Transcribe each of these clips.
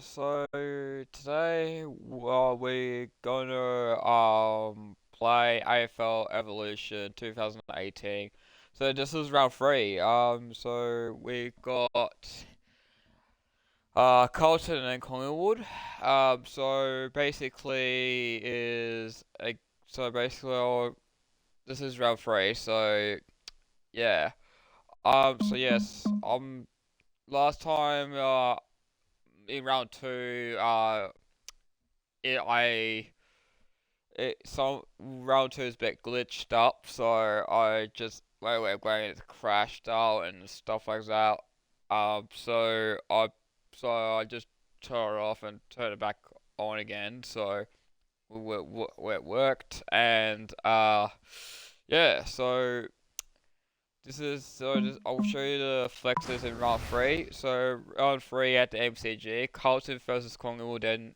So today, we're gonna play AFL Evolution 2018. So this is round three. So we got Carlton and Collingwood. So basically is so basically this is round three. So yeah. So yes. Last time in round two, it I it some round two is a bit glitched up, so I just wait going it crashed out and stuff like that. So I just turn it off and turn it back on again. So it worked, and yeah. I'll show you the flexes in round three. So round three at the MCG, Carlton versus Collingwood. Then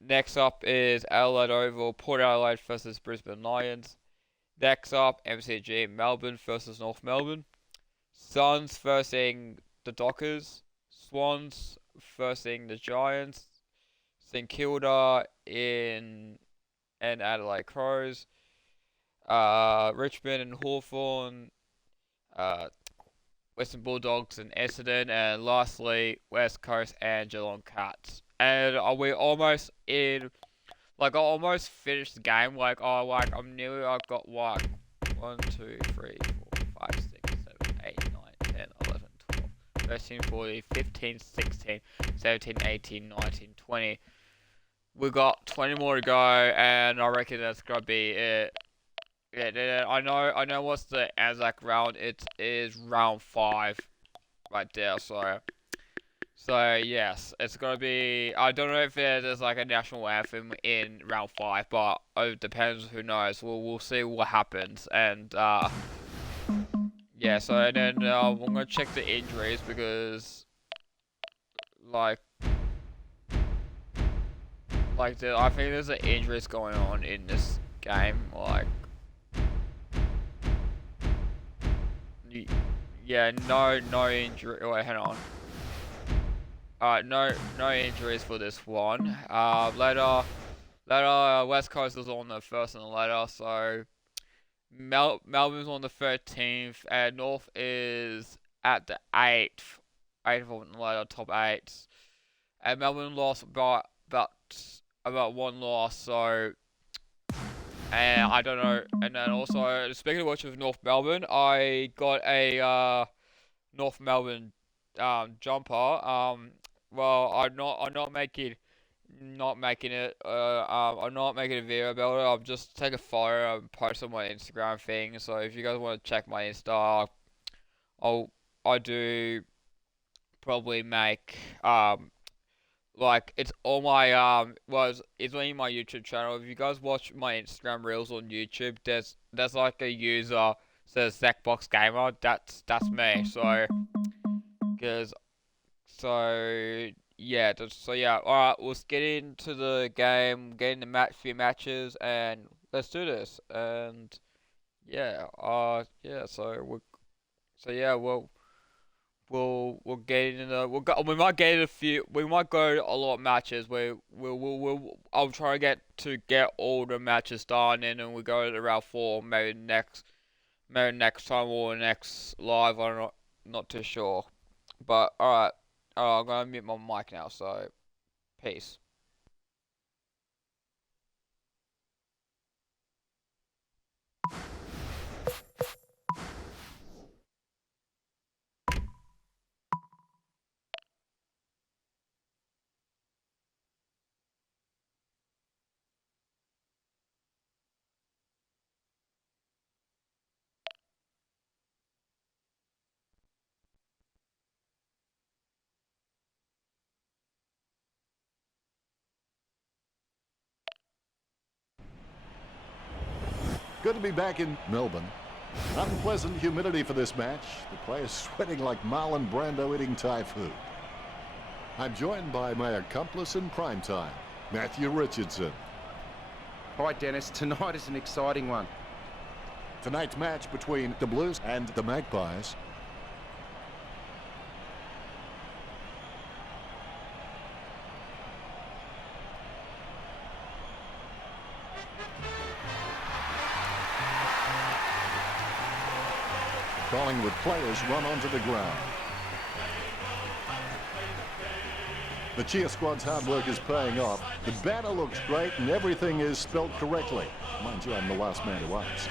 next up is Adelaide Oval, Port Adelaide versus Brisbane Lions. Next up, MCG, Melbourne versus North Melbourne. Suns versus the Dockers. Swans versus the Giants. St Kilda in and Adelaide Crows. Richmond and Hawthorn. Uh, Western Bulldogs and Essendon, and lastly West Coast and Geelong Cats. And we almost in, I almost finished the game. I've got like 1, 2, 3, 4, 5, 6, 7, 8, 9, 10, 11, 12, 13, 14, 15, 16, 17, 18, 19, 20. We got 20 more to go, and I reckon that's gonna be it. Yeah, I know what's the Anzac round. It is round 5 right there. So yes, it's gonna be. I don't know if there's like a national anthem in round 5, but it depends. Who knows? We'll see what happens. And yeah. So and then I'm gonna check the injuries because like I think there's an injuries going on in this game. Yeah, no injury. Wait, hang on. No injuries for this one. Later, West Coast is on the first and the later, so Melbourne's on the 13th, and North is at the 8th on the later, top 8. And Melbourne lost about one loss, so and I don't know. And then also, speaking of which, with North Melbourne, I got a North Melbourne jumper. Well, not making it. I'm not making a video about it. I'll just take a photo and post on my Instagram thing. So if you guys want to check my Insta, I do probably make it's on my it's on my YouTube channel. If you guys watch my Instagram reels on YouTube, there's like a user says Zackbox Gamer. That's me. Cause so yeah, all right. Let's get into the game, get into few matches, and let's do this. And yeah, yeah. So yeah, we'll get into we might get a few. We might go a lot of matches. I'll try to get all the matches done, and then we go to round 4. Maybe next time or next live. I'm not too sure. But alright, I'm gonna mute my mic now. So peace. Good to be back in Melbourne. Unpleasant humidity for this match. The players sweating like Marlon Brando eating Thai food. I'm joined by my accomplice in prime time, Matthew Richardson. Hi Dennis, tonight is an exciting one. Tonight's match between the Blues and the Magpies. calling with players run onto the ground. The cheer squad's hard work is paying off. The banner looks great and everything is spelled correctly. Mind you, I'm the last man to ask.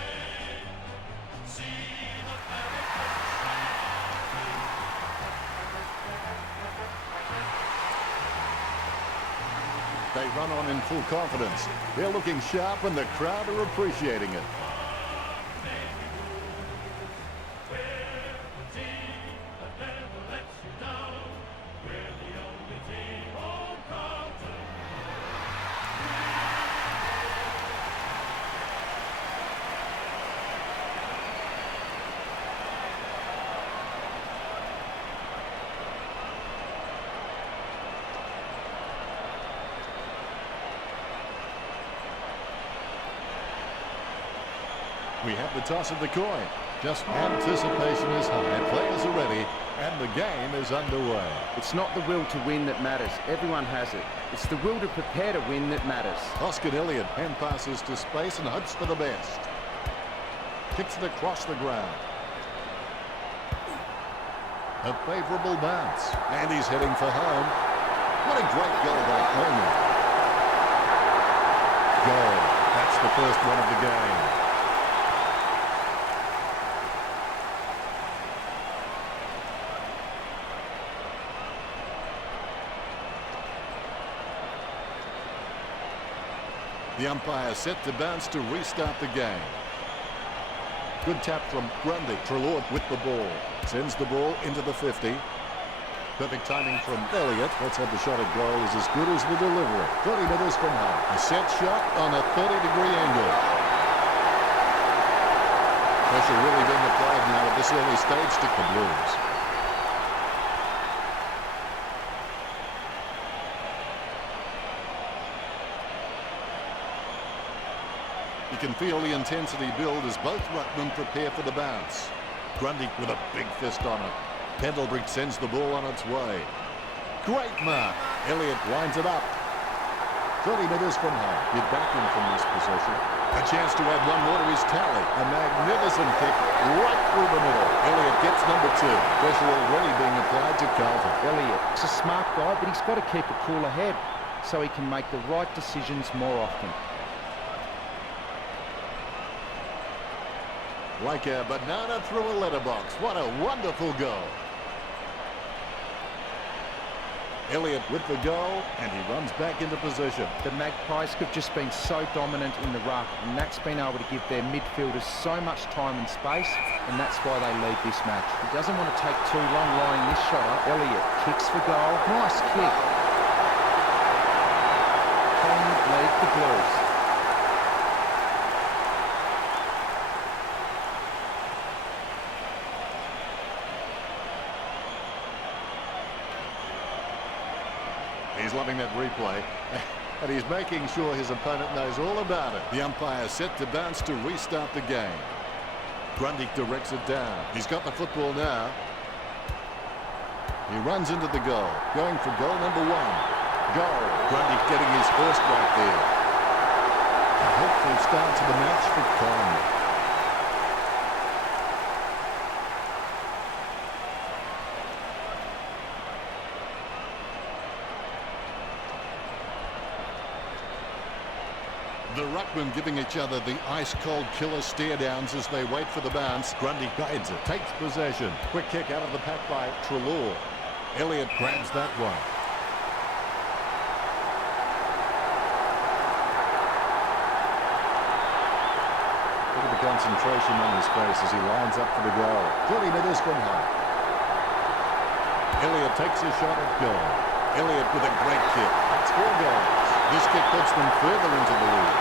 They run on in full confidence. They're looking sharp and the crowd are appreciating it. We have the toss of the coin. Just anticipation is high. Players are ready, and the game is underway. It's not the will to win that matters. Everyone has it. It's the will to prepare to win that matters. Oscar Elliott hand passes to space and hopes for the best. Kicks it across the ground. A favourable bounce. And he's heading for home. What a great goal by Coleman. Goal. That's the first one of the game. The umpire set to bounce to restart the game. Good tap from Grundy. Trelaw with the ball. Sends the ball into the 50. Perfect timing from Elliott. Let's have the shot at goal is as good as the delivery. 30 metres from home. A set shot on a 30-degree angle. Pressure really being applied now at this early stage to the Blues. You can feel the intensity build as both ruckmen prepare for the bounce. Grundy with a big fist on it. Pendlebury sends the ball on its way. Great mark. Elliott lines it up. 30 metres from home. Get back in from this position. A chance to add one more to his tally. A magnificent kick right through the middle. Elliott gets number 2. Pressure already being applied to Carlton. Elliott, he's a smart guy, but he's got to keep a cool head so he can make the right decisions more often. Like a banana through a letterbox. What a wonderful goal. Elliott with the goal, and he runs back into position. The Magpies have just been so dominant in the ruck, and that's been able to give their midfielders so much time and space, and that's why they lead this match. He doesn't want to take too long lining this shot up. Elliott kicks for goal. Nice kick. Collingwood lead the Blues. He's loving that replay, and he's making sure his opponent knows all about it. The umpire set to bounce to restart the game. Grundy directs it down. He's got the football now. He runs into the goal, going for goal number 1. Goal. Grundy getting his first right there. A hopeful start to the match for Collingwood. The ruckmen giving each other the ice-cold killer stare-downs as they wait for the bounce. Grundy guides it, takes possession. Quick kick out of the pack by Trelaw. Elliott grabs that one. Look at the concentration on his face as he lines up for the goal. 30 metres from home. Elliott takes a shot at goal. Elliott with a great kick. That's 4 goals. This kick puts them further into the lead.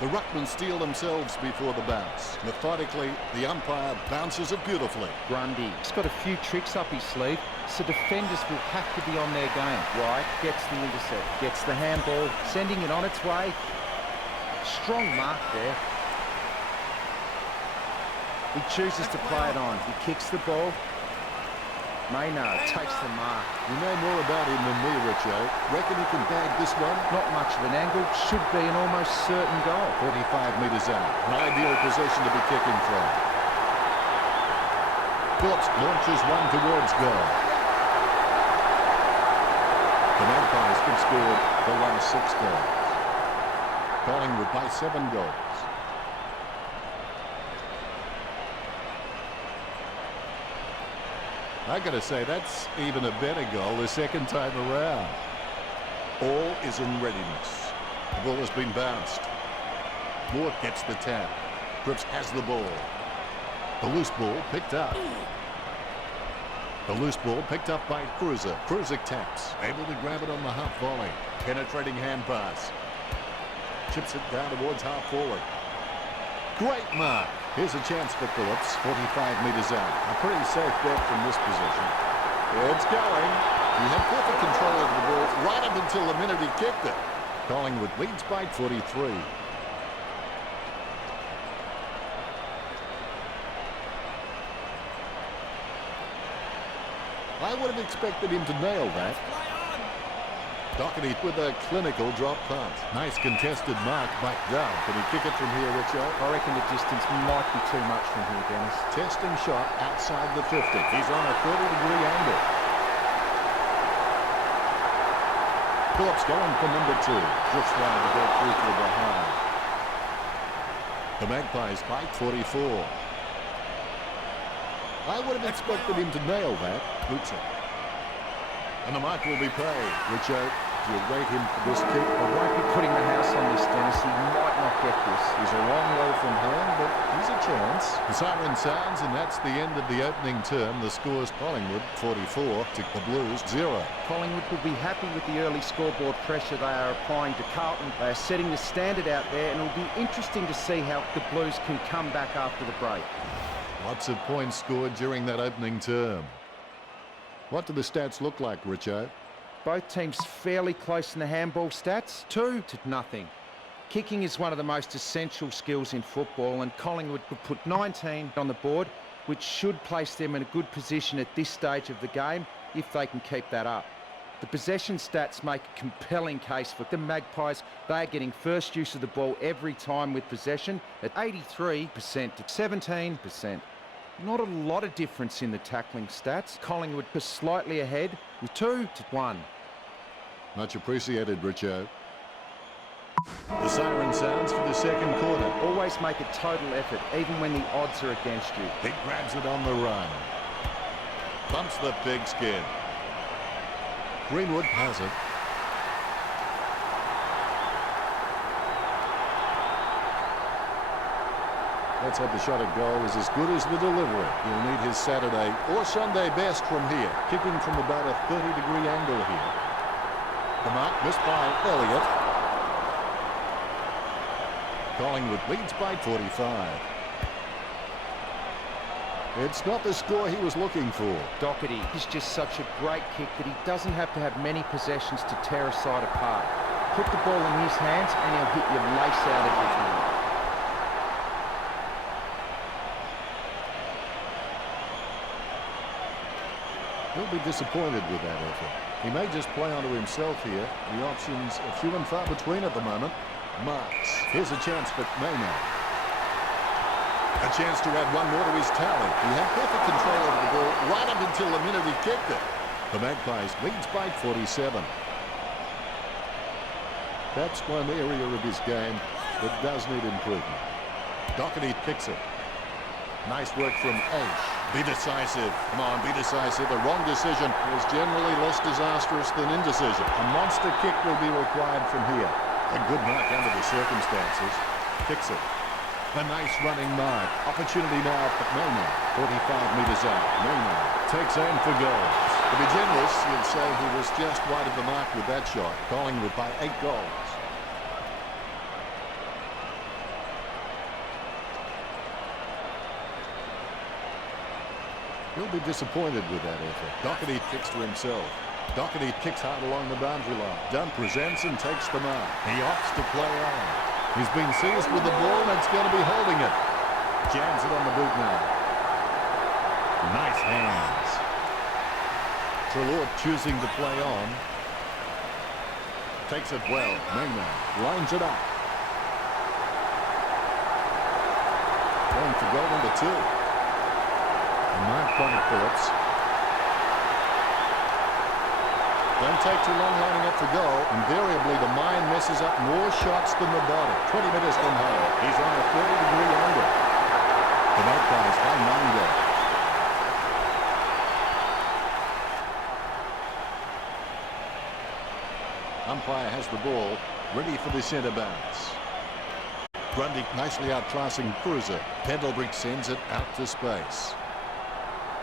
The ruckmen steel themselves before the bounce. Methodically, the umpire bounces it beautifully. Grundy, he's got a few tricks up his sleeve, so defenders will have to be on their game. Right, gets the intercept, gets the handball, sending it on its way. Strong mark there. He chooses to play it on. He kicks the ball. Maynard takes the mark. You know more about him than we, Richo. Reckon he can bag this one? Not much of an angle. Should be an almost certain goal. 45 metres out. An ideal position to be kicking from. Phillips launches one towards goal. The Magpies can score the last 6 goals. Collingwood by 7 goals. I got to say, that's even a better goal the second time around. All is in readiness. The ball has been bounced. Moore gets the tap. Cripps has the ball. The loose ball picked up. The loose ball picked up by Cruiser. Cruiser taps. Able to grab it on the half volley. Penetrating hand pass. Chips it down towards half forward. Great mark. Here's a chance for Phillips, 45 metres out. A pretty safe bet from this position. It's going. He had perfect control over the ball right up until the minute he kicked it. Collingwood leads by 43. I would have expected him to nail that. Doherty with a clinical drop punt. Nice contested mark back down. Can he kick it from here, Richo? I reckon the distance might be too much from here, Dennis. Testing shot outside the 50. He's on a 30-degree angle. Phillips going for number 2. Just wide to go through to the behind. The Magpies by 44. I would have expected him to nail that. Boots it. And the mark will be paid. Richo, do you rate him for this kick? I won't be putting the house on this, Dennis. He might not get this. He's a long way from home, but he's a chance. The siren sounds, and that's the end of the opening term. The score's Collingwood 44 to the Blues 0. Collingwood will be happy with the early scoreboard pressure they are applying to Carlton. They are setting the standard out there, and it'll be interesting to see how the Blues can come back after the break. Lots of points scored during that opening term. What do the stats look like, Richo? Both teams fairly close in the handball stats, 2-0. Kicking is one of the most essential skills in football, and Collingwood could put 19 on the board, which should place them in a good position at this stage of the game if they can keep that up. The possession stats make a compelling case for the Magpies. They are getting first use of the ball every time with possession at 83% to 17%. Not a lot of difference in the tackling stats. Collingwood was slightly ahead with 2-1. Much appreciated, Richo. The siren sounds for the second quarter. Always make a total effort, even when the odds are against you. He grabs it on the run. Bumps the pigskin. Greenwood has it. Let's hope the shot at goal is as good as the delivery. He'll need his Saturday or Sunday best from here. Kicking from about a 30-degree angle here. The mark missed by Elliott. Collingwood leads by 45. It's not the score he was looking for. Doherty is just such a great kick that he doesn't have to have many possessions to tear a side apart. Put the ball in his hands and he'll hit you lace out everything. He'll be disappointed with that effort. He may just play onto himself here. The options are few and far between at the moment. Marks. Here's a chance for Maynard. A chance to add one more to his tally. He had perfect control over the ball right up until the minute he kicked it. The Magpies leads by 47. That's one area of his game that does need improvement. Doherty kicks it. Nice work from Ash. Be decisive. Come on, be decisive. A wrong decision is generally less disastrous than indecision. A monster kick will be required from here. A good mark under the circumstances. Kicks it. A nice running mark. Opportunity now for Maynard. 45 metres out. Maynard takes aim for goals. To be generous, you'd say he was just wide of the mark with that shot. Collingwood by 8 goals. He'll be disappointed with that effort. Doherty kicks to himself. Doherty kicks hard along the boundary line. Dunn presents and takes the mark. He opts to play on. He's been seized with the ball and it's going to be holding it. Jams it on the boot now. Nice hands. Trelaw choosing to play on. Takes it well. Mena lines it up. Going for goal number 2. And marked by Phillips. Don't take too long lining up for goal. Invariably, the mind messes up more shots than the body. 20 metres from home. He's on a 30-degree angle. The Magpies by 9 goals. Umpire has the ball, ready for the centre bounce. Grundy nicely outclassing Cruiser. Pendlebury sends it out to space.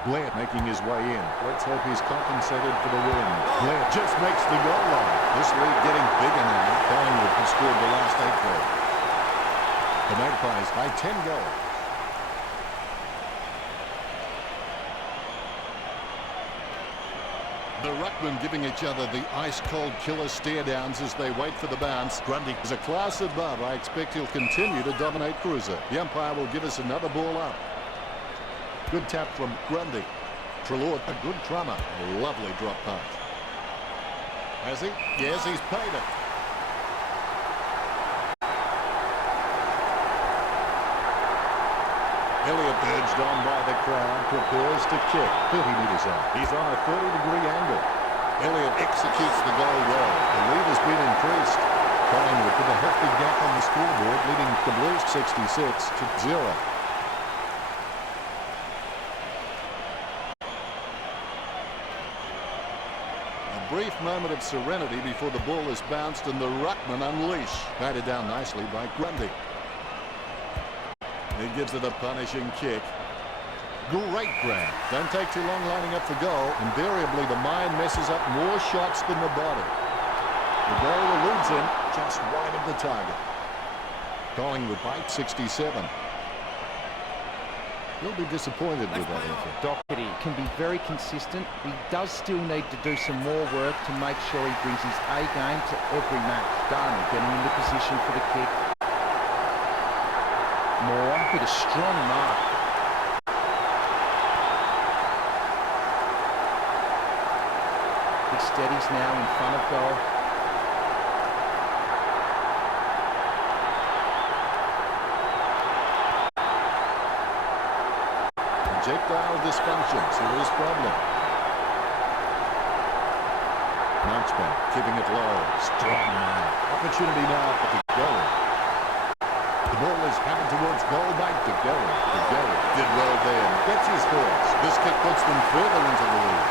Blair making his way in. Let's hope he's compensated for the win. Blair just makes the goal line. This lead getting bigger now. Collingwood has scored the last 8 goals. The Magpies by 10 goals. The ruckmen giving each other the ice-cold killer stare-downs as they wait for the bounce. Grundy is a class above. I expect he'll continue to dominate Cruiser. The umpire will give us another ball up. Good tap from Grundy. Trelaw, a good drummer. A lovely drop punt. Has he? Yes, he's paid it. Elliott, urged on by the crowd, prepares to kick. 30 metres out. He's on a 30-degree angle. Elliott executes the goal well. The lead has been increased. Collingwood with a hefty gap on the scoreboard, leading the Blues 66-0. A brief moment of serenity before the ball is bounced and the ruckman unleash. Batted down nicely by Grundy. He gives it a punishing kick. Great grab. Don't take too long lining up for goal. Invariably, the mind messes up more shots than the body. The goal eludes him just wide of the target. Collingwood by 67. He'll be disappointed with that effort. Doherty can be very consistent. He does still need to do some more work to make sure he brings his A game to every match. Done. Getting into position for the kick. Moore with a strong mark. Big steadies now in front of goal. Projectile dysfunction, serious problem. Marchbank keeping it low. Strong man. Opportunity now for the goal. The ball is hammered towards goal by De Goey. De Goey did well there. Gets his horse. This kick puts them further into the lead.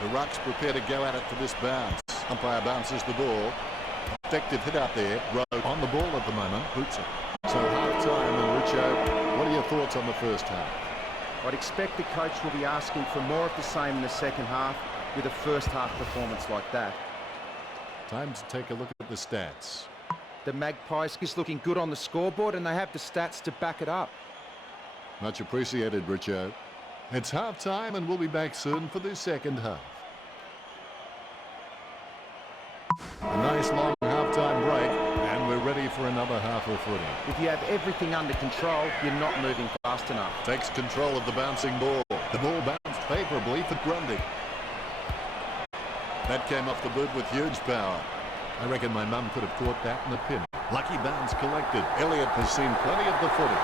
The Rucks prepare to go at it for this bounce. Umpire bounces the ball. Effective hit out there. Rowe on the ball at the moment. Boots it. So half-time, and Richo, what are your thoughts on the first half? I'd expect the coach will be asking for more of the same in the second half with a first half performance like that. Time to take a look at the stats. The Magpies is looking good on the scoreboard and they have the stats to back it up. Much appreciated, Richo. It's half-time and we'll be back soon for the second half. A nice long half-time break and we're ready for another half of footy. If you have everything under control, you're not moving fast enough. Takes control of the bouncing ball. The ball bounced favourably for Grundy. That came off the boot with huge power. I reckon my mum could have caught that in the pin. Lucky bounce collected. Elliott has seen plenty of the footy.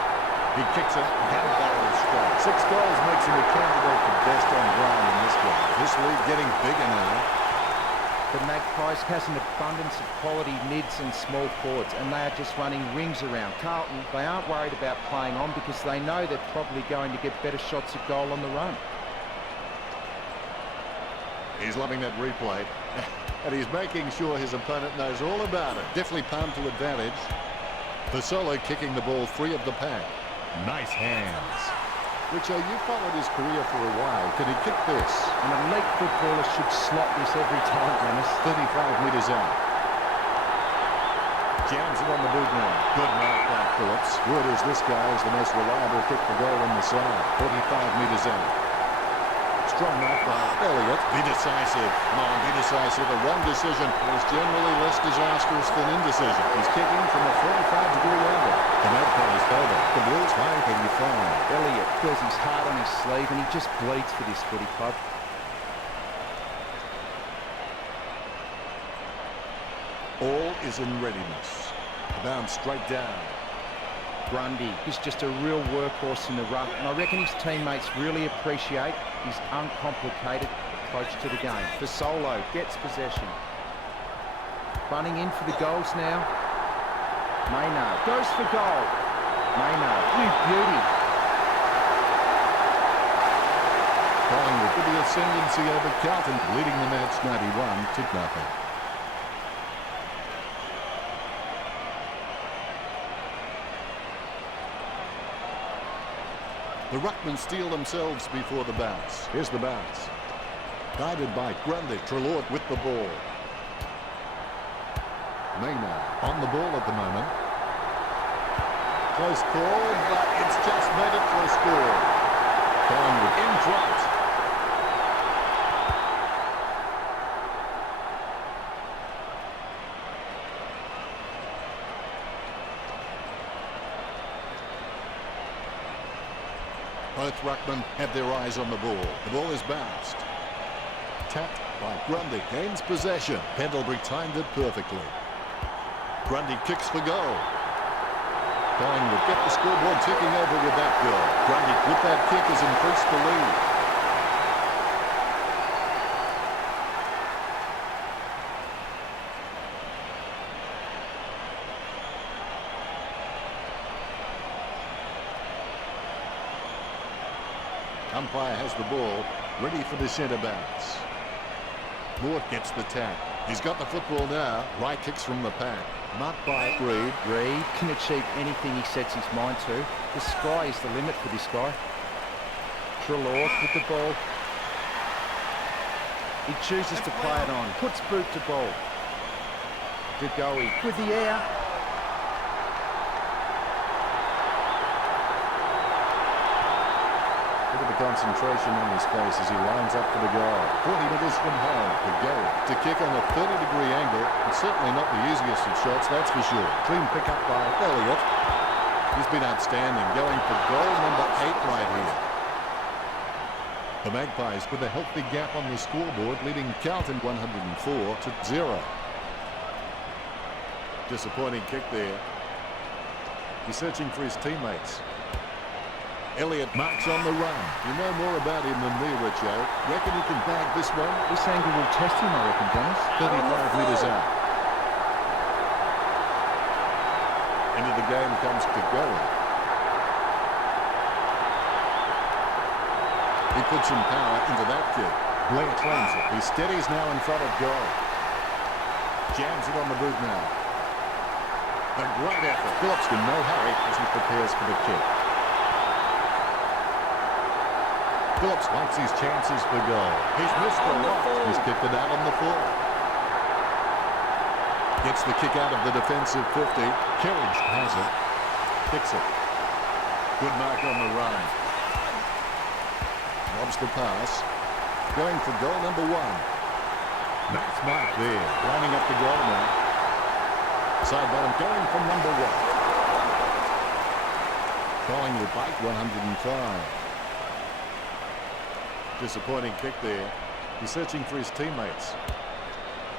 He kicks it and barrels straight. 6 goals makes him a candidate for best on ground in this game. This lead getting bigger now. The Magpies has an abundance of quality mids and small forwards and they are just running rings around. Carlton, they aren't worried about playing on because they know they're probably going to get better shots at goal on the run. He's loving that replay. And he's making sure his opponent knows all about it. Definitely palm to advantage. Fasolo kicking the ball free of the pack. Nice hands. Richo, you followed his career for a while. Can he kick this? An elite footballer should slot this every time, Dennis. 35 metres out. Jams it on the boot now. Good mark by Phillips. Word is this guy is the most reliable kick for goal on the side. 45 metres out. Strong mark by Elliott. Be decisive. Come on, be decisive. A wrong decision is generally less disastrous than indecision. He's kicking from a 45-degree angle. The Magpies over. The Blues high 85. Elliott feels his heart on his sleeve and he just bleeds for this footy club. All is in readiness. Bounce straight down. Grundy is just a real workhorse in the ruck, and I reckon his teammates really appreciate his uncomplicated approach to the game. Fasolo gets possession. Running in for the goals now. Maynard goes for goal. Maynard, you beauty. Collingwood with the ascendancy over Carlton, leading the match 91-0. The Ruckmen steel themselves before the bounce. Here's the bounce. Guided by Grundy. Treloar with the ball. Maynard on the ball at the moment. Close call, but it's just made it for a score. Collingwood in front. Both ruckmen have their eyes on the ball. The ball is bounced. Tapped by Grundy. Gains possession. Pendlebury timed it perfectly. Grundy kicks for goal. Collingwood get the scoreboard ticking over with that goal. Grundy with that kick has increased the lead. Umpire has the ball, ready for the centre bounce. Moore gets the tap. He's got the football now. Right kicks from the pack. Marked by Reid. Reid can achieve anything he sets his mind to. The sky is the limit for this guy. Treloar with the ball. He chooses to play it on. Puts boot to ball. De Goey with the air. Concentration on his face as he lines up for the goal. 40 metres from home. The goal to kick on a 30-degree angle. It's certainly not the easiest of shots, that's for sure. Clean pick up by Elliott. He's been outstanding, going for goal number 8 right here. The Magpies with a healthy gap on the scoreboard, leading Carlton 104-0. Disappointing kick there. He's searching for his teammates. Elliott marks on the run. You know more about him than me, Richo. Reckon he can bag this one? This angle will test him, I reckon, Dennis. 35 metres out. Into the game comes to Goey. He puts some power into that kick. Blair claims it. He steadies now in front of goal. Jams it on the boot now. A great effort. Phillips in no hurry as he prepares for the kick. Phillips likes his chances for goal. He's missed the lot. He's kicked it out on the full. Gets the kick out of the defensive 50. Kerridge has it. Kicks it. Good mark on the run. Lobs the pass. Going for goal number 1. Nice mark there. Lining up the goal now. Side bottom going from number 1. Collingwood bite 105. Disappointing kick there. He's searching for his teammates.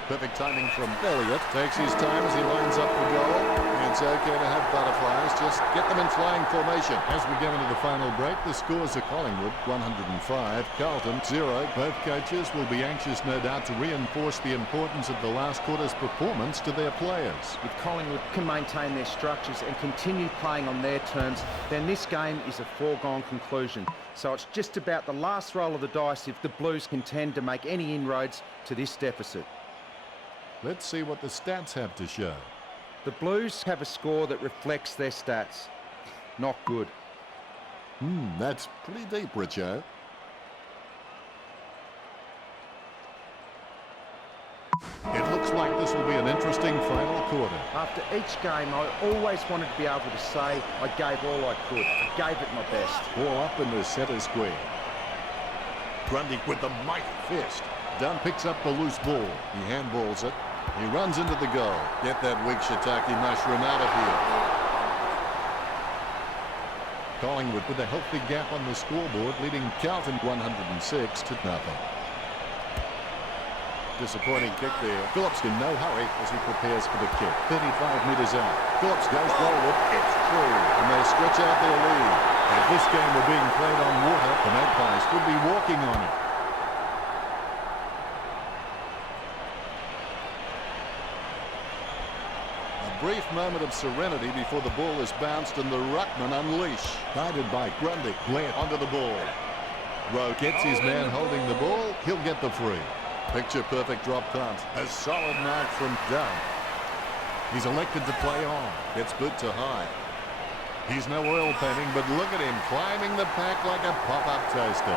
Perfect timing from Elliott. Takes his time as he lines up for goal. It's okay to have butterflies. Just get them in flying formation. As we go into the final break, the scores are Collingwood 105, Carlton 0. Both coaches will be anxious, no doubt, to reinforce the importance of the last quarter's performance to their players. If Collingwood can maintain their structures and continue playing on their terms, then this game is a foregone conclusion. So it's just about the last roll of the dice if the Blues contend to make any inroads to this deficit. Let's see what the stats have to show. The Blues have a score that reflects their stats. Not good. That's pretty deep, Richo. It looks like this will be an interesting final quarter. After each game, I always wanted to be able to say I gave all I could. I gave it my best. Ball up in the centre square. Grundy with the mighty fist. Dunn picks up the loose ball. He handballs it. He runs into the goal. Get that weak shiitake mushroom out of here. Collingwood with a healthy gap on the scoreboard, leading Carlton 106 to nothing. Disappointing kick there. Phillips in no hurry as he prepares for the kick. 35 metres out. Phillips goes forward. It's true. And they stretch out their lead. If this game were being played on water, the Magpies would be walking on it. A brief moment of serenity before the ball is bounced and the ruckman unleash. Guided by Grundy. Blair onto the ball. Rowe gets his man holding the ball. He'll get the free. Picture perfect drop punt. A solid mark from Dunn. He's elected to play on. Gets boot to high. He's no oil painting, but look at him climbing the pack like a pop-up toaster.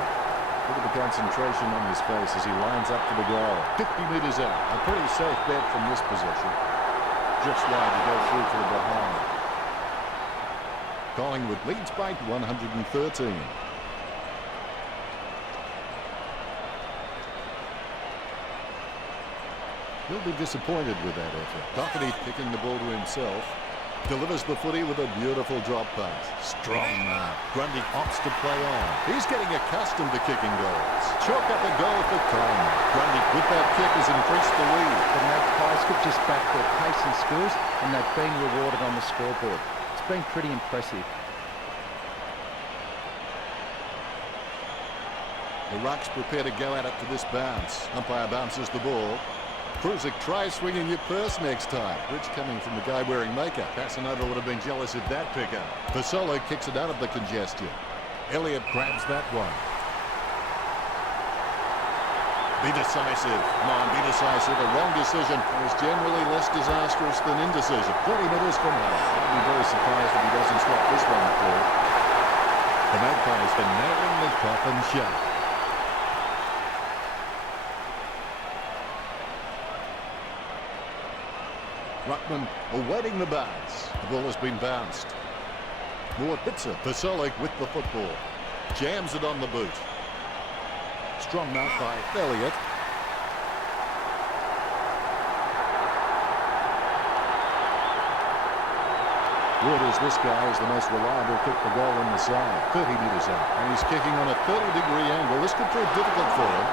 Look at the concentration on his face as he lines up for the goal. 50 metres out. A pretty safe bet from this position. Just wide to go through to the behind. Collingwood leads by 113. He'll be disappointed with that effort. Doherty kicking the ball to himself. Delivers the footy with a beautiful drop pass. Strong mark. Grundy opts to play on. He's getting accustomed to kicking goals. Chalk up a goal for Collingwood. Grundy with that kick has increased the lead. The Magpies could just back their pace and skills, and they've been rewarded on the scoreboard. It's been pretty impressive. The Rucks prepare to go at it to this bounce. Umpire bounces the ball. Kruzik, try swinging your purse next time. Rich coming from the guy wearing makeup. Casanova would have been jealous of that pickup. Fasolo kicks it out of the congestion. Elliott grabs that one. Be decisive. Come on, be decisive. A wrong decision is generally less disastrous than indecision. 20 metres from home. I'd be very surprised if he doesn't stop this one through. The Magpies are nailing the coffin shut. Ruckman awaiting the bounce. The ball has been bounced. Moore hits it. Fasolic with the football. Jams it on the boot. Strong mark by Elliott. Waters, this guy, is the most reliable kick for goal on the side. 30 metres out. And he's kicking on a 30-degree angle. This could prove difficult for him.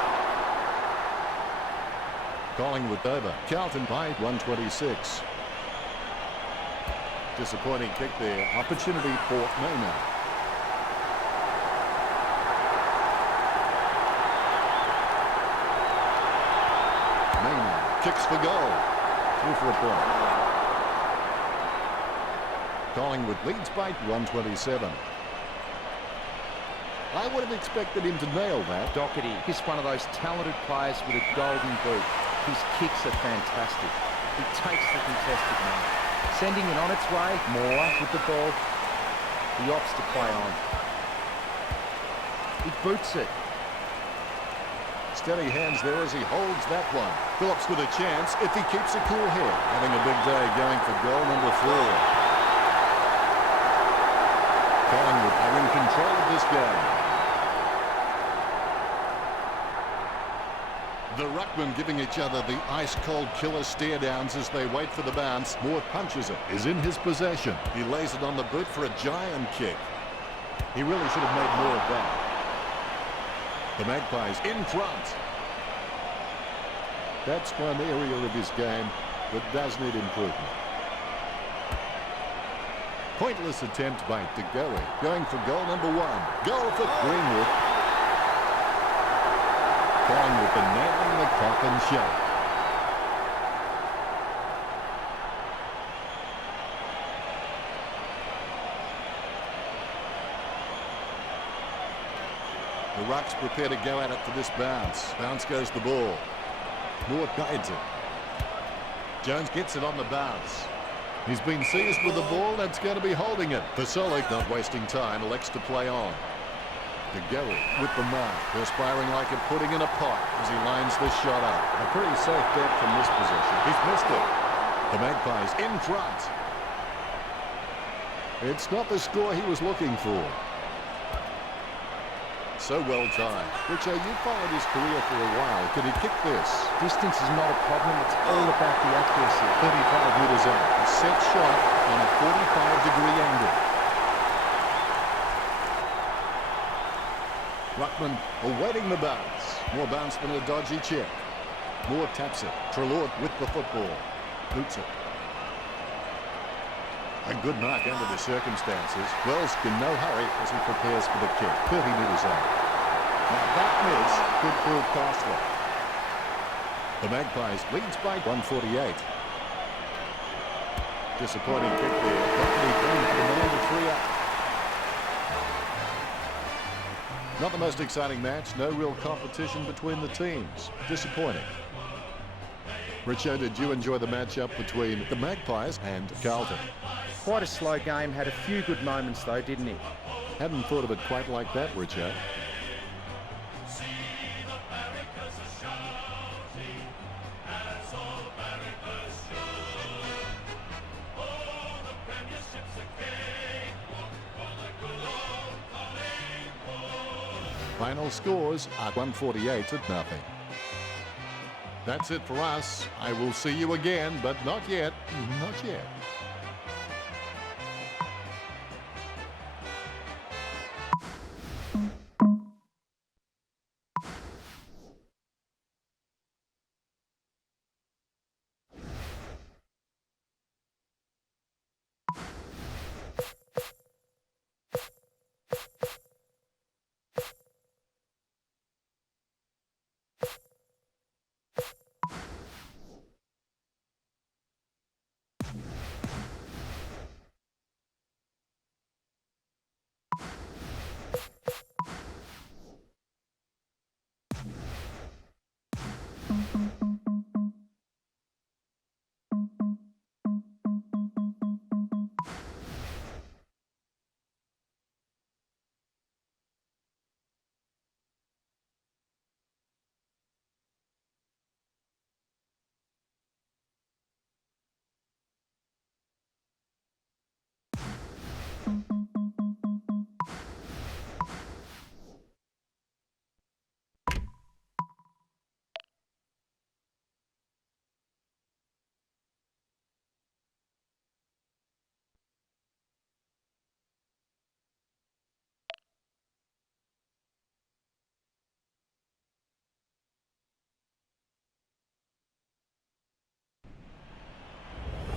Collingwood over. Carlton by 126. Disappointing kick there. Opportunity for Maynard. Maynard kicks for goal. Through for a point. Collingwood leads by 127. I would have expected him to nail that. Doherty is one of those talented players with a golden boot. His kicks are fantastic. He takes the contested mark. Sending it on its way. Moore with the ball. He opts to play on. He boots it. Steady hands there as he holds that one. Phillips with a chance if he keeps a cool head. Having a big day going for goal number 4. Collingwood are in control of this game. The ruckmen giving each other the ice-cold killer stare-downs as they wait for the bounce. Moore punches it. Is in his possession. He lays it on the boot for a giant kick. He really should have made more of that. The Magpies in front. That's one area of his game that does need improvement. Pointless attempt by De Goey. Going for goal number 1. Goal for Greenwood. Collingwood for nailing the coffin shut. The Rucks prepare to go at it for this bounce. Bounce goes the ball. Moore guides it. Jones gets it on the bounce. He's been seized with the ball. That's going to be holding it. Fasolic, not wasting time, elects to play on. De Goey with the mark, perspiring like a pudding in a pot as he lines this shot up. A pretty safe bet from this position. He's missed it. The Magpies in front. It's not the score he was looking for. So well timed. Richo, you followed his career for a while. Can he kick this? Distance is not a problem. It's all about the accuracy. 35 metres out. A set shot on a 45-degree angle. Ruckman awaiting the bounce. More bounce than a dodgy check. Moore taps it. Treloar with the football. Boots it. A good mark under the circumstances. Wells in no hurry as he prepares for the kick. 30 metres out. Now that miss could prove costly. The Magpies leads by 148. Disappointing kick there. Company going for the man to free up. Not the most exciting match. No real competition between the teams. Disappointing. Richo, did you enjoy the matchup between the Magpies and Carlton? Quite a slow game. Had a few good moments though, didn't he? Hadn't thought of it quite like that, Richo. Final scores are 148-0. That's it for us. I will see you again, but not yet. Not yet.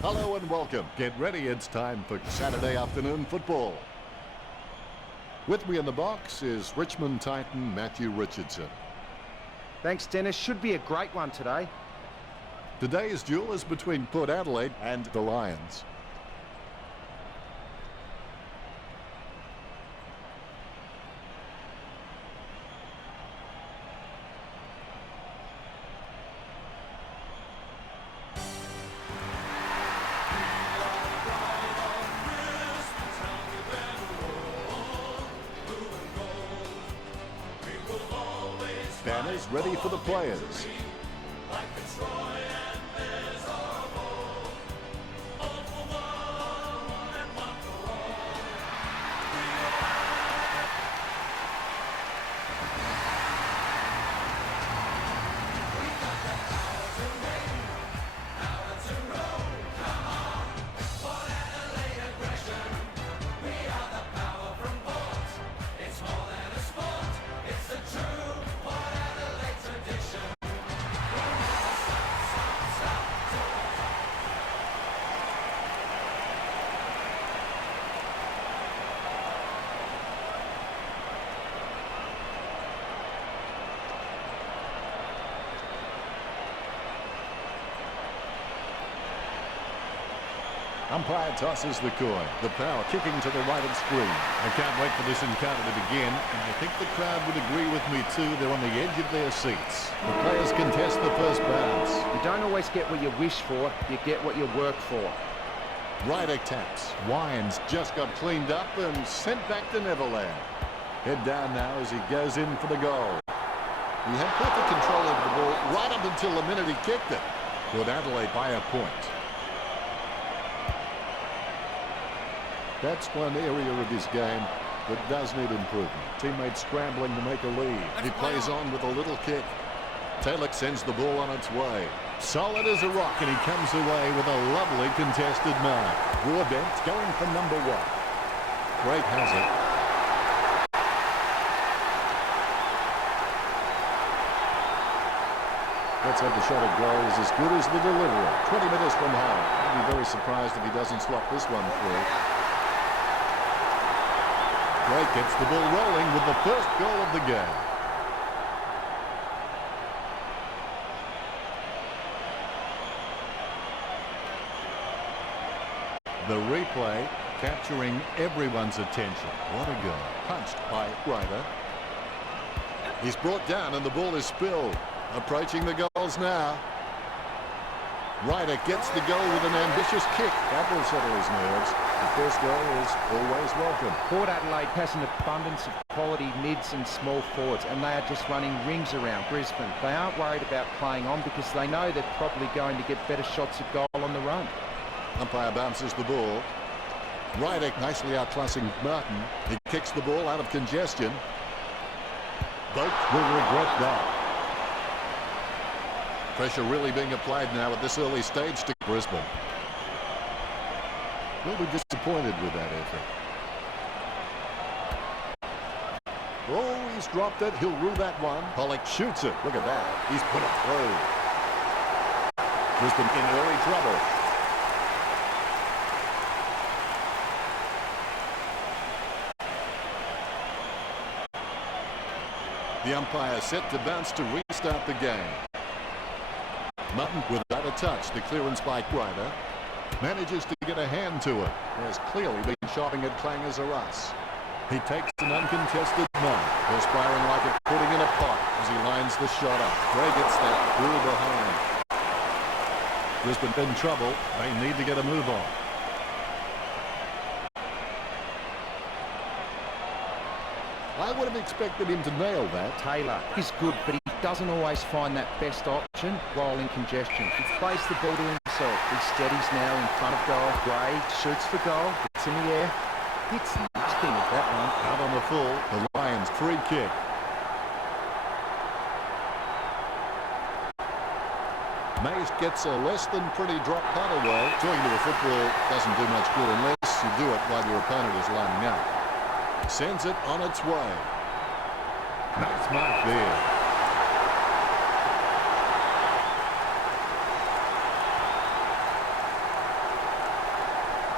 Hello and welcome. Get ready, it's time for Saturday afternoon football. With me in the box is Richmond Titan Matthew Richardson. Thanks, Dennis. Should be a great one today. Today's duel is between Port Adelaide and the Lions. Banners ready for the players. Umpire tosses the coin. The power kicking to the right of screen. I can't wait for this encounter to begin, and I think the crowd would agree with me too. They're on the edge of their seats. The players contest the first bounce. You don't always get what you wish for, you get what you work for. Ryder taps. Wines just got cleaned up and sent back to Neverland. Head down now as he goes in for the goal. He had perfect control over the ball right up until the minute he kicked it. Port Adelaide by a point. That's one area of his game but does need improvement. Teammates scrambling to make a lead. He plays on with a little kick. Taylor sends the ball on its way. Solid as a rock, and he comes away with a lovely contested mark. Broadbent going for number 1. Great has it. Let's hope the shot at goal is as good as the delivery. 20 metres from home. I'd be very surprised if he doesn't slot this one through. Drake gets the ball rolling with the first goal of the game. The replay capturing everyone's attention. What a goal. Punched by Ryder. He's brought down and the ball is spilled. Approaching the goals now. Ryder gets the goal with an ambitious kick. That will settle his nerves. The first goal is always welcome. Port Adelaide has an abundance of quality mids and small forwards, and they are just running rings around Brisbane. They aren't worried about playing on because they know they're probably going to get better shots at goal on the run. Umpire bounces the ball. Ryder nicely outclassing Martin. He kicks the ball out of congestion. Both will regret that. Pressure really being applied now at this early stage to Brisbane. Will be disappointed with that effort. Oh, he's dropped it. He'll rue that one. Pollock shoots it. Look at that. He's put it through. Brisbane in early trouble. The umpire set to bounce to restart the game. Mutton without a touch. The clearance by Ryder. Manages to get a hand to it. Has clearly been shopping at clangers or us. He takes an uncontested mark. Perspiring like a pudding in a pot as he lines the shot up. Gray gets that through behind. Brisbane in trouble. They need to get a move on. I would have expected him to nail that. Taylor is good, but he doesn't always find that best option while in congestion. He plays the ball to himself. He steadies now in front of goal. Gray shoots for goal. It's in the air. Hits nothing at that one. Out on the full. The Lions free kick. Mays gets a less than pretty drop punt away. Talking to a football doesn't do much good unless you do it while your opponent is lining up. Sends it on its way. Nice mark there.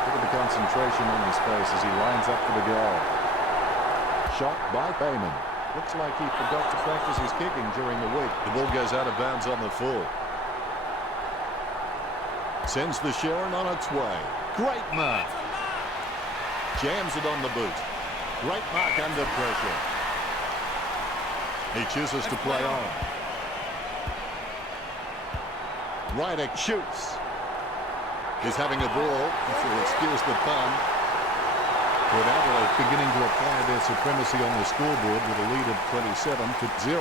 Look at the concentration on his face as he lines up for the goal. Shot by Bayman. Looks like he forgot to practice his kicking during the week. The ball goes out of bounds on the full. Sends the Sharon on its way. Great mark. Jams it on the boot. Great mark under pressure. He chooses to play on. Ryder shoots. He's having a ball, if you'll excuse the pun. Port Adelaide beginning to apply their supremacy on the scoreboard with a lead of 27-0.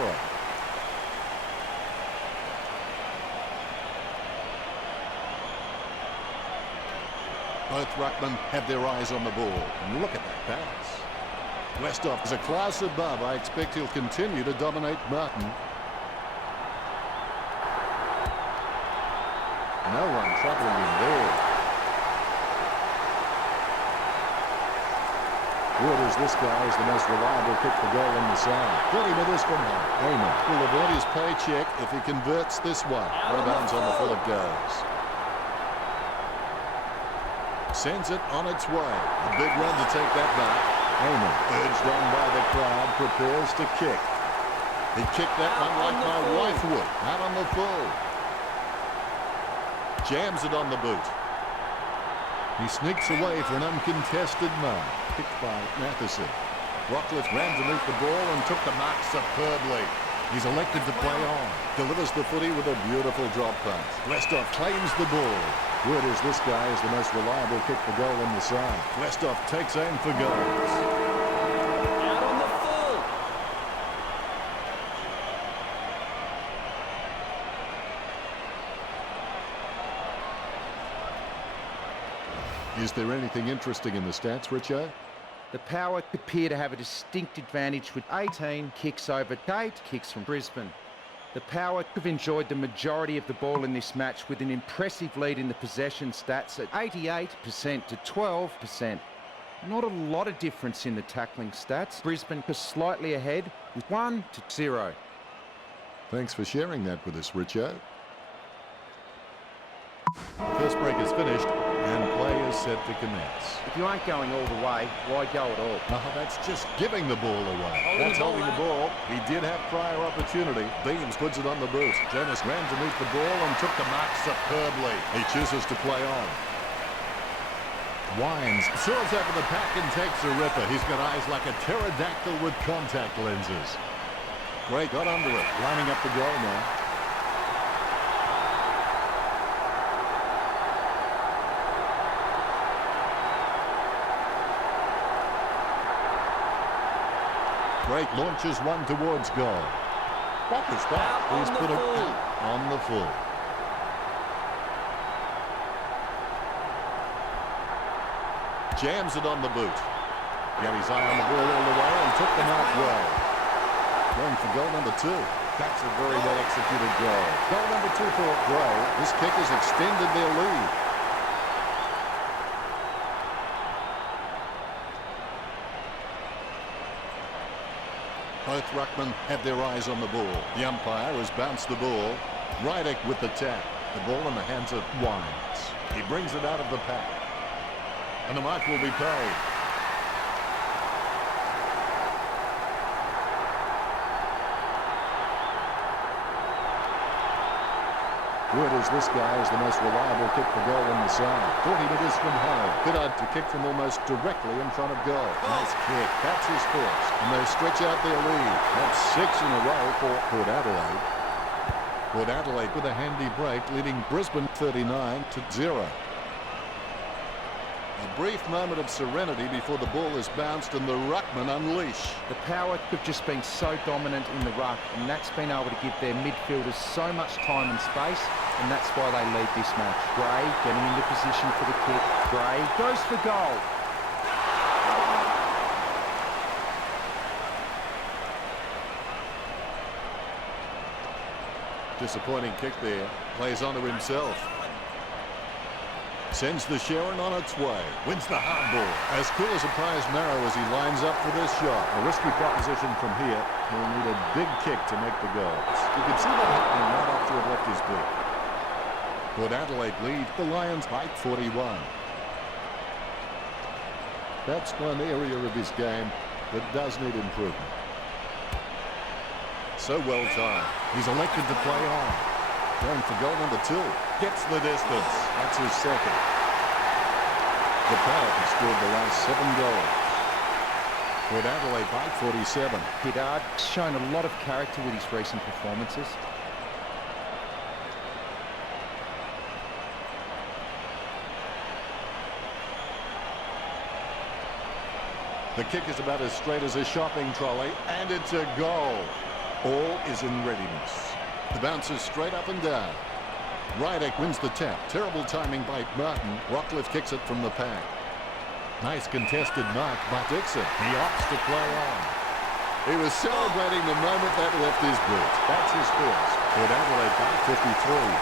Both ruckmen have their eyes on the ball. And look at that pass. Westhoff is a class above. I expect he'll continue to dominate Martin. No one troubling him there. Wood is this guy is the most reliable kick for goal on the side. 30 metres from home. Heyman will avoid his paycheck if he converts this one. Out of bounds on the full it goes. Sends it on its way. A big run to take that back. Heyman, urged on by the crowd, prepares to kick. He kicked that one like my wife would. Out on the full. Jams it on the boot. He sneaks away for an uncontested mark. Kicked by Matheson. Rockcliffe ran to meet the ball and took the mark superbly. He's elected to play on. Delivers the footy with a beautiful drop punt. Westhoff claims the ball. Word is this guy is the most reliable kick for goal on the side. Westhoff takes aim for goals. Out on the full. Is there anything interesting in the stats, Richo? The Power appear to have a distinct advantage with 18 kicks over 8 kicks from Brisbane. The Power have enjoyed the majority of the ball in this match with an impressive lead in the possession stats at 88% to 12%. Not a lot of difference in the tackling stats. Brisbane are slightly ahead with 1-0. Thanks for sharing that with us, Richo. The first break is finished and play is set to commence. If you aren't going all the way, why go at all? Oh, that's just giving the ball away. That's holding the ball. He did have prior opportunity. Beams puts it on the boot. Jonas ran to meet the ball and took the mark superbly. He chooses to play on. Wines soars over the pack and takes a ripper. He's got eyes like a pterodactyl with contact lenses. Great, got under it. Lining up the goal now. Drake launches one towards goal. What is that? He's put it out on the full. Jams it on the boot. Got his eye on the ball all the way and took the mark well. Going for goal number 2. That's a very well executed goal. Goal number 2 for Gray. This kick has extended their lead. Both ruckmen have their eyes on the ball. The umpire has bounced the ball. Rydick with the tap. The ball in the hands of Wines. He brings it out of the pack. And the mark will be paid. Word is this guy is the most reliable kick for goal on the side. 40 metres from home. Goodard to kick from almost directly in front of goal. Nice kick. That's his first. And they stretch out their lead. That's 6 in a row for Port Adelaide. Port Adelaide with a handy break, leading Brisbane 39-0. A brief moment of serenity before the ball is bounced and the ruckman unleash. The Power have just been so dominant in the ruck, and that's been able to give their midfielders so much time and space, and that's why they lead this match. Gray getting into position for the kick. Gray goes for goal. Disappointing kick there. Plays onto himself. Sends the Sharon on its way. Wins the hardball. As cool as a prize marrow as he lines up for this shot. A risky proposition from here. He'll need a big kick to make the goals. You can see that happening right after it left his boot. Port Adelaide lead the Lions by 41. That's one area of his game that does need improvement. So well timed. He's elected to play on. Going for goal number 2. Gets the distance. That's his second. The Power have scored the last 7 goals. Port Adelaide by 47. Goodard's shown a lot of character with his recent performances. The kick is about as straight as a shopping trolley, and it's a goal. All is in readiness. The bounce is straight up and down. Rydick wins the tap. Terrible timing by Martin. Rockcliffe kicks it from the pack. Nice contested mark by Dixon. He opts to play on. He was celebrating the moment that left his boot. That's his first. Port Adelaide by 53.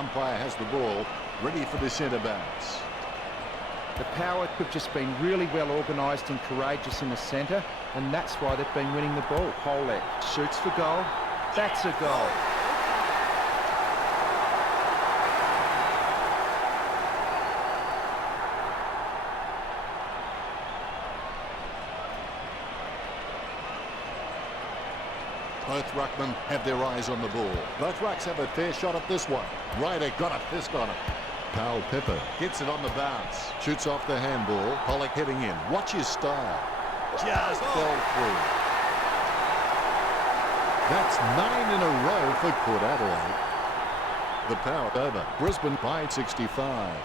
Umpire has the ball, ready for the centre bounce. The Power have just been really well organised and courageous in the centre, and that's why they've been winning the ball. Polek shoots for goal. That's a goal. Both ruckmen have their eyes on the ball. Both rucks have a fair shot at this one. Ryder got a fist on it. Powell Pepper gets it on the bounce. Shoots off the handball. Pollock heading in. Watch his style. Just fell through. That's 9 in a row for Port Adelaide. The Power over. Brisbane by 65.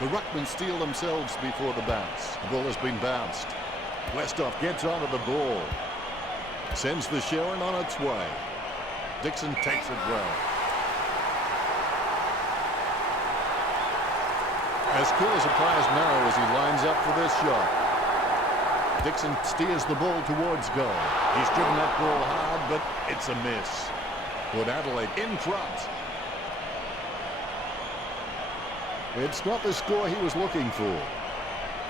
The ruckmen steel themselves before the bounce. The ball has been bounced. Westhoff gets onto the ball. Sends the Sharon on its way. Dixon takes it well. As cool as a prize marrow as he lines up for this shot. Dixon steers the ball towards goal. He's driven that ball hard, but it's a miss. Port Adelaide in front. It's not the score he was looking for.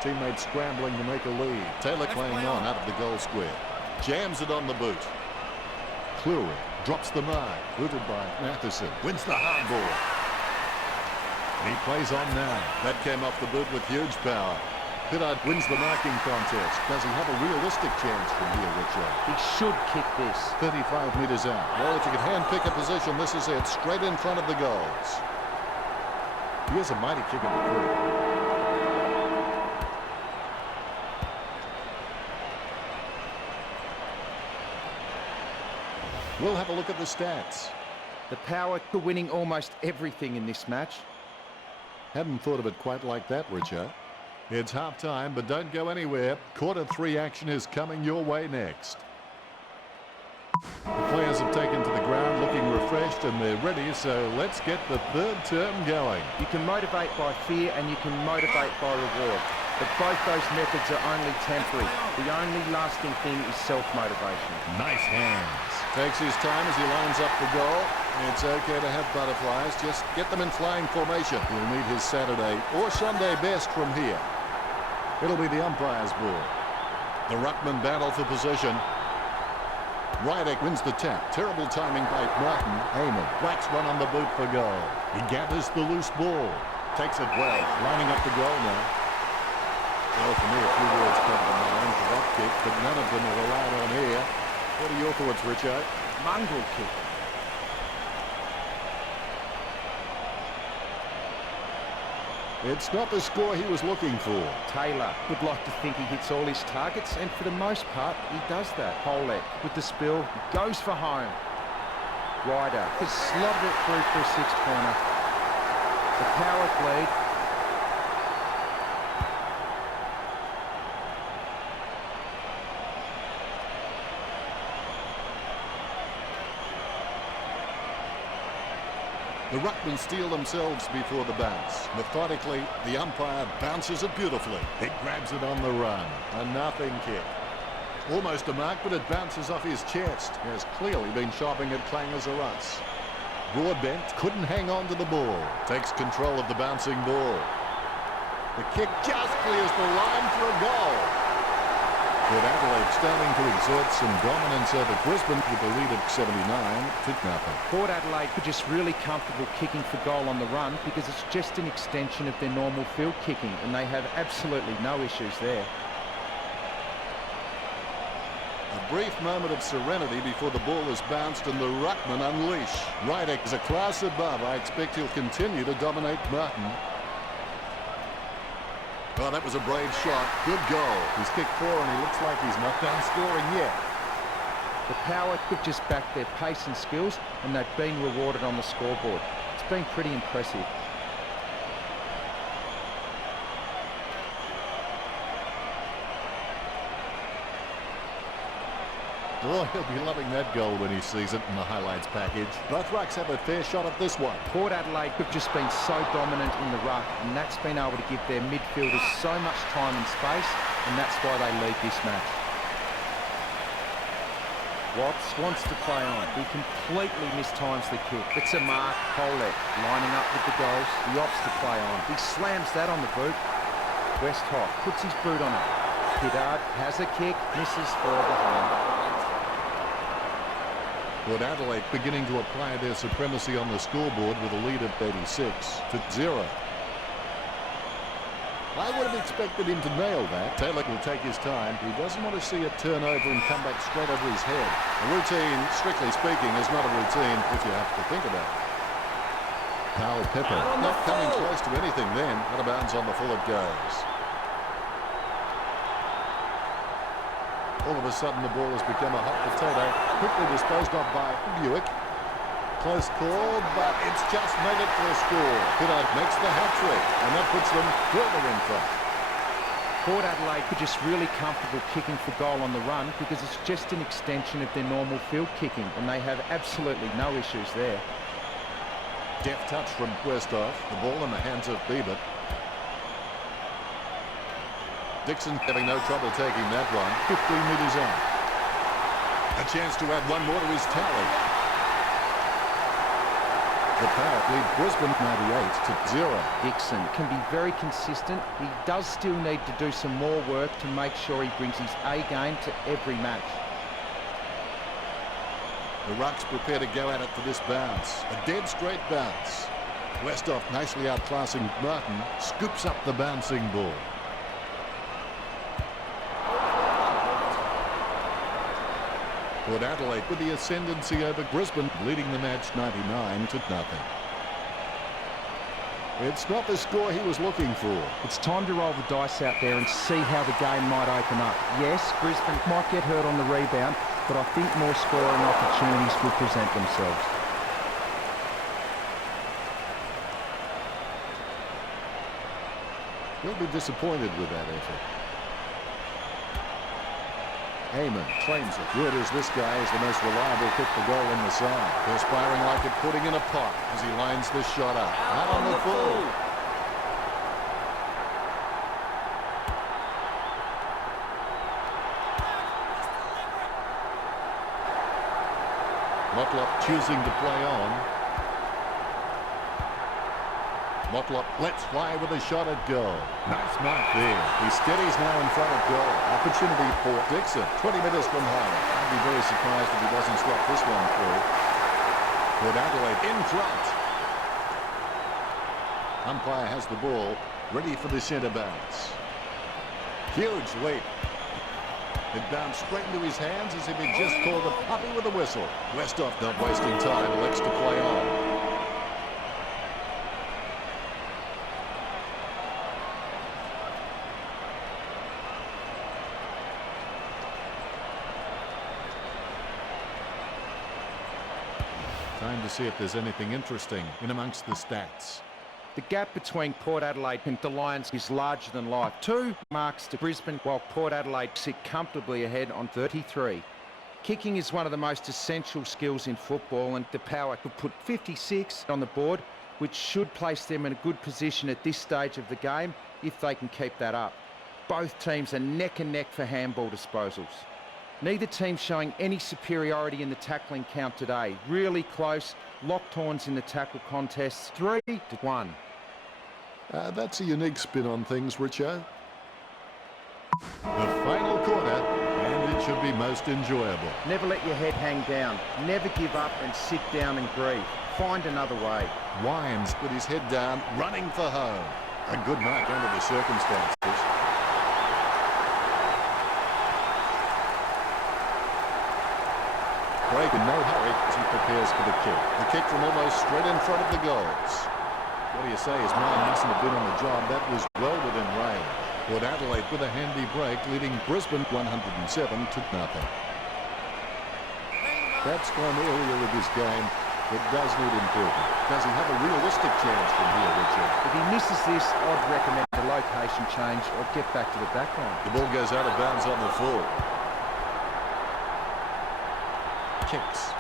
Teammates scrambling to make a lead. Taylor playing on out of the goal square. Jams it on the boot. Cleary drops the mark. Booted by Matheson. Wins the hard ball. And he plays on now. That came off the boot with huge power. Pittard wins the marking contest. Does he have a realistic chance from here, Richard? He should kick this. 35 metres out. Well, if you can hand-pick a position, this is it. Straight in front of the goals. Here's a mighty kick at the creek. We'll have a look at the stats. The power to winning almost everything in this match. Hadn't thought of it quite like that, Richard. It's half-time, but don't go anywhere. Quarter 3 action is coming your way next. The players have taken to the ground looking refreshed and they're ready, so let's get the third term going. You can motivate by fear and you can motivate by reward. But both those methods are only temporary. The only lasting thing is self-motivation. Nice hands. Takes his time as he lines up the goal. It's okay to have butterflies. Just get them in flying formation. He'll need his Saturday or Sunday best from here. It'll be the umpire's ball. The ruckman battle for possession. Rydick wins the tap. Terrible timing by Martin. Heyman whacks one on the boot for goal. He gathers the loose ball. Takes it well. Lining up the goal now. Well, for me, a few words come to mind for that kick, but none of them are allowed on here. What are your thoughts, Richo? Mongrel kick. It's not the score he was looking for. Taylor would like to think he hits all his targets, and for the most part, he does that. Holek with the spill, he goes for home. Ryder has slotted it through for a sixth corner. The power lead. The ruckmen steel themselves before the bounce. Methodically, the umpire bounces it beautifully. He grabs it on the run. A nothing kick. Almost a mark, but it bounces off his chest. He has clearly been shopping at clangers or us. Broadbent couldn't hang on to the ball. Takes control of the bouncing ball. The kick just clears the line for a goal. Port Adelaide starting to exert some dominance over Brisbane with the lead of 79 to nothing. Port Adelaide were just really comfortable kicking for goal on the run because it's just an extension of their normal field kicking and they have absolutely no issues there. A brief moment of serenity before the ball is bounced and the ruckman unleash. Rydick is a class above. I expect he'll continue to dominate Martin. Oh, that was a brave shot. Good goal. He's kicked 4 and he looks like he's not done scoring yet. The power could just back their pace and skills and they've been rewarded on the scoreboard. It's been pretty impressive. Oh, he'll be loving that goal when he sees it in the highlights package. Both rucks have a fair shot at this one. Port Adelaide have just been so dominant in the ruck and that's been able to give their midfielders so much time and space and that's why they lead this match. Watts wants to play on. He completely mistimes the kick. It's a mark. Holek lining up with the goals. He opts to play on. He slams that on the boot. Westhoff puts his boot on it. Pittard has a kick, misses for behind. Port Adelaide beginning to apply their supremacy on the scoreboard with a lead of 86 to 0. I would have expected him to nail that. Taylor will take his time. He doesn't want to see it turn over and come back straight over his head. A routine, strictly speaking, is not a routine if you have to think about it. Carl Pepper not coming close to anything then. Out of bounds on the full it goes. All of a sudden the ball has become a hot potato. Quickly disposed of by Buick. close call, but it's just made it for a score. Pitter makes the hat-trick, and that puts them further in front. Port Adelaide are just really comfortable kicking for goal on the run because it's just an extension of their normal field kicking, and they have absolutely no issues there. Deft touch from Westhoff. The ball in the hands of Bieber. Dixon having no trouble taking that one. 15 metres out. A chance to add one more to his tally. The Power lead Brisbane 98-0. Dixon can be very consistent. He does still need to do some more work to make sure he brings his A game to every match. The Rucks prepare to go at it for this bounce. A dead straight bounce. Westhoff nicely outclassing Martin. Scoops up the bouncing ball. Port Adelaide with the ascendancy over Brisbane, leading the match 99-0. It's not the score he was looking for. It's time to roll the dice out there and see how the game might open up. Yes, Brisbane might get hurt on the rebound, but I think more scoring opportunities will present themselves. He'll be disappointed with that effort. Heyman claims it. Good as this guy is the most reliable kick for goal on the side. Perspiring like it pudding in a pot as he lines this shot up. Out on the full. Motlop choosing to play on. Motlop lets fly with a shot at goal. Nice mark there. He steadies now in front of goal. Opportunity for Dixon. 20 metres from home. I'd be very surprised if he doesn't swap this one through. Port Adelaide in front. Umpire has the ball. Ready for the centre bounce. Huge leap. It bounced straight into his hands as if he'd just called a puppy with a whistle. Westhoff not wasting time. Elects to play on. Time to see if there's anything interesting in amongst the stats. The gap between Port Adelaide and the Lions is larger than life. 2 marks to Brisbane, while Port Adelaide sit comfortably ahead on 33. Kicking is one of the most essential skills in football, and the Power could put 56 on the board, which should place them in a good position at this stage of the game if they can keep that up. Both teams are neck and neck for handball disposals. Neither team showing any superiority in the tackling count today. Really close, locked horns in the tackle contests, 3-1. That's a unique spin on things, Richo. The final quarter, and it should be most enjoyable. Never let your head hang down. Never give up and sit down and grieve. Find another way. Wines with his head down, running for home. A good mark under the circumstances. Break in no hurry as he prepares for the kick. The kick from almost straight in front of the goals. What do you say? His mind mustn't have been on the job. That was well within range. Port Adelaide with a handy break, leading Brisbane 107-0. That's one area of his game that does need improvement. Does he have a realistic chance from here, Richard? If he misses this, I'd recommend a location change or get back to the back line. The ball goes out of bounds on the full. Kicks.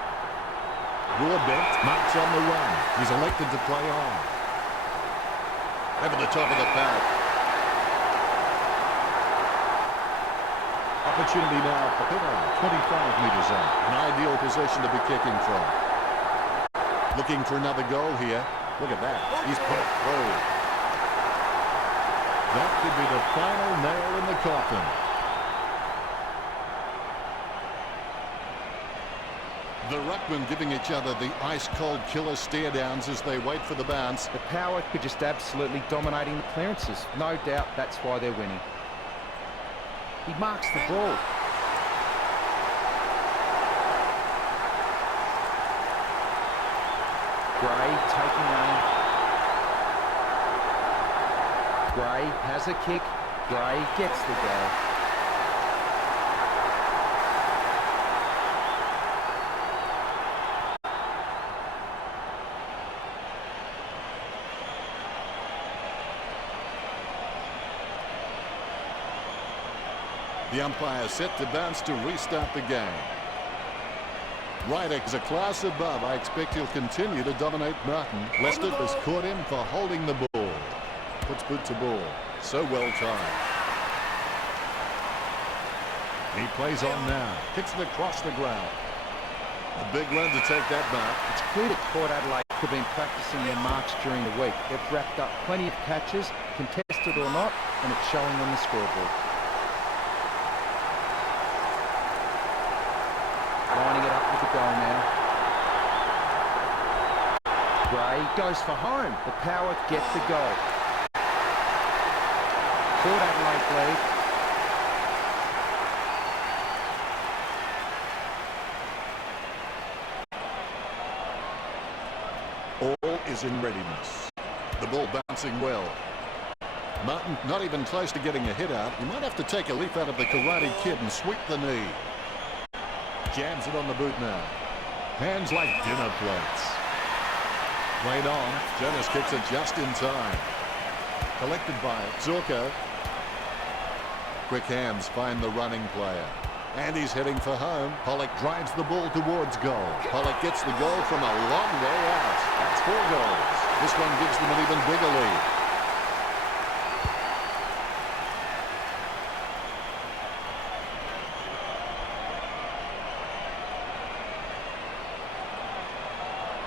Broadbent marks on the run. He's elected to play on. Over the top of the pack. Opportunity now for Pitter. 25 metres out. An ideal position to be kicking from. Looking for another goal here. Look at that. He's put it through. That could be the final nail in the coffin. The ruckmen giving each other the ice-cold killer stare-downs as they wait for the bounce. The Power are just absolutely dominating the clearances. No doubt that's why they're winning. He marks the ball. Gray taking aim. Gray has a kick. Gray gets the goal. The umpire set to bounce to restart the game. Ryder is a class above. I expect he'll continue to dominate Martin. Lester has caught him for holding the ball. Puts boot to ball. So well timed. He plays on now. Kicks it across the ground. A big run to take that mark. It's clear that Port Adelaide have been practicing their marks during the week. They've wrapped up plenty of catches, contested or not, and it's showing on the scoreboard. Lining it up with the goal now. Gray goes for home. The Power get the goal. Port Adelaide lead. All is in readiness. The ball bouncing well. Martin not even close to getting a hit out. He might have to take a leaf out of the Karate Kid and sweep the knee. Jams it on the boot now. Hands like dinner plates. Played on. Jonas kicks it just in time. Collected by Zorko. Quick hands find the running player. And he's heading for home. Pollock drives the ball towards goal. Pollock gets the goal from a long way out. That's 4 goals. This one gives them an even bigger lead.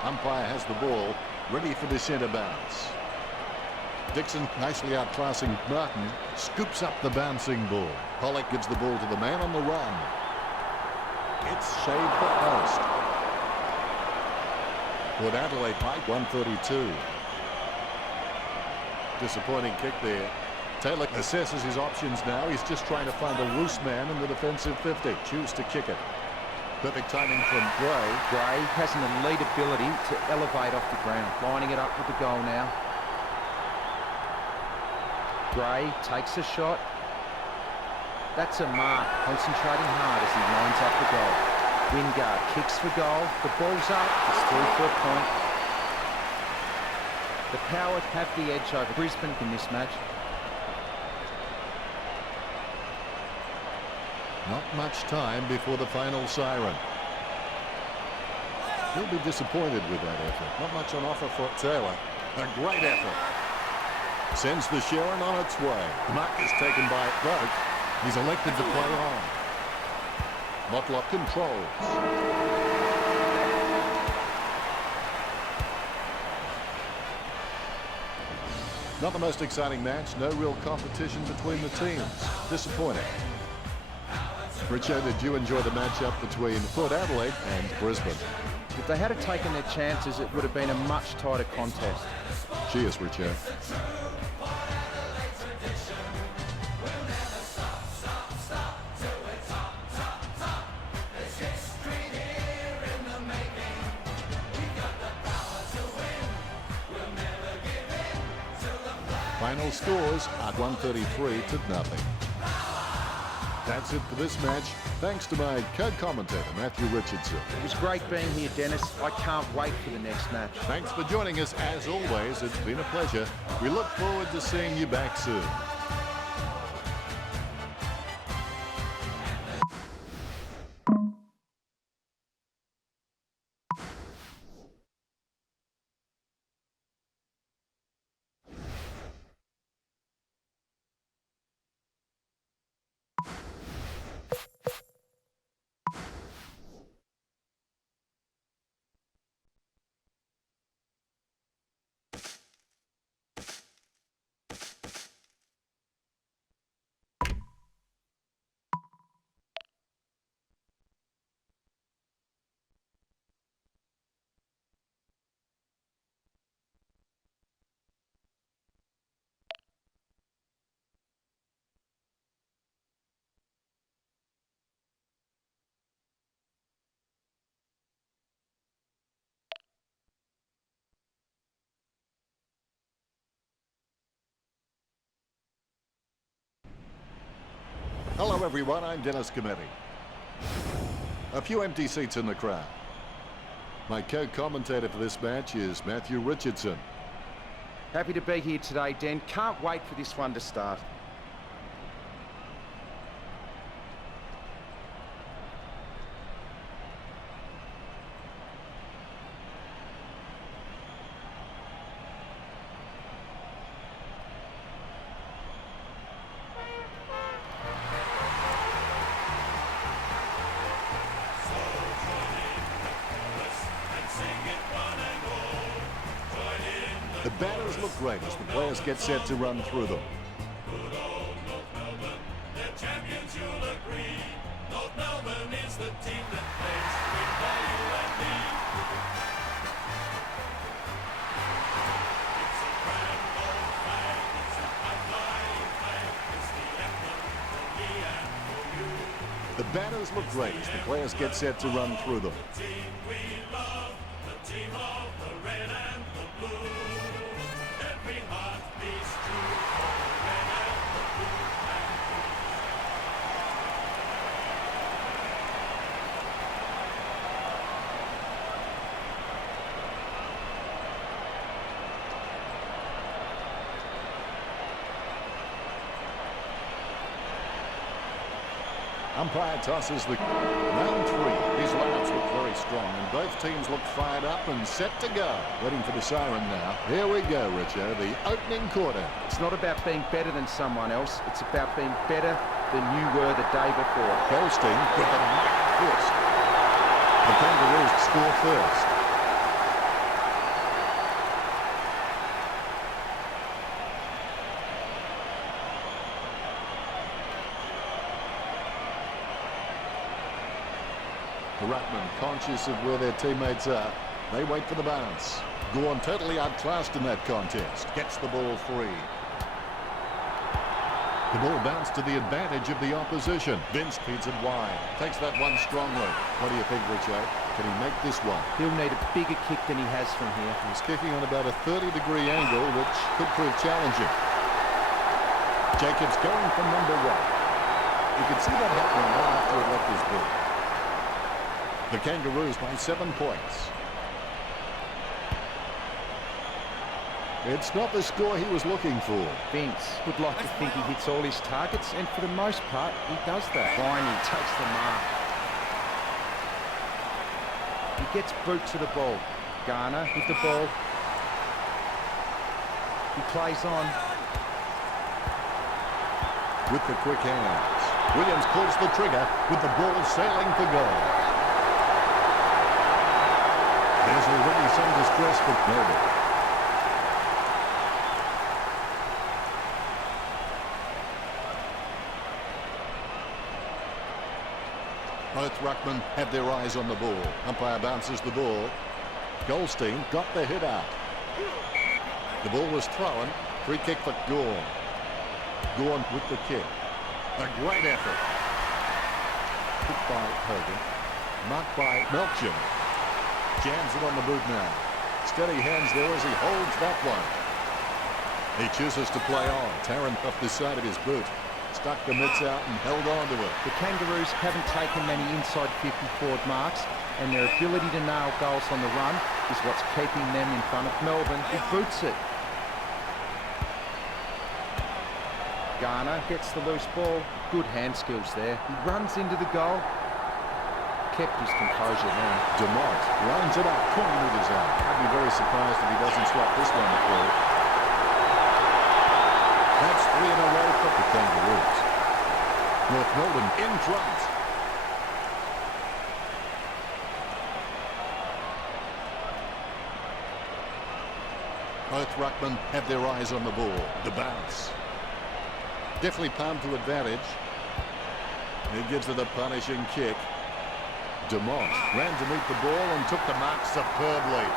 Umpire has the ball, ready for the centre bounce. Dixon nicely outclassing Martin, scoops up the bouncing ball. Pollock gives the ball to the man on the run. It's saved for post. Port Adelaide by 132. Disappointing kick there. Taylor assesses his options now. He's just trying to find a loose man in the defensive 50. Choose to kick it. Perfect timing from Gray. Gray has an elite ability to elevate off the ground. Lining it up with the goal now. Gray takes a shot. That's a mark, concentrating hard as he lines up the goal. Wingard kicks for goal. The ball's up. It's through for a point. The Power have the edge over Brisbane in this match. Not much time before the final siren. He'll be disappointed with that effort. Not much on offer for Taylor. A great effort. Sends the Sharon on its way. The mark is taken by Boak. He's elected to play on. Motlop controls. Not the most exciting match. No real competition between the teams. Disappointing. Richo, did you enjoy the matchup between Port Adelaide and Brisbane? If they had taken their chances, it would have been a much tighter contest. Cheers, Richo. Final scores are 133-0. That's it for this match. Thanks to my co-commentator, Matthew Richardson. It was great being here, Dennis. I can't wait for the next match. Thanks for joining us. As always, it's been a pleasure. We look forward to seeing you back soon. Hello, everyone. I'm Dennis Cometti. A few empty seats in the crowd. My co-commentator for this match is Matthew Richardson. Happy to be here today, Den. Can't wait for this one to start. The batters look great as the players get set to run through them. The batters look great as the players get set to run through them. Umpire tosses the round 3. These lineups look very strong and both teams look fired up and set to go. Waiting for the siren now. Here we go, Richo, the opening quarter. It's not about being better than someone else. It's about being better than you were the day before. Goldstein with a knock fist. The Kangaroos score first. The ruckman, conscious of where their teammates are, they wait for the bounce. Gorn totally outclassed in that contest. Gets the ball free. The ball bounced to the advantage of the opposition. Vince feeds it wide. Takes that one strongly. What do you think, Richo? Can he make this one? He'll need a bigger kick than he has from here. He's kicking on about a 30-degree angle, which could prove challenging. Jacobs going for number 1. You could see that happening right after it left his boot. The Kangaroos by 7 points. It's not the score he was looking for. Vince would like to think he hits all his targets, and for the most part, he does that. Viney takes the mark. He gets boot to the ball. Garner with the ball. He plays on. With the quick hands. Williams pulls the trigger with the ball sailing for goal. There's already some distress for Melbourne. Both ruckmen have their eyes on the ball. Umpire bounces the ball. Goldstein got the hit out. The ball was thrown. Free kick for Gorn. Gorn with the kick. A great effort. Hit by Hogan. Marked by Melchin. Jams it on the boot now. Steady hands there as he holds that one. He chooses to play on. Tarrant off the side of his boot. Stuck the mitts out and held on to it. The Kangaroos haven't taken many inside 50 forward marks, and their ability to nail goals on the run is what's keeping them in front of Melbourne, who boots it. Garner gets the loose ball. Good hand skills there. He runs into the goal. Kept his composure then. Dumont lines it up 20 metres out. I'd be very surprised if he doesn't swap this one through. That's 3 in a row for the Kangaroos. North Melbourne in front. Both ruckmen have their eyes on the ball. The bounce. Definitely palmed to advantage. He gives it a punishing kick. Dumont ran to meet the ball and took the mark superbly.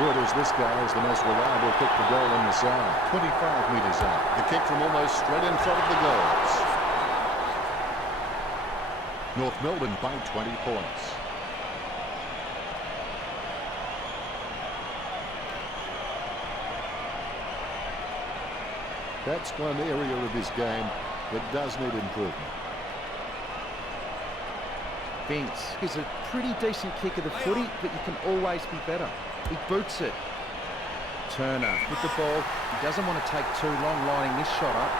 Word is this guy is the most reliable kick to goal on the side. 25 metres out. The kick from almost straight in front of the goals. North Melbourne by 20 points. That's one area of his game that does need improvement. Vince is a pretty decent kick of the footy, but you can always be better. He boots it. Turner with the ball. He doesn't want to take too long lining this shot up.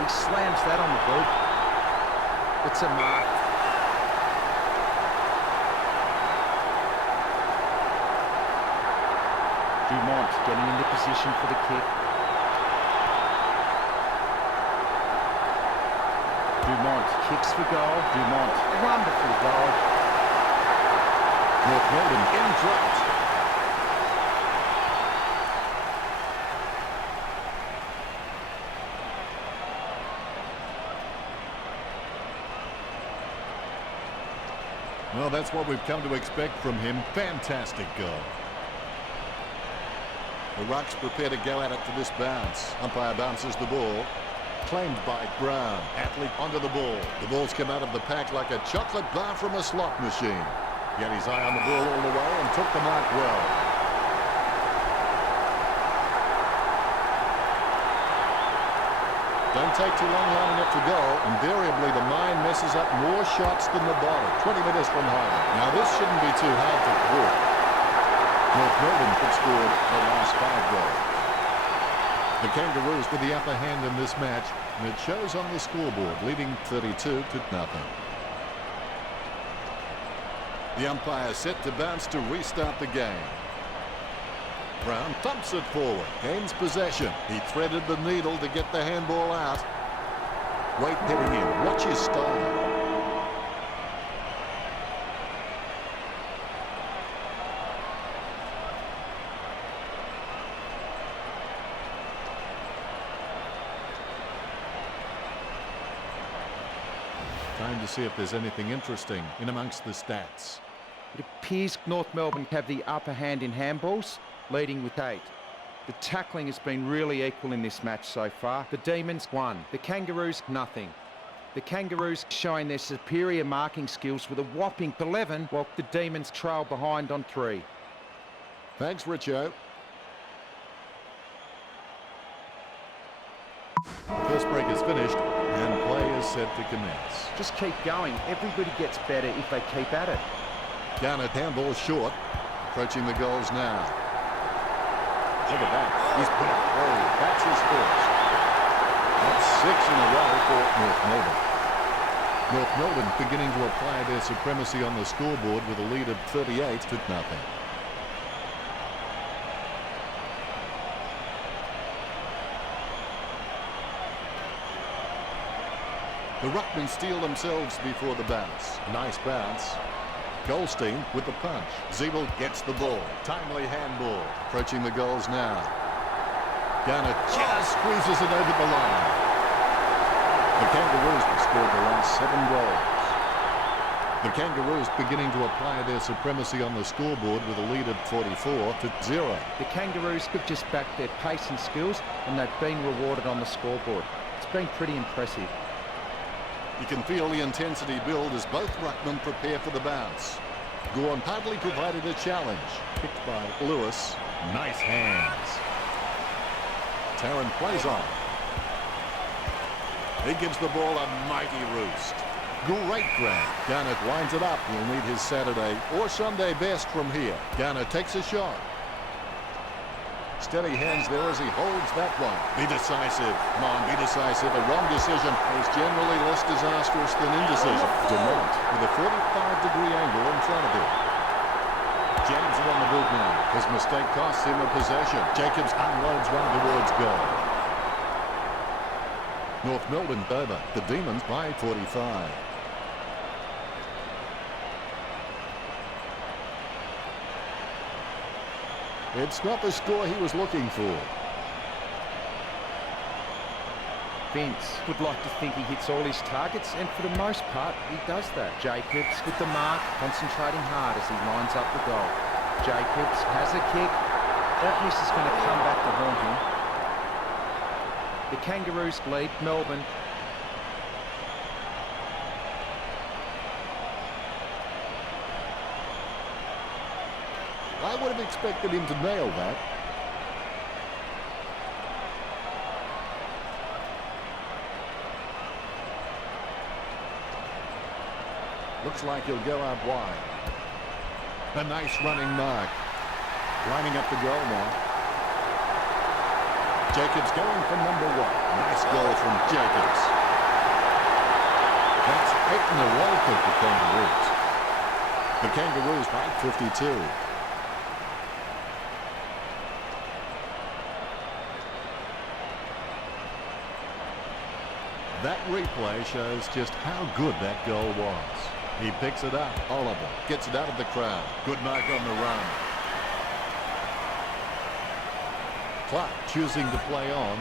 He slams that on the boot. It's a mark. Dumont getting into position for the kick. Dumont kicks for goal. Dumont, wonderful goal. North Melbourne in front. Well, that's what we've come to expect from him. Fantastic goal. The Rucks prepare to go at it for this bounce. Umpire bounces the ball. Claimed by Brown. Athlete onto the ball. The ball's come out of the pack like a chocolate bar from a slot machine. He had his eye on the ball all the way and took the mark well. Don't take too long lining up for goal. Invariably, the mind messes up more shots than the body. 20 metres from home. Now, this shouldn't be too hard to walk. North Melbourne could score the last 5 goals. The Kangaroos with the upper hand in this match, and it shows on the scoreboard, leading 32-0. The umpire set to bounce to restart the game. Brown thumps it forward, gains possession. He threaded the needle to get the handball out. Wait heading in. Watch his style. Time to see if there's anything interesting in amongst the stats. It appears North Melbourne have the upper hand in handballs, leading with 8. The tackling has been really equal in this match so far. The Demons won. The Kangaroos nothing. The Kangaroos showing their superior marking skills with a whopping 11, while the Demons trail behind on 3. Thanks, Richo. First break is finished and play is set to commence. Just keep going. Everybody gets better if they keep at it. Down at handball short. Approaching the goals now. Look at that. He's put it through. That's his first. That's 6 in a row for North Melbourne. North Melbourne beginning to apply their supremacy on the scoreboard with a lead of 38-0. The Ruckmen steal themselves before the bounce. Nice bounce. Goldstein with the punch. Zeeble gets the ball. Timely handball. Approaching the goals now. Garner just squeezes it over the line. The Kangaroos have scored the last 7 goals. The Kangaroos beginning to apply their supremacy on the scoreboard with a lead of 44-0. The Kangaroos could just back their pace and skills, and they've been rewarded on the scoreboard. It's been pretty impressive. You can feel the intensity build as both ruckmen prepare for the bounce. Gorn hardly provided a challenge. Picked by Lewis. Nice hands. Tarrant plays on. He gives the ball a mighty roost. Great grab. Garnett winds it up. He'll need his Saturday or Sunday best from here. Garnett takes a shot. Steady hands there as he holds that one. Be decisive. Come on, be decisive. A wrong decision is generally less disastrous than indecision. Dumont with a 45-degree angle in front of him. James on the move now. His mistake costs him a possession. Jacobs unloads one towards goal. North Melbourne over. The Demons by 45. It's not the score he was looking for. Vince would like to think he hits all his targets, and for the most part, he does that. Jacobs with the mark, concentrating hard as he lines up the goal. Jacobs has a kick. That miss is going to come back to haunt him. The Kangaroos lead Melbourne. I would have expected him to nail that. Looks like he'll go out wide. A nice running mark. Lining up the goal now. Jacobs going for number 1. Nice goal from Jacobs. That's 8 in a row for the Kangaroos. The Kangaroos by 52. That replay shows just how good that goal was. He picks it up. Oliver gets it out of the crowd. Good mark on the run. Clark choosing to play on.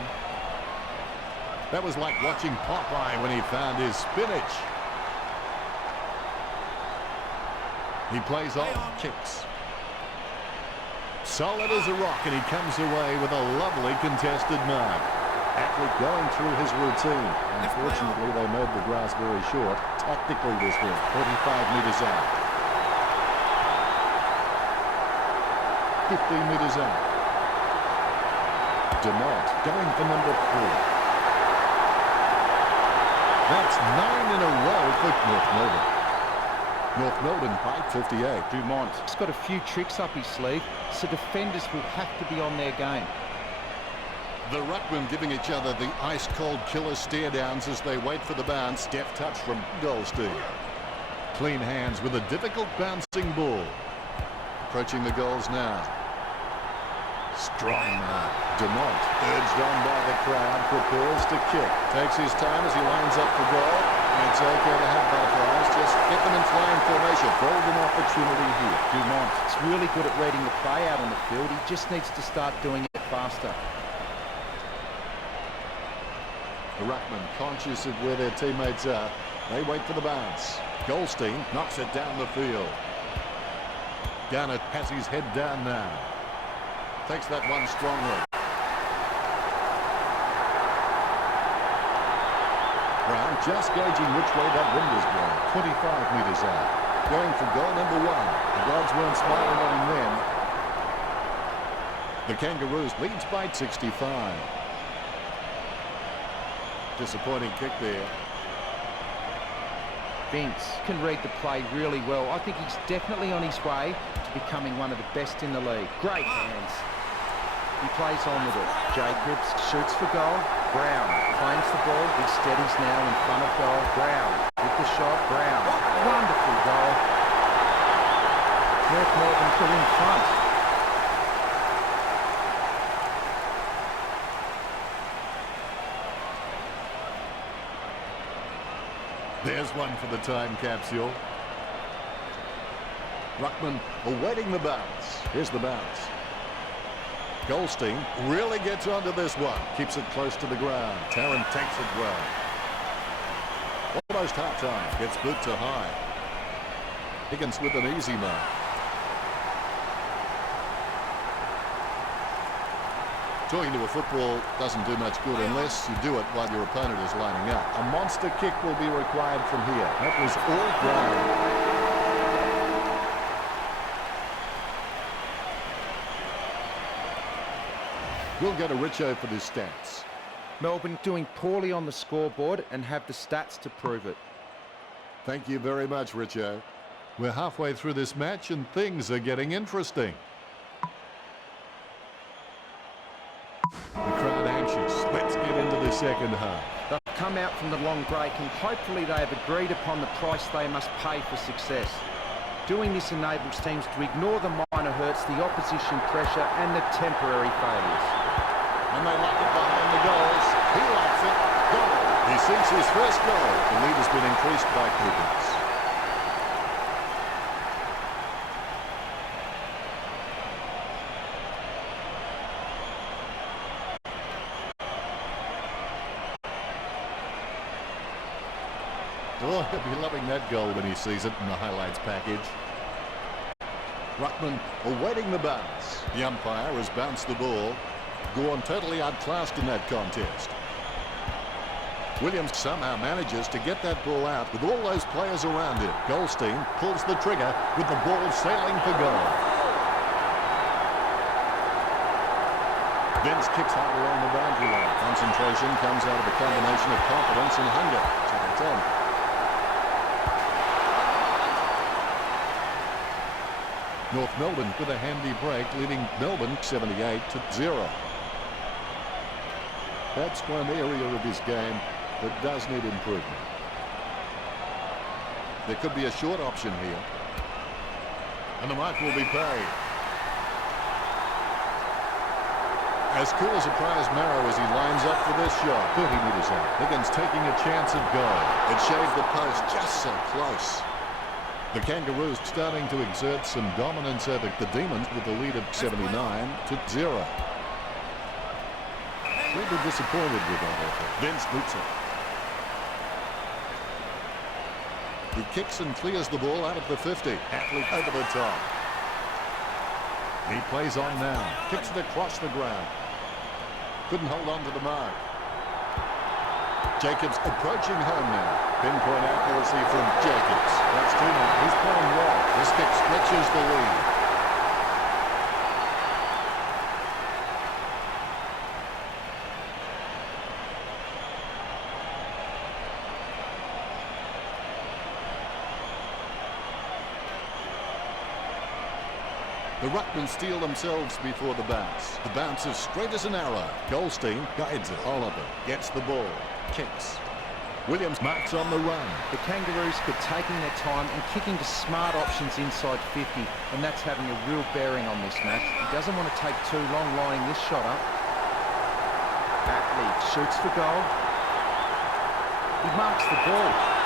That was like watching Popeye when he found his spinach. He plays on, kicks. Solid as a rock, and he comes away with a lovely contested mark. Athlete going through his routine. Unfortunately, they made the grass very short. Tactically, this was 45 metres out. 15 metres out. DeMont going for number 4. That's 9 in a row for North Melbourne. North Melbourne by 58. Dumont has got a few tricks up his sleeve, so defenders will have to be on their game. The ruckmen giving each other the ice-cold killer stare-downs as they wait for the bounce. Deft touch from Goldstein. Clean hands with a difficult bouncing ball. Approaching the goals now. Strong mark. DeMont, urged on by the crowd, prepares to kick. Takes his time as he lines up for goal. It's okay to have butterflies. Just get them in flying formation. Golden opportunity here. Dumont is really good at reading the play out on the field. He just needs to start doing it faster. The ruckman conscious of where their teammates are. They wait for the bounce. Goldstein knocks it down the field. Garnett has his head down now. Takes that one strongly. Brown just gauging which way that wind is blowing. 25 metres out. Going for goal number 1. The gods weren't smiling on him then. The Kangaroos leads by 65. Disappointing kick there. Vince can read the play really well. I think he's definitely on his way to becoming one of the best in the league. Great hands. He plays on with it. Jacobs shoots for goal. Brown claims the ball. He steadies now in front of goal. Brown with the shot. Brown. Wonderful goal. North Melbourne put in front. There's one for the time capsule. Ruckman awaiting the bounce. Here's the bounce. Goldstein really gets onto this one. Keeps it close to the ground. Tarrant takes it well. Almost half-time. Gets boot to high. Higgins with an easy mark. Talking to a football doesn't do much good unless you do it while your opponent is lining up. A monster kick will be required from here. That was all ground. We'll go to Richo for the stats. Melbourne doing poorly on the scoreboard and have the stats to prove it. Thank you very much, Richo. We're halfway through this match and things are getting interesting. The crowd anxious. Let's get into the second half. They've come out from the long break and hopefully they have agreed upon the price they must pay for success. Doing this enables teams to ignore the minor hurts, the opposition pressure and the temporary failures. And they lock it behind the goals. He likes it. Goal. He sinks his first goal. The lead has been increased by Cougars. Oh, he'll be loving that goal when he sees it in the highlights package. Ruckman awaiting the bounce. The umpire has bounced the ball. Gorn totally outclassed in that contest. Williams somehow manages to get that ball out with all those players around him. Goldstein pulls the trigger with the ball sailing for goal. Vince kicks hard along the boundary line. Concentration comes out of a combination of confidence and hunger. So that's on. North Melbourne with a handy break, leading Melbourne 78-0. That's one area of his game that does need improvement. There could be a short option here. And the mark will be paid. As cool as a prize marrow as he lines up for this shot. 30 metres out. Higgins taking a chance at goal. It shaved the post just so close. The Kangaroos starting to exert some dominance over the Demons with the lead of 79-0. We'll be disappointed with that effort. Vince boots it. He kicks and clears the ball out of the 50. Athlete over the top. He plays on now. Kicks it across the ground. Couldn't hold on to the mark. Jacobs approaching home now. Pinpoint accuracy from Jacobs. That's 2 now. He's playing well. This kick stretches the lead. The Ruckmen steal themselves before the bounce. The bounce is straight as an arrow. Goldstein guides it. Oliver gets the ball. Kicks. Williams marks on the run. The Kangaroos are taking their time and kicking to smart options inside 50, and that's having a real bearing on this match. He doesn't want to take too long lining this shot up. Atlee shoots for goal. He marks the ball.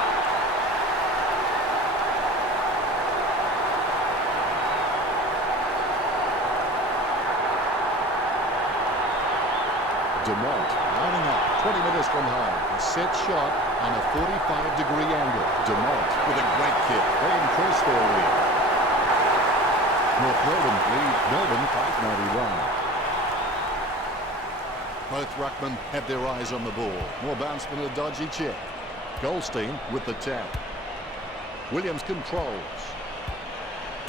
Dumont lining up 20 metres from home. A set shot on a 45-degree angle. Dumont with a great kick. They increase their lead. North Melbourne lead Melbourne 591. Both ruckmen have their eyes on the ball. More bounce than a dodgy check. Goldstein with the tap. Williams controls.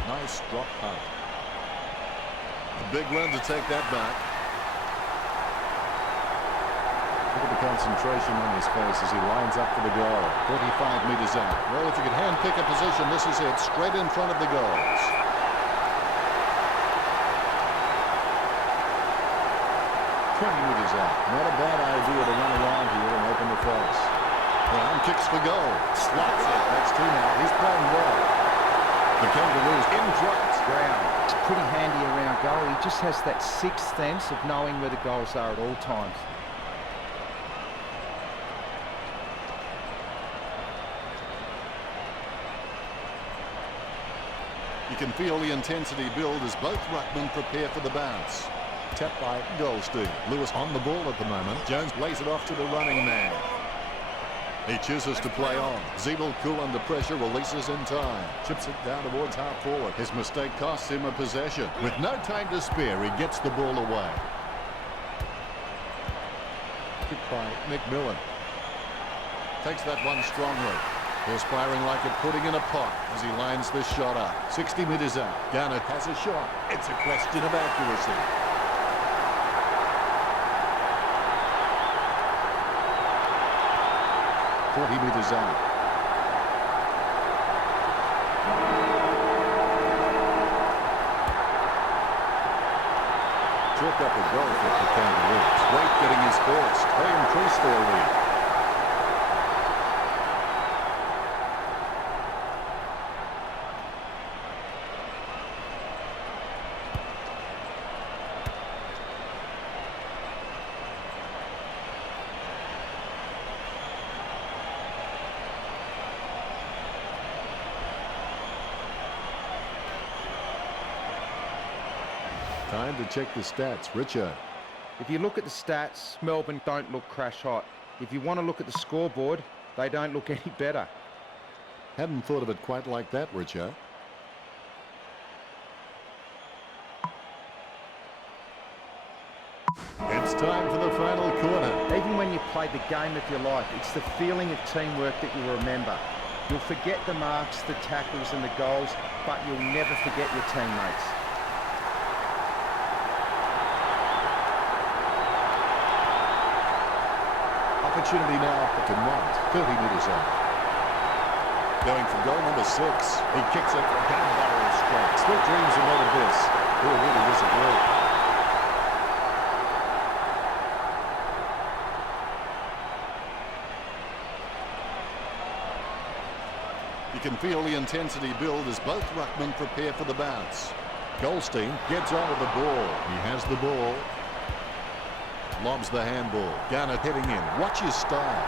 Nice drop punt. A big run to take that back. Look at the concentration on his face as he lines up for the goal. 45 metres out. Well, if you could hand-pick a position, this is it. Straight in front of the goals. Metres out. Not a bad idea to run around here and open the face. Brown kicks for goal. Slots it. That's 2 now. He's playing well. The Kangaroos in front. Brown. It's pretty handy around goal. He just has that sixth sense of knowing where the goals are at all times. You can feel the intensity build as both ruckmen prepare for the bounce. Tapped by Goldstein. Lewis on the ball at the moment. Jones lays it off to the running man. He chooses to play on. Zeeble, cool under pressure, releases in time. Chips it down towards half forward. His mistake costs him a possession. With no time to spare, he gets the ball away. Kick by McMillan. Takes that one strongly. Perspiring like a pudding in a pot as he lines this shot up. 60 metres out. Garnett has a shot. It's a question of accuracy. Meters out. Chalk up a goal for the Kangaroos. Wait getting his first. They increase their lead. Time to check the stats. Richard. If you look at the stats, Melbourne don't look crash hot. If you want to look at the scoreboard, they don't look any better. Hadn't thought of it quite like that, Richard. It's time for the final quarter. Even when you play the game of your life, it's the feeling of teamwork that you'll remember. You'll forget the marks, the tackles and the goals, but you'll never forget your teammates. Opportunity now for Dumont. 30 metres out. Going for goal number 6. He kicks it down the barrel straight. Sweet dreams are made of this. Who really disagree? You can feel the intensity build as both ruckmen prepare for the bounce. Goldstein gets onto the ball. He has the ball. lobs the handball. Garnett heading in. Watch his style.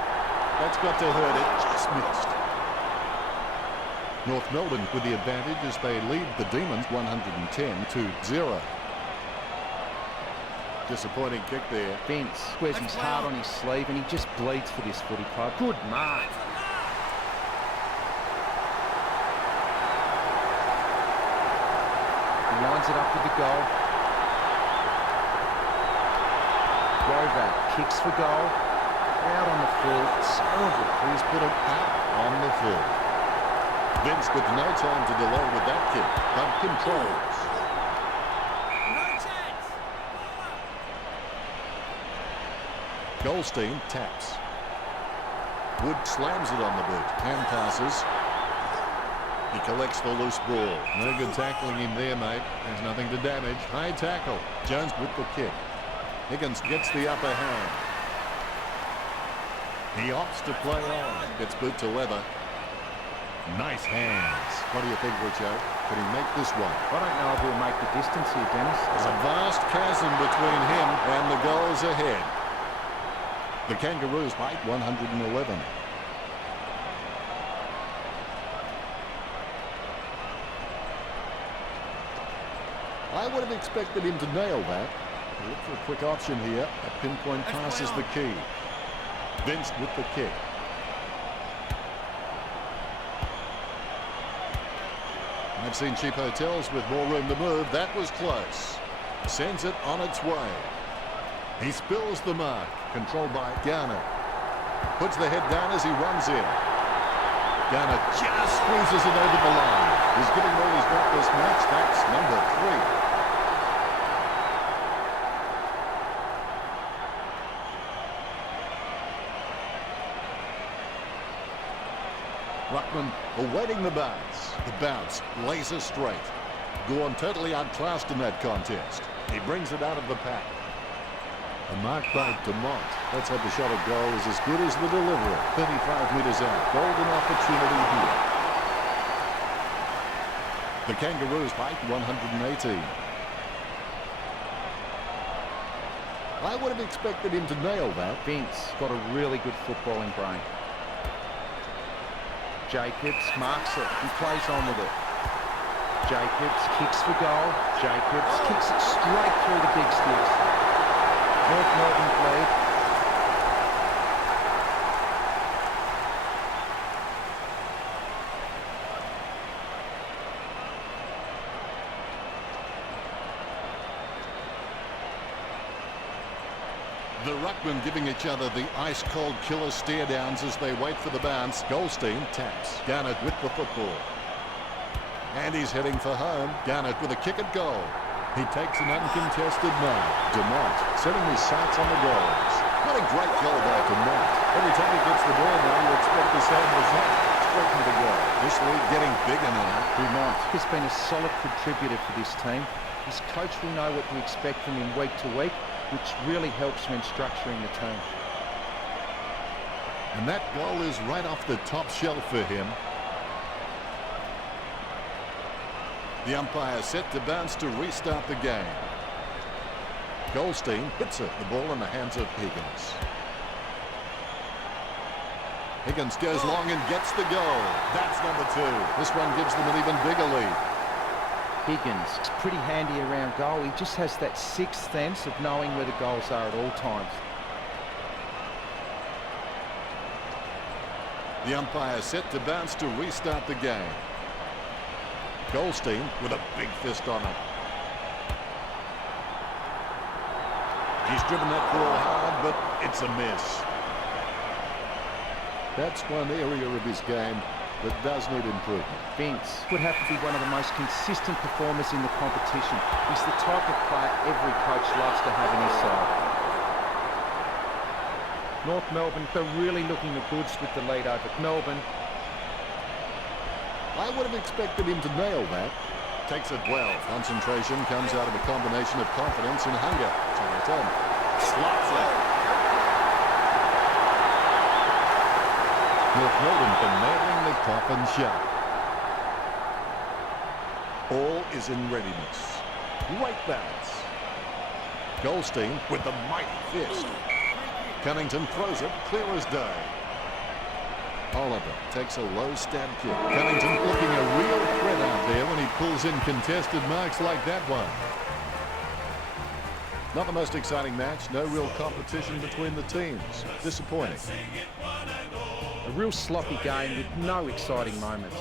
That's got to hurt it. Just missed. North Melbourne with the advantage as they lead the Demons 110-0. Disappointing kick there. Vince wears his heart on his sleeve and he just bleeds for this footy club. Good mark. He lines it up with the goal. Grover kicks for goal. Out on the full. It's horrible. He's put it out on the full. Vince with no time to delay with that kick, but controls. Goldstein taps. Wood slams it on the boot. Hand passes. He collects the loose ball. No good tackling him there, mate. There's nothing to damage. High tackle. Jones with the kick. Higgins gets the upper hand. He opts to play on. Gets boot to leather. Nice hands. What do you think, Richo? Can he make this one? I don't know if he'll make the distance here, Dennis. There's a vast chasm between him and the goals ahead. The Kangaroos fight 111. I would have expected him to nail that. Look for a quick option here. A pinpoint pass is the key. Vince with the kick. I've seen cheap hotels with more room to move. That was close. Sends it on its way. He spills the mark. Controlled by Garner. Puts the head down as he runs in. Garner just squeezes it over the line. He's giving all he's got this match. That's number 3. Ruckman awaiting the bounce. The bounce laser straight. Gorn totally outclassed in that contest. He brings it out of the pack. A mark by DeMont. Let's hope the shot at goal is as good as the delivery. 35 metres out. Golden opportunity here. The Kangaroos fight 118. I would have expected him to nail that. Vince got a really good footballing brain. Jacobs marks it and plays on with it. Jacobs kicks for goal. Jacobs kicks it straight through the big sticks. North Melbourne lead. The ruckmen giving each other the ice-cold killer stare-downs as they wait for the bounce. Goldstein taps. Garnett with the football. And he's heading for home. Garnett with a kick at goal. He takes an uncontested mark. DeMont setting his sights on the goals. What a great goal by DeMont. Every time he gets the ball now, you expect the same result. Straight to the goal. This lead getting bigger now. DeMont has been a solid contributor for this team. His coach will know what to expect from him week to week, which really helps when structuring the team. And that goal is right off the top shelf for him. The umpire set to bounce to restart the game. Goldstein hits it. The ball in the hands of Higgins. Higgins goes long and gets the goal. That's number 2. This one gives them an even bigger lead. Higgins is pretty handy around goal. He just has that sixth sense of knowing where the goals are at all times. The umpire set to bounce to restart the game. Goldstein with a big fist on it. He's driven that ball hard, but it's a miss. That's one area of his game that does need improvement. Vince would have to be one of the most consistent performers in the competition. He's the type of player every coach loves to have in his side. North Melbourne, they're really looking the goods with the lead over Melbourne. I would have expected him to nail that. Takes it well. Concentration comes out of a combination of confidence and hunger. Slots it. North Melbourne for nailing the coffin shut. All is in readiness. Great bounce. Goldstein with the mighty fist. Cunnington throws it clear as day. Oliver takes a low stab kick. Cunnington looking a real threat out there when he pulls in contested marks like that one. Not the most exciting match. No real competition between the teams. Disappointing. A real sloppy game with no exciting moments.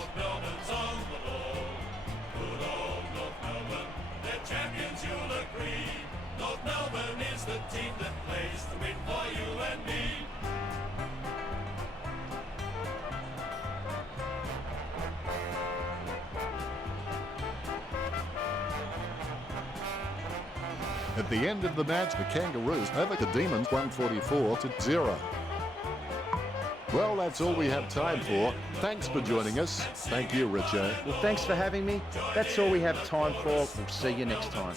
At the end of the match, the Kangaroos over the Demons 144-0. Well, that's all we have time for. Thanks for joining us. Thank you, Richo. Well, thanks for having me. That's all we have time for. We'll see you next time.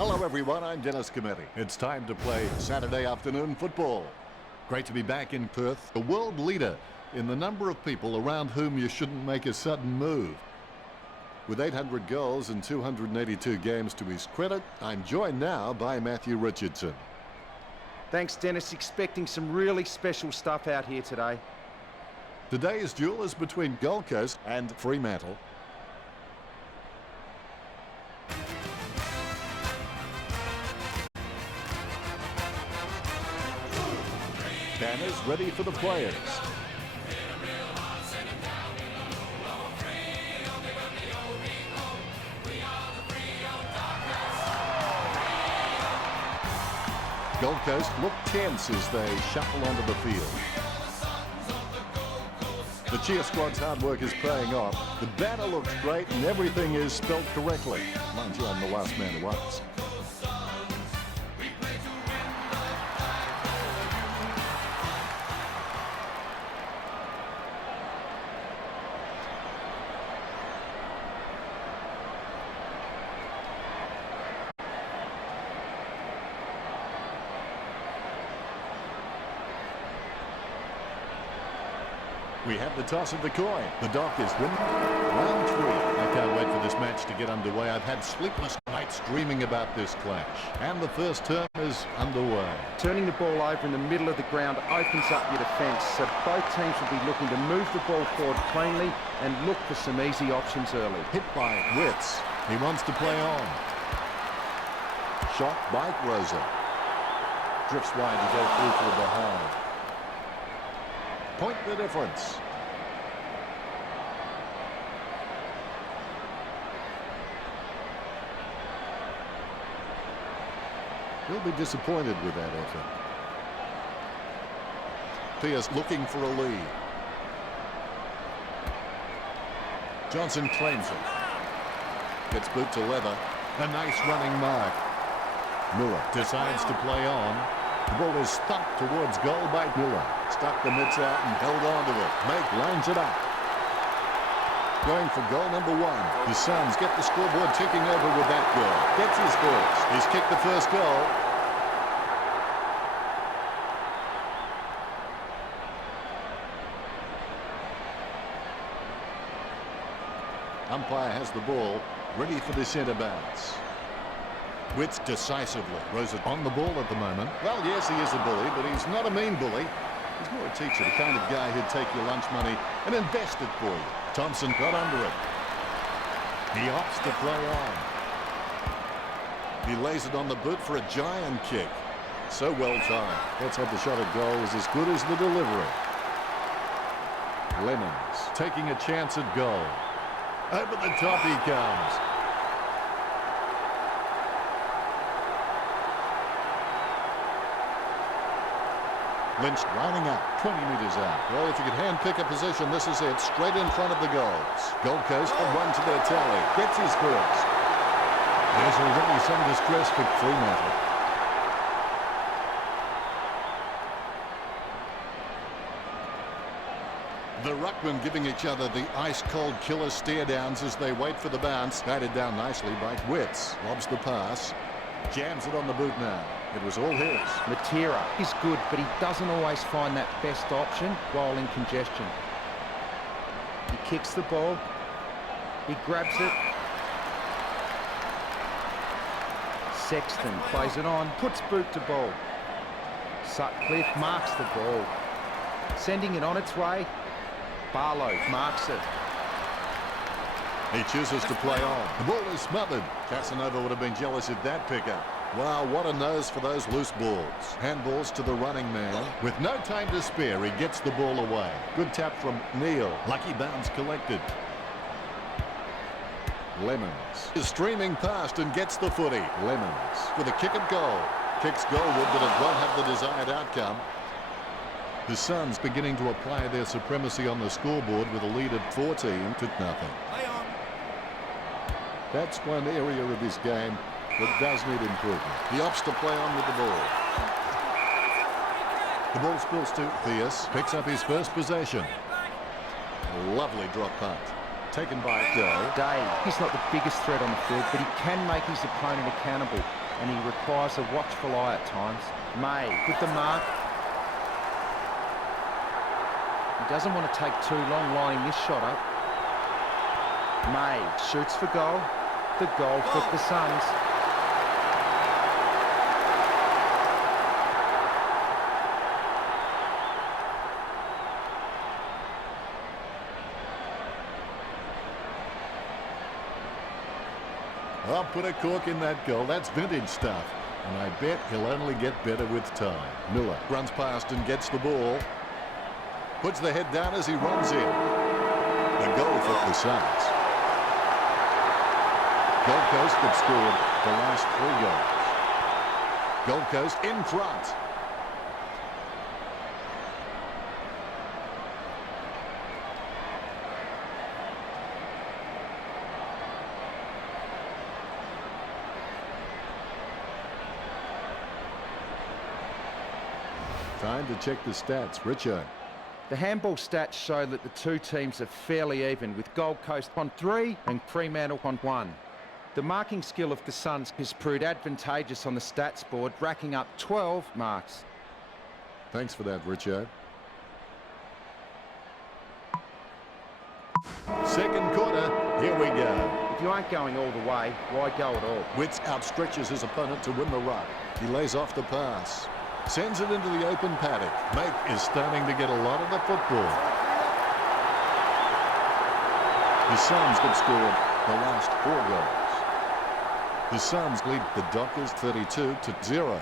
Hello everyone, I'm Dennis Cometti. It's time to play Saturday afternoon football. Great to be back in Perth, the world leader in the number of people around whom you shouldn't make a sudden move. With 800 goals and 282 games to his credit, I'm joined now by Matthew Richardson. Thanks, Dennis. Expecting some really special stuff out here today. Today's duel is between Gold Coast and Fremantle. Banners ready for the players. Gold Coast look tense as they shuffle onto the field. The cheer squad's hard work is paying off. The banner looks great and everything is spelled correctly. Mind you, I'm the last man to ask. We have the toss of the coin. The Dockers win round 3. I can't wait for this match to get underway. I've had sleepless nights dreaming about this clash. And the first term is underway. Turning the ball over in the middle of the ground opens up your defence, so both teams will be looking to move the ball forward cleanly and look for some easy options early. Hit by Witz. He wants to play on. Shot by Rosa. Drifts wide to go through for the behind. Point the difference. He'll be disappointed with that effort. Pierce looking for a lead. Johnson claims it. Gets boot to leather. A nice running mark. Miller decides to play on. The ball is stuck towards goal by Miller. Stuck the mitts out and held on to it. Make lines it up. Going for goal number 1. The Suns get the scoreboard ticking over with that goal. Gets his first. He's kicked the first goal. Umpire has the ball, ready for the centre bounce. Witz decisively. Rosa on the ball at the moment. Well, yes, he is a bully, but he's not a mean bully. He's more a teacher, the kind of guy who'd take your lunch money and invest it for you. Thompson got under it. He opts to play on. He lays it on the boot for a giant kick. So well timed. Let's hope the shot at goal is as good as the delivery. Lemons taking a chance at goal. Over the top he comes. Lynch lining up, 20 metres out. Well, if you could hand-pick a position, this is it, straight in front of the goals. Gold Coast have run to their tally. Gets his first. There's already some distress for Fremantle. The ruckmen giving each other the ice-cold killer stare-downs as they wait for the bounce. Guided down nicely by Witz. Lobs the pass. Jams it on the boot now. It was all his. Matera is good, but he doesn't always find that best option while in congestion. He kicks the ball. He grabs it. Sexton plays it on, puts boot to ball. Sutcliffe marks the ball. Sending it on its way. Barlow marks it. He chooses to play on. The ball is smothered. Casanova would have been jealous of that pickup. Wow, what a nose for those loose balls. Handballs to the running man. With no time to spare, he gets the ball away. Good tap from Neal. Lucky bounce collected. Lemons is streaming past and gets the footy. Lemons with a kick at goal. Kicks goalward, but it won't have the desired outcome. The Suns beginning to apply their supremacy on the scoreboard with a lead of 14-0. That's one area of this game that does need improvement. He opts to play on with the ball. The ball spills to Pierce. Picks up his first possession. A lovely drop punt. Taken by Day. Day, he's not the biggest threat on the field, but he can make his opponent accountable. and he requires a watchful eye at times. May with the mark. He doesn't want to take too long lining this shot up. May shoots for goal. The goal for the Suns. I'll put a cork in that goal. That's vintage stuff. And I bet he'll only get better with time. Miller runs past and gets the ball. Puts the head down as he runs in. The goal for the Suns. Gold Coast have scored the last 3 goals. Gold Coast in front. Time to check the stats. Richo. The handball stats show that the two teams are fairly even, with Gold Coast on 3 and Fremantle on 1. The marking skill of the Suns has proved advantageous on the stats board, racking up 12 marks. Thanks for that, Richo. Second quarter, here we go. If you aren't going all the way, why go at all? Witts outstretches his opponent to win the ruck. He lays off the pass. Sends it into the open paddock. Mate is starting to get a lot of the football. The Suns have scored the last 4 goals. The Suns lead the Dockers 32-0.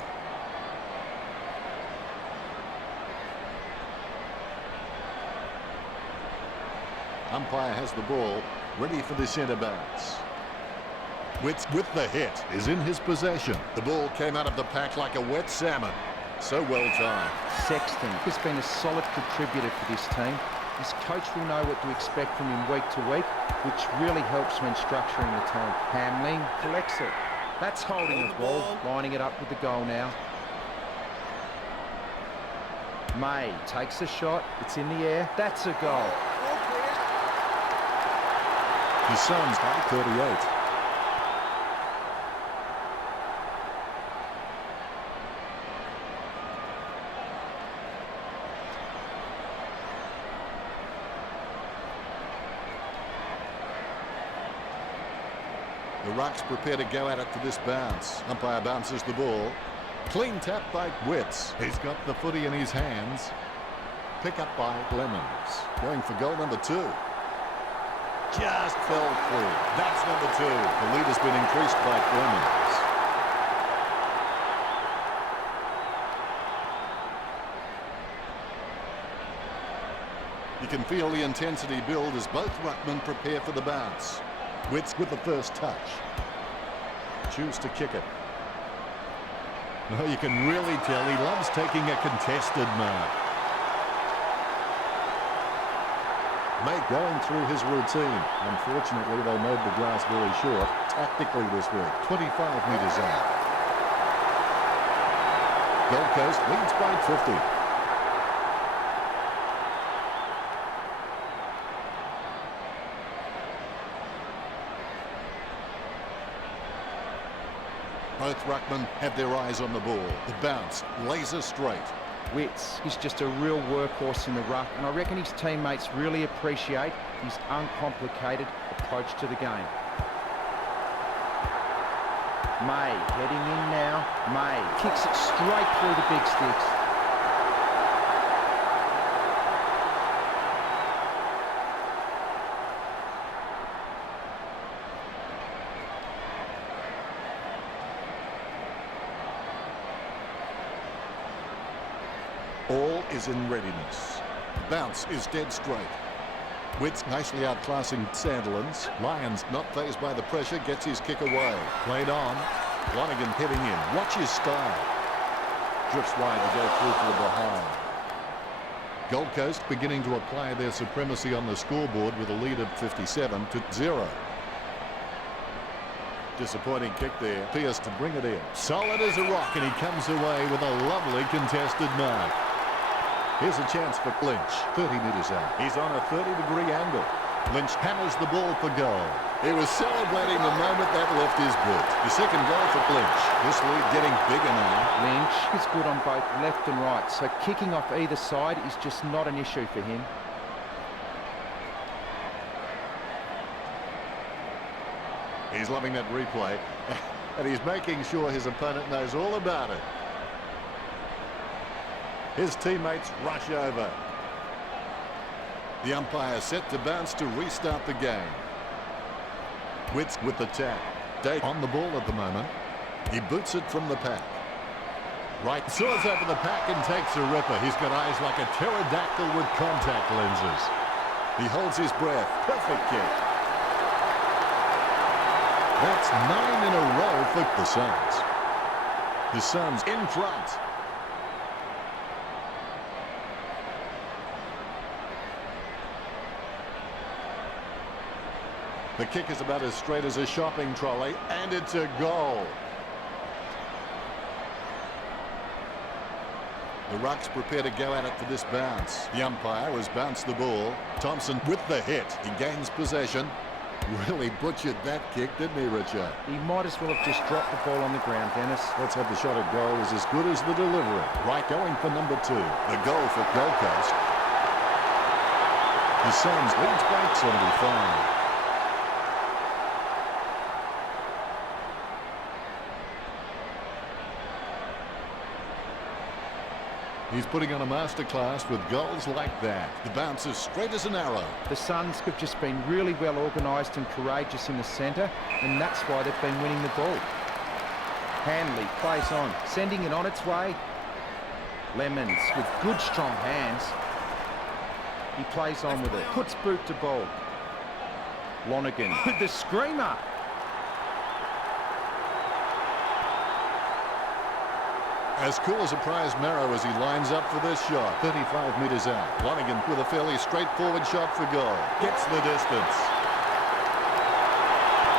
Umpire has the ball, ready for the centre bounce. Witts with the hit is in his possession. The ball came out of the pack like a wet salmon. So well timed. Sexton has been a solid contributor for this team. His coach will know what to expect from him week to week, which really helps when structuring the team. Hamling collects it. That's holding the ball, lining it up with the goal now. May takes a shot. It's in the air. That's a goal. The Suns by 38. The Rucks prepare to go at it for this bounce. Umpire bounces the ball. Clean tap by Witts. He's got the footy in his hands. Pick up by Lemons. Going for goal number 2. Just fell through. That's number 2. The lead has been increased by Lemons. You can feel the intensity build as both ruckmen prepare for the bounce. Witts with the first touch. Choose to kick it. Oh, you can really tell he loves taking a contested mark. Mate going through his routine. Unfortunately, they made the glass very short tactically this week. 25 metres out. Gold Coast leads by 50. Both ruckmen have their eyes on the ball. The bounce, laser straight. Witts is just a real workhorse in the ruck, and I reckon his teammates really appreciate his uncomplicated approach to the game. May heading in now. May kicks it straight through the big sticks. All is in readiness. The bounce is dead straight. Witts nicely outclassing Sandilands. Lyons, not fazed by the pressure, gets his kick away. Played on. Lonergan heading in. Watch his style. Drifts wide to go through to the behind. Gold Coast beginning to apply their supremacy on the scoreboard with a lead of 57-0. Disappointing kick there. Pierce to bring it in. Solid as a rock, and he comes away with a lovely contested mark. Here's a chance for Clinch. 30 metres out. He's on a 30-degree angle. Lynch hammers the ball for goal. He was celebrating the moment that left his boot. The second goal for Lynch. This lead getting bigger now. Lynch is good on both left and right, so kicking off either side is just not an issue for him. He's loving that replay, and he's making sure his opponent knows all about it. His teammates rush over. The umpire set to bounce to restart the game. Witts with the tap. Day on the ball at the moment. He boots it from the pack. Right, soars over the pack and takes a ripper. He's got eyes like a pterodactyl with contact lenses. He holds his breath. Perfect kick. That's 9 in a row for the Suns. The Suns in front. The kick is about as straight as a shopping trolley, and it's a goal. The Rucks prepare to go at it for this bounce. The umpire has bounced the ball. Thompson with the hit. He gains possession. Really butchered that kick, didn't he, Richard? He might as well have just dropped the ball on the ground, Dennis. Let's hope the shot at goal is as good as the delivery. Right, going for number 2. The goal for Gold Coast. The Suns leads by 75. He's putting on a masterclass with goals like that. The bounce is straight as an arrow. The Suns have just been really well organised and courageous in the centre, and that's why they've been winning the ball. Hanley plays on, sending it on its way. Lemons with good strong hands. He plays on with it, puts boot to ball. Lonergan with the screamer. As cool as a prize marrow as he lines up for this shot. 35 metres out. Lonergan with a fairly straightforward shot for goal. Gets the distance.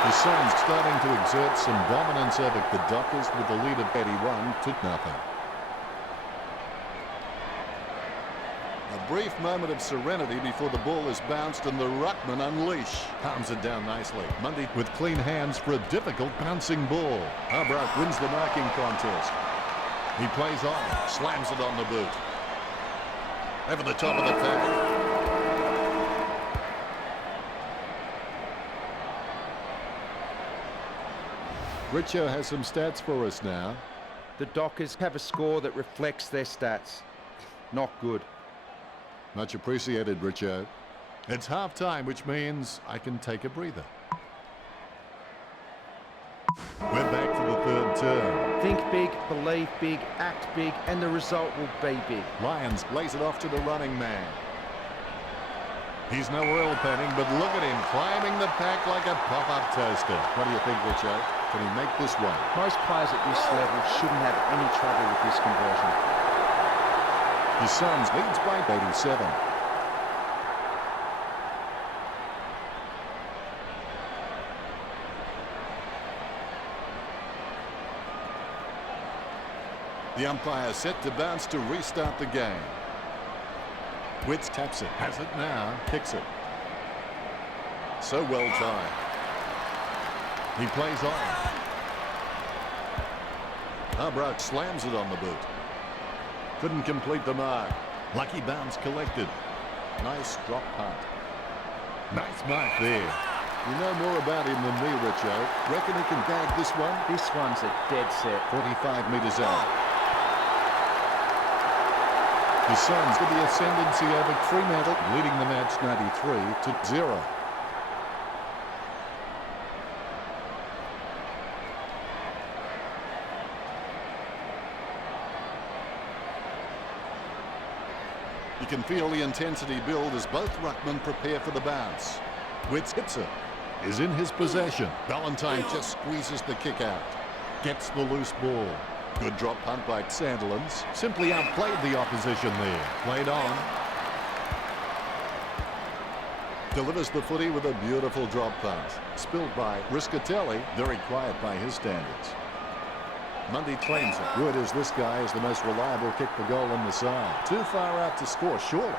The Suns starting to exert some dominance over the Dockers with the lead of 81-0. A brief moment of serenity before the ball is bounced and the Ruckmen unleash. Palms it down nicely. Mundy with clean hands for a difficult bouncing ball. Arbroath wins the marking contest. He plays on, slams it on the boot. Over the top of the pack. Richo has some stats for us now. The Dockers have a score that reflects their stats. Not good. Much appreciated, Richo. It's half-time, which means I can take a breather. We're back to the third term. Think big, believe big, act big, and the result will be big. Lions lays it off to the running man. He's no oil painting, but look at him climbing the pack like a pop-up toaster. What do you think, Richo? Can he make this one? Most players at this level shouldn't have any trouble with this conversion. The Suns leads by 87. The umpire set to bounce to restart the game. Witts taps it, has it now, kicks it. So well timed. He plays on. Arbroath slams it on the boot. Couldn't complete the mark. Lucky bounce collected. Nice drop punt. Nice mark there. You know more about him than me, Richo. Reckon he can bag this one? This one's a dead set. 45 metres out. The Suns with the ascendancy over Fremantle, leading the match 93-0. You can feel the intensity build as both ruckmen prepare for the bounce. Witts hits it. Is in his possession. Ballantyne just squeezes the kick out. Gets the loose ball. Good drop punt by Sandilands. Simply outplayed the opposition there. Played on. Delivers the footy with a beautiful drop punt. Spilled by Riscatelli. Very quiet by his standards. Mundy claims it. Word is this guy is the most reliable kick for goal on the side. Too far out to score, surely.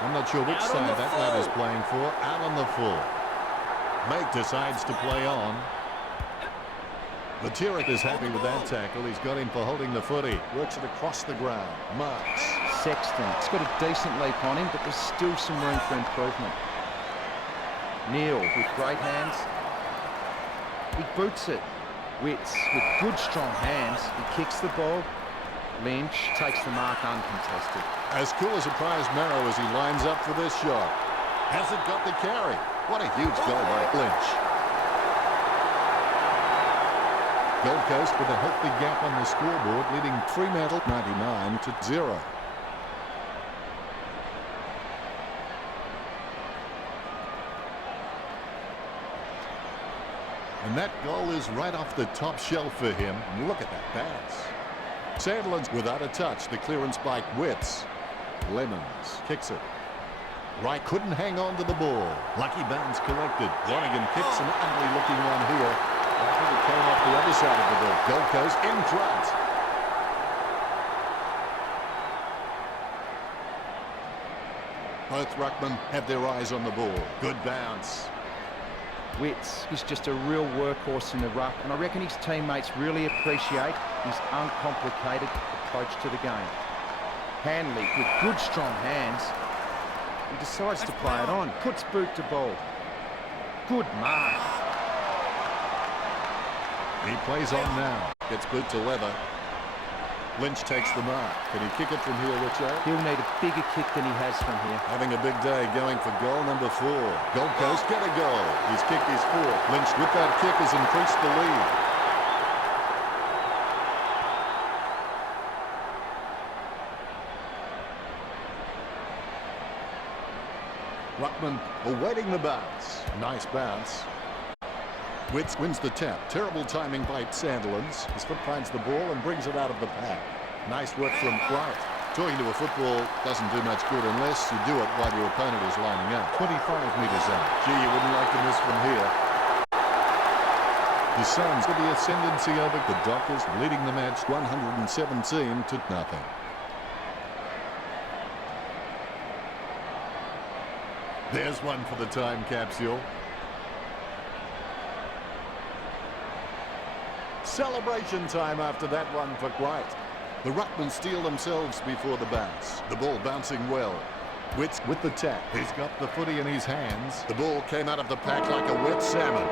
I'm not sure which Out on side the that lad is full. playing for. Out on the full. Mate decides to play on. Matiric is happy with that tackle. He's got him for holding the footy. Works it across the ground. Marks. Sexton. He's got a decent leap on him, but there's still some room for improvement. Neal with great hands. He boots it. Witts with good strong hands. He kicks the ball. Lynch takes the mark uncontested. As cool as a prize marrow as he lines up for this shot. Has it got the carry? What a huge goal by Lynch. Gold Coast with a healthy gap on the scoreboard, leading Fremantle 99-0. And that goal is right off the top shelf for him. And look at that bounce. Sandlin's without a touch. The clearance by Witts. Lemons kicks it. Wright couldn't hang on to the ball. Lucky bounce collected. Lonergan kicks an ugly looking one here. I think it came off the other side of the ball. Gold Coast in front. Both ruckmen have their eyes on the ball. Good bounce. Witts is just a real workhorse in the ruck, and I reckon his teammates really appreciate his uncomplicated approach to the game. Hanley with good strong hands. He decides to play it on. Puts boot to ball. Good mark. He plays on now. Gets boot to leather. Lynch takes the mark. Can he kick it from here, Richo? He'll need a bigger kick than he has from here. Having a big day going for goal number 4. Gold Coast get a goal. He's kicked his 4th. Lynch with that kick has increased the lead. Ruckman awaiting the bounce. Nice bounce. Witts wins the tap. Terrible timing by Sandilands. His foot finds the ball and brings it out of the pack. Nice work from Wright. Talking to a football doesn't do much good unless you do it while your opponent is lining up. 25 metres out. Gee, you wouldn't like to miss from here. The Suns with the ascendancy over the Dockers, leading the match 117-0. There's one for the time capsule. Celebration time after that one for Wright. The ruckmen steal themselves before the bounce. The ball bouncing well. Witts with the tap. He's got the footy in his hands. The ball came out of the pack like a wet salmon.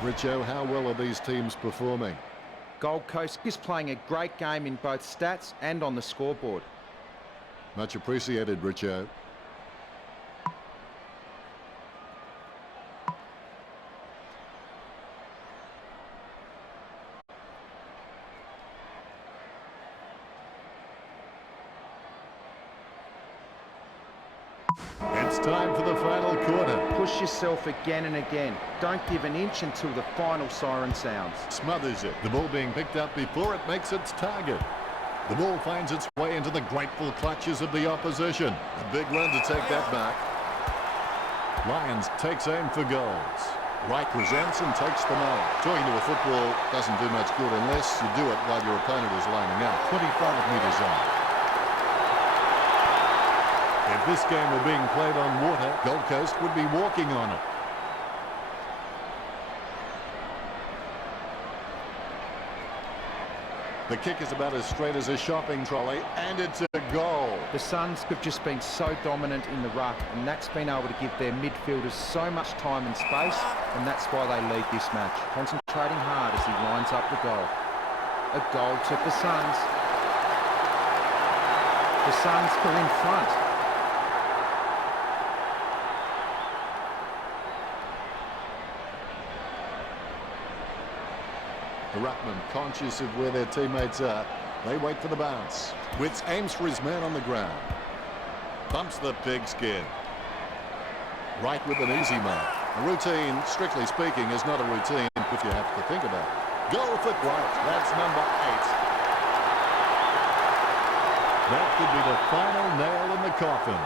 Richo, how well are these teams performing? Gold Coast is playing a great game in both stats and on the scoreboard. Much appreciated, Richo. It's time for the final quarter. Push yourself again and again. Don't give an inch until the final siren sounds. Smothers it. The ball being picked up before it makes its target. The ball finds its way into the grateful clutches of the opposition. A big run to take that back. Lions takes aim for goals. Wright presents and takes the mark. Talking to a football doesn't do much good unless you do it while your opponent is lining up. 25 metres out. If this game were being played on water, Gold Coast would be walking on it. The kick is about as straight as a shopping trolley, and it's a goal. The Suns have just been so dominant in the ruck, and that's been able to give their midfielders so much time and space, and that's why they lead this match, concentrating hard as he lines up the goal. A goal to the Suns. The Suns are in front. The ruckman, conscious of where their teammates are, they wait for the bounce. Witts aims for his man on the ground. Bumps the pigskin. Right with an easy mark. A routine, strictly speaking, is not a routine if you have to think about it. Goal for Wright. That's number 8. That could be the final nail in the coffin.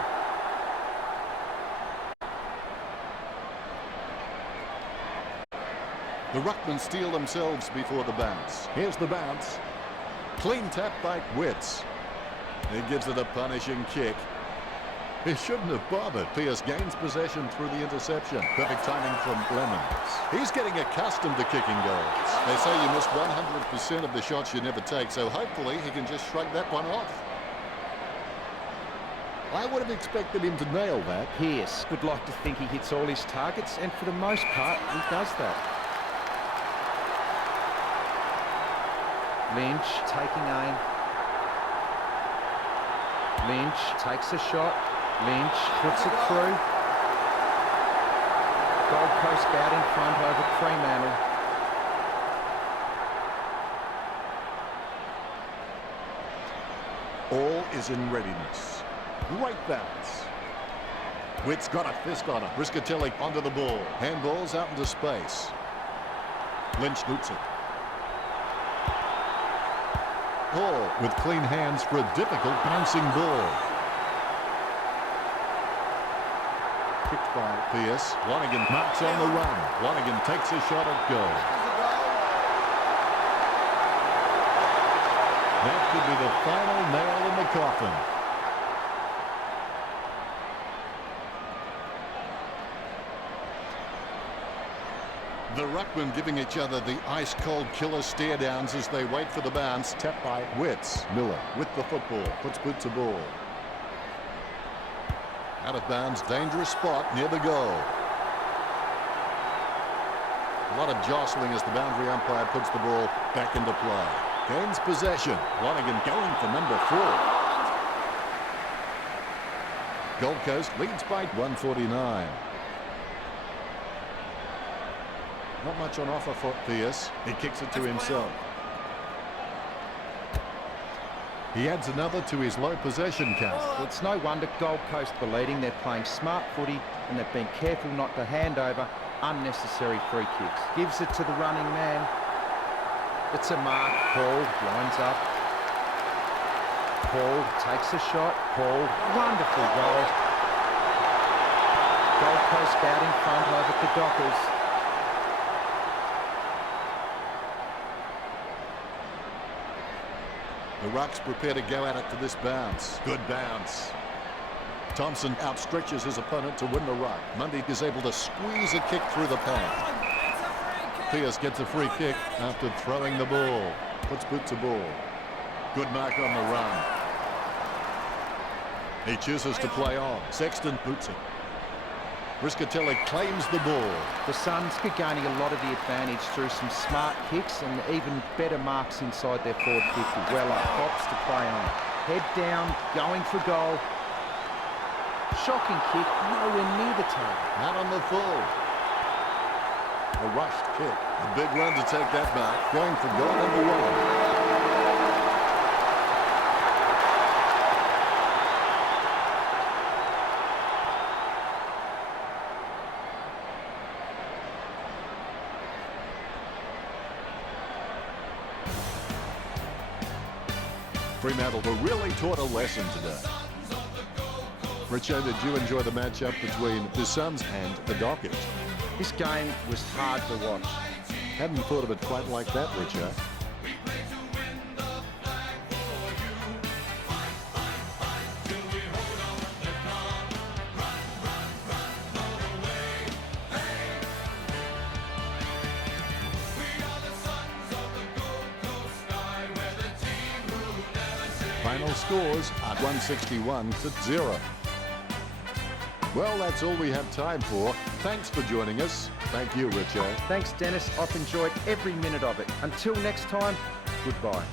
The ruckmen steal themselves before the bounce. Here's the bounce. Clean tap by Witts. He gives it a punishing kick. He shouldn't have bothered. Pearce gains possession through the interception. Perfect timing from Lemons. He's getting accustomed to kicking goals. They say you miss 100% of the shots you never take, so hopefully he can just shrug that one off. I would have expected him to nail that. Pearce would like to think he hits all his targets, and for the most part, he does that. Lynch taking aim. Lynch takes a shot. Lynch puts it through. Gold Coast out in front over Fremantle. All is in readiness. Great bounce. Witt's got a fist on it. Briscatelli onto the ball. Handballs out into space. Lynch boots it. Hall with clean hands for a difficult bouncing ball. Kicked by Pearce. Lonergan marks on the run. Lonergan takes a shot at goal. That could be the final nail in the coffin. The ruckmen giving each other the ice-cold killer stare-downs as they wait for the bounce. Tapped by Witts. Miller with the football. Puts boot to ball. Out of bounds. Dangerous spot near the goal. A lot of jostling as the boundary umpire puts the ball back into play. Gains possession. Lonergan going for number 4. Gold Coast leads by 149. Not much on offer for Pearce. He kicks it to himself. He adds another to his low possession count. Well, it's no wonder Gold Coast are leading. They're playing smart footy and they've been careful not to hand over unnecessary free kicks. Gives it to the running man. It's a mark. Paul lines up. Paul takes a shot. Paul, wonderful goal. Gold Coast out in front over the Dockers. The Rucks prepare to go at it for this bounce. Good bounce. Thompson outstretches his opponent to win the ruck. Mundy is able to squeeze a kick through the pad. Pearce gets a free kick after throwing the ball. Puts boot to ball. Good mark on the run. He chooses to play on. Sexton boots it. Briscatelli claims the ball. The Suns are gaining a lot of the advantage through some smart kicks and even better marks inside their forward 50. Well up, Fox to play on. Head down, going for goal. Shocking kick, nowhere near the target. Out on the full. A rushed kick. A big run to take that back. Going for goal number 1. Fremantle were really taught a lesson today. Richo, did you enjoy the matchup between the Suns and the Dockers? This game was hard to watch. Hadn't thought of it quite like that, Richo. Final scores are 161-0. Well, that's all we have time for. Thanks for joining us. Thank you, Richo. Thanks, Dennis. I've enjoyed every minute of it. Until next time, goodbye.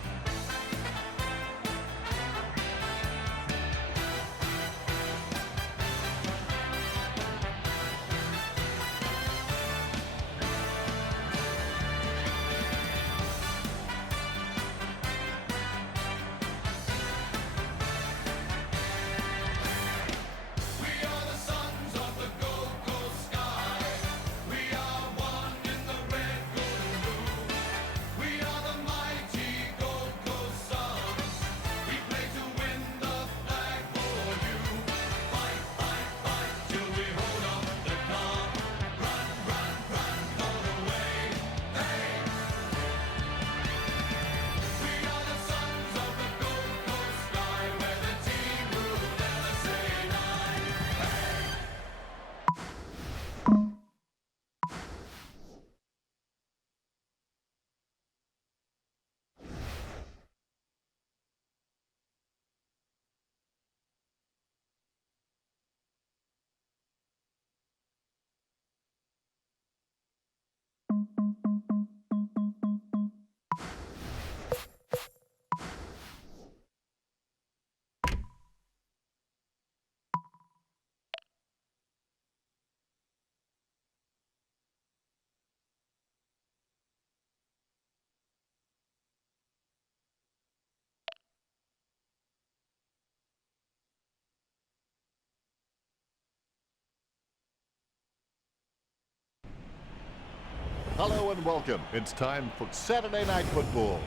Hello and welcome. It's time for Saturday Night Football.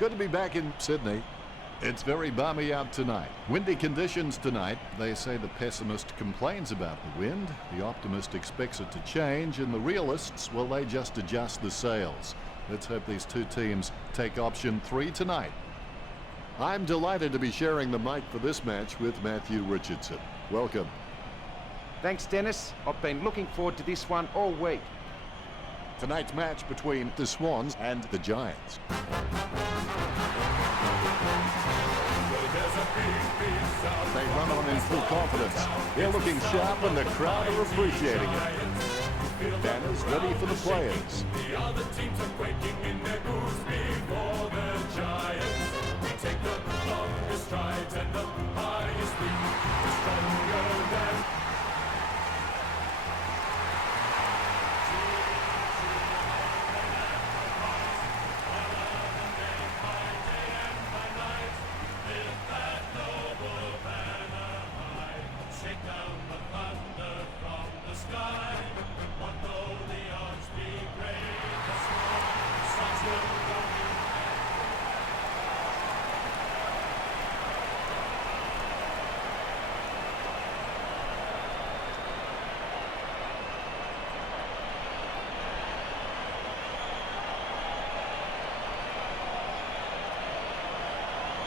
Good to be back in Sydney. It's very balmy out tonight. Windy conditions tonight. They say the pessimist complains about the wind. The optimist expects it to change. And the realists, well, they just adjust the sails. Let's hope these two teams take option 3 tonight. I'm delighted to be sharing the mic for this match with Matthew Richardson. Welcome. Thanks, Dennis. I've been looking forward to this one all week. Tonight's match between the Swans and the Giants. They run on in full confidence. They're looking sharp and the crowd are appreciating it. Banners ready for the players. The other teams are quaking in their boots before the Giants. We take the longest strides and the highest leap. Stronger than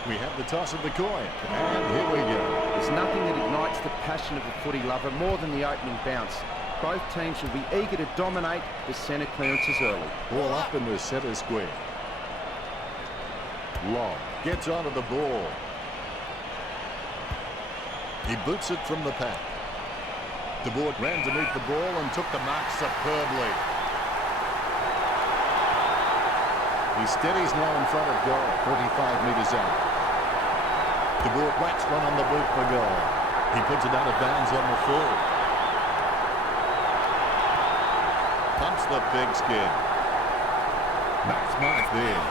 We have the toss of the coin, and here we go. There's nothing that ignites the passion of a footy lover more than the opening bounce. Both teams will be eager to dominate the centre clearances early. Ball up in the centre square. Long gets onto the ball. He boots it from the pack. De Boer ran to meet the ball and took the mark superbly. He steadies now in front of goal, 45 metres out. De Boer whacks one on the boot for goal. He puts it out of bounds on the full. Pumps the pigskin. Max mark there.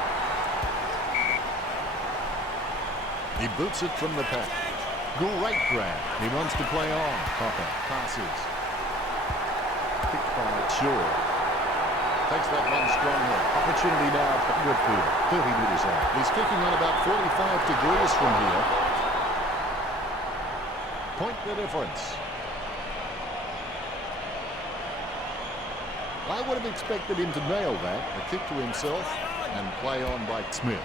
He boots it from the pack. Great grab. He wants to play on. Hopper passes. Picked by Shaw. Takes that one strongly. Opportunity now at Woodfield. 30 metres out. He's kicking on about 45 degrees from here. Point the difference. I would have expected him to nail that. A kick to himself and play on by Smith.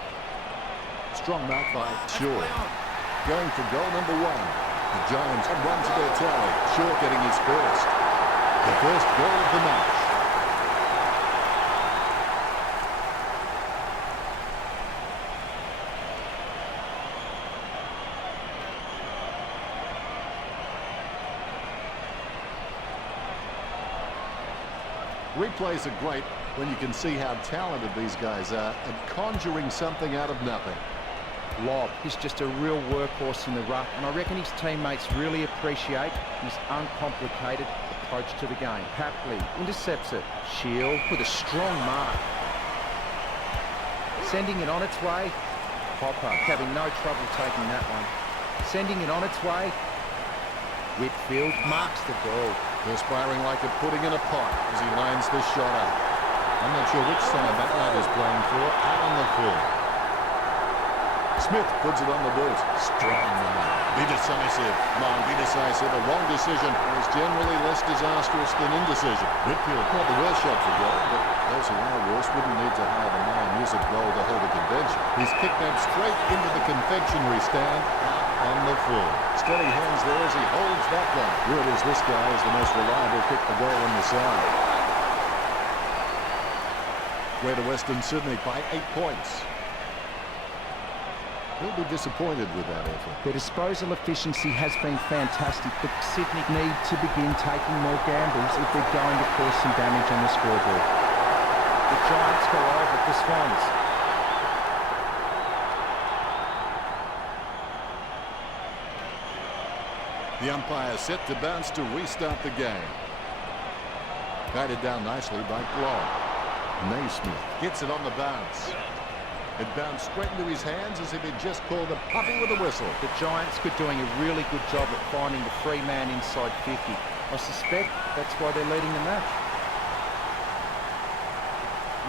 Strong mark by Shaw. Going for goal number 1. The Giants have run to their tally. Shaw getting his first. The first goal of the match. Replays are great when you can see how talented these guys are at conjuring something out of nothing. Lob is just a real workhorse in the ruck, and I reckon his teammates really appreciate his uncomplicated approach to the game. Hapley intercepts it. Shield with a strong mark. Sending it on its way. Hopper having no trouble taking that one. Sending it on its way. Whitfield marks the ball. Perspiring like a pudding in a pot as he lines this shot up. I'm not sure which side that lad is playing for. Out on the full. Smith puts it on the boot. Strong man. Be decisive. Come on, be decisive. A wrong decision is generally less disastrous than indecision. Whitfield, not the worst shot for goal, but those who are worse wouldn't need to hire the man music goal to hold a convention. He's kicked that straight into the confectionery stand. On the full. Steady hands there as he holds that one. Word is this guy is the most reliable kick for goal on the side. Greater Western Sydney by 8 points. He'll be disappointed with that effort. Their disposal efficiency has been fantastic, but Sydney need to begin taking more gambles if they're going to cause some damage on the scoreboard. The Giants go over the Swans. The umpire set to bounce to restart the game. Guided down nicely by Glock. Naismith gets it on the bounce. It bounced straight into his hands as if he'd just called a puffy with a whistle. The Giants are doing a really good job at finding the free man inside 50. I suspect that's why they're leading the match.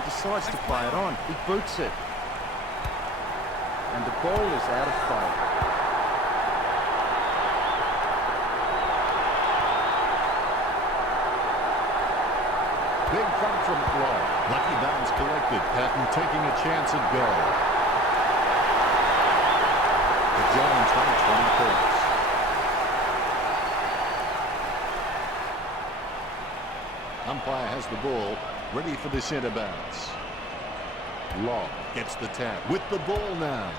He decides to play it on. He boots it. And the ball is out of play. Big front from Law. Lucky bounce collected. Patton taking a chance at goal. The Giants have 20 points. Umpire has the ball, ready for the centre bounce. Law gets the tap with the ball now.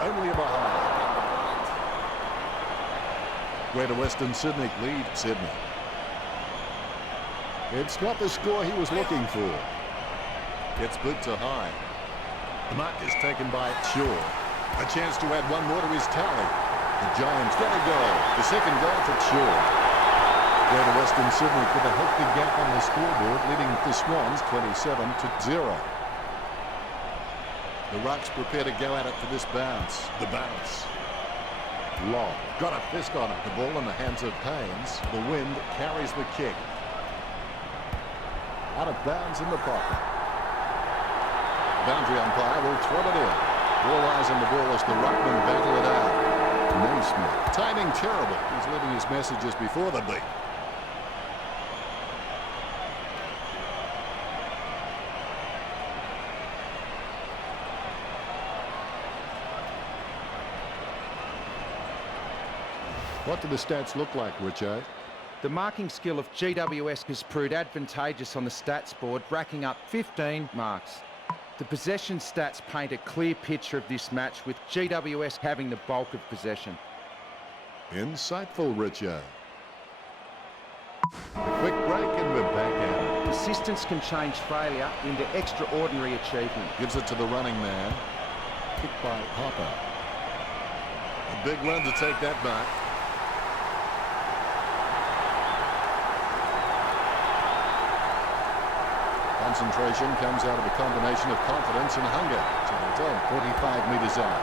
Only a behind. Greater Western Sydney lead Sydney. It's not the score he was looking for. Gets boot to high. The mark is taken by Shaw. A chance to add one more to his tally. The Giants get a goal. The second goal for Shaw. Greater Western Sydney with a healthy gap on the scoreboard, leading the Swans 27-0. The Rucks prepare to go at it for this bounce. The bounce. Long. Got a fist on it. The ball in the hands of Haynes. The wind carries the kick. Out of bounds in the pocket. Boundary umpire will throw it in. All eyes on the ball as the Ruckmen battle it out. Naismith. Timing terrible. He's leaving his messages before the beat. What do the stats look like, Richo? The marking skill of GWS has proved advantageous on the stats board, racking up 15 marks. The possession stats paint a clear picture of this match, with GWS having the bulk of possession. Insightful, Richo. A quick break and we're back at it. Persistence can change failure into extraordinary achievement. Gives it to the running man. Kick by Hopper. A big run to take that back. Concentration comes out of a combination of confidence and hunger. So it's on 45 metres out.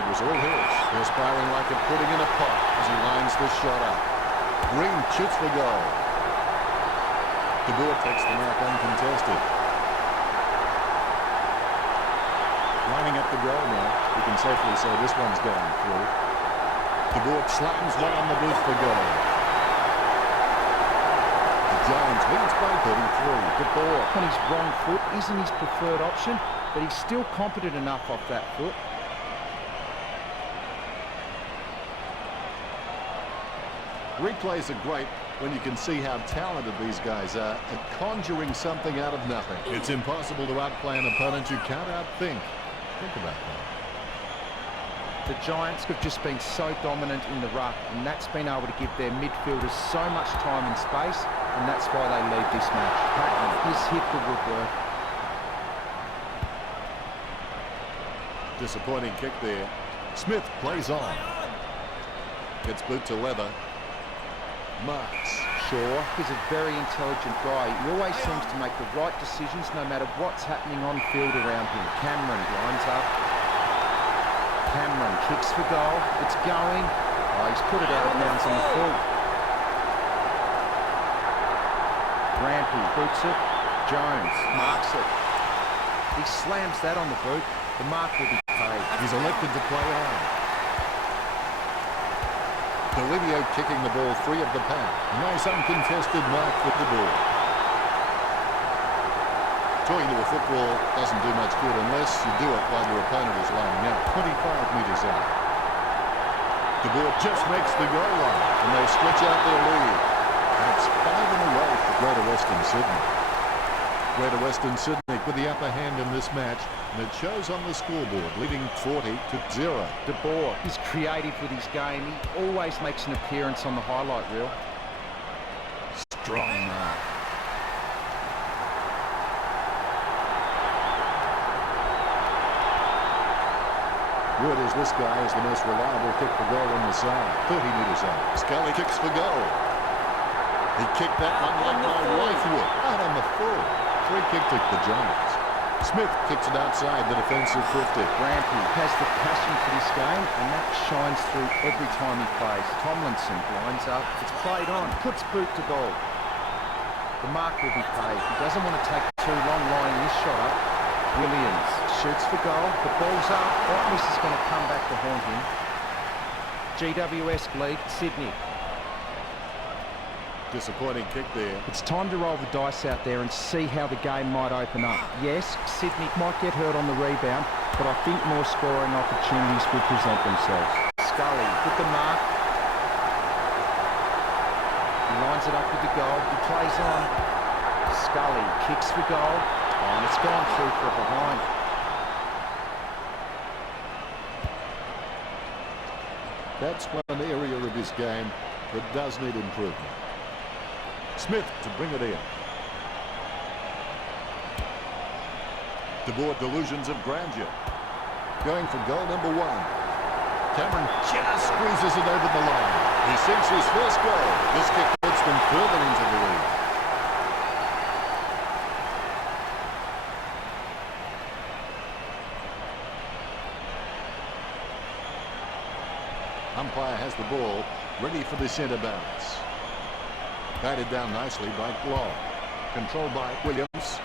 It was all his. Perspiring like a pudding in a pot as he lines this shot up. Green shoots for goal. De Boer takes the mark uncontested. Lining up the goal now. We can safely say this one's going through. De Boer slams one on the boot for goal. Giants leads by 33. De Boer on his wrong foot isn't his preferred option, but he's still competent enough off that foot. Replays are great when you can see how talented these guys are at conjuring something out of nothing. It's impossible to outplay an opponent you can't outthink. Think about that. The Giants have just been so dominant in the ruck, and that's been able to give their midfielders so much time and space, and that's why they lead this match. Patton has hit the woodwork. Disappointing kick there. Smith plays on. Gets boot to leather. Marks. Shaw is a very intelligent guy. He always seems to make the right decisions no matter what's happening on field around him. Cameron lines up. Cameron kicks for goal. It's going. Oh, he's put it out of bounds on the full. Rampy boots it. Jones marks it. He slams that on the boot. The mark will be paid. He's elected to play on. Bolivio kicking the ball free of the pack. Nice uncontested mark with the ball. Talking to a football doesn't do much good unless you do it while your opponent is lining up. 25 metres out. De Boer just makes the goal line and they stretch out their lead. That's 5 in a row for Greater Western Sydney. Greater Western Sydney with the upper hand in this match, and it shows on the scoreboard, leading 40-0. De Boer is creative with his game. He always makes an appearance on the highlight reel. Strong mark. Word is this guy is the most reliable kick for goal on the side. 30 metres out. Scully kicks for goal. He kicked that one like my wife would. Out on the full. Free kick to the Giants. Smith kicks it outside the defensive 50. Rampy has the passion for this game, and that shines through every time he plays. Tomlinson lines up. It's played on. Puts boot to goal. The mark will be paid. He doesn't want to take too long lining this shot up. Williams shoots for goal. The ball's up. This is going to come back to haunt him. GWS lead Sydney. Disappointing kick there. It's time to roll the dice out there and see how the game might open up. Yes, Sydney might get hurt on the rebound, but I think more scoring opportunities will present themselves. Scully with the mark. He lines it up with the goal. He plays on. Scully kicks for goal. And it's gone through for a behind. That's one area of his game that does need improvement. Smith to bring it in. To board delusions of grandeur. Going for goal number 1. Cameron just squeezes it over the line. He sinks his first goal. This kick puts them further into the lead. Umpire has the ball, ready for the centre bounce. Guided down nicely by Long. Controlled by Williams.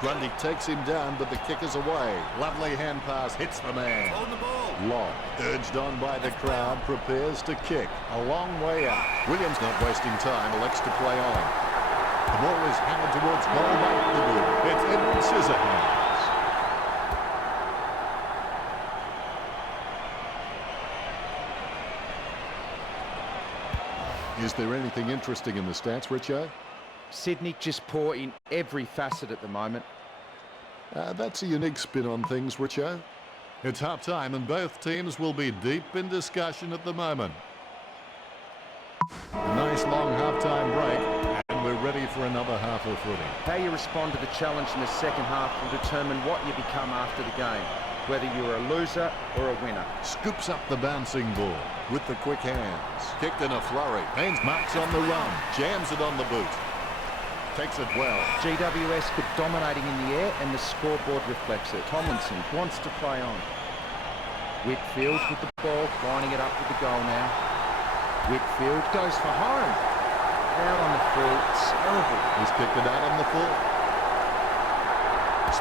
Grundy takes him down, but the kick is away. Lovely hand pass, hits the man. Long, urged on by the crowd, prepares to kick. A long way out. Williams not wasting time, elects to play on. The ball is hammered towards goal by the boot. It's Edward Scissorhands. Is there anything interesting in the stats, Richo? Sydney just poor in every facet at the moment. That's a unique spin on things, Richo. It's half-time and both teams will be deep in discussion at the moment. A nice long half-time break and we're ready for another half of footy. How you respond to the challenge in the second half will determine what you become after the game, whether you're a loser or a winner. Scoops up the bouncing ball with the quick hands. Kicked in a flurry. Haynes marks on the run. Jams it on the boot. Takes it well. GWS good dominating in the air and the scoreboard reflects it. Tomlinson wants to play on. Whitfield with the ball, lining it up with the goal now. Whitfield goes for home. Out on the full. It's terrible. He's kicked it out on the full.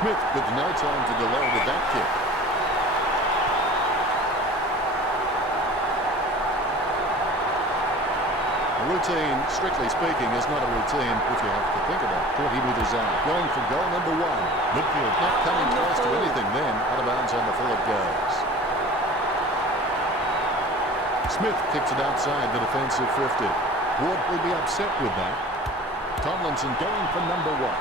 Smith with no time to delay with that kick. A routine, strictly speaking, is not a routine if you have to think about it. 40 metres out. Going for goal number 1. Midfield not coming close to anything then. Out of bounds on the full it goes. Smith kicks it outside the defensive 50. Ward will be upset with that. Tomlinson going for number 1.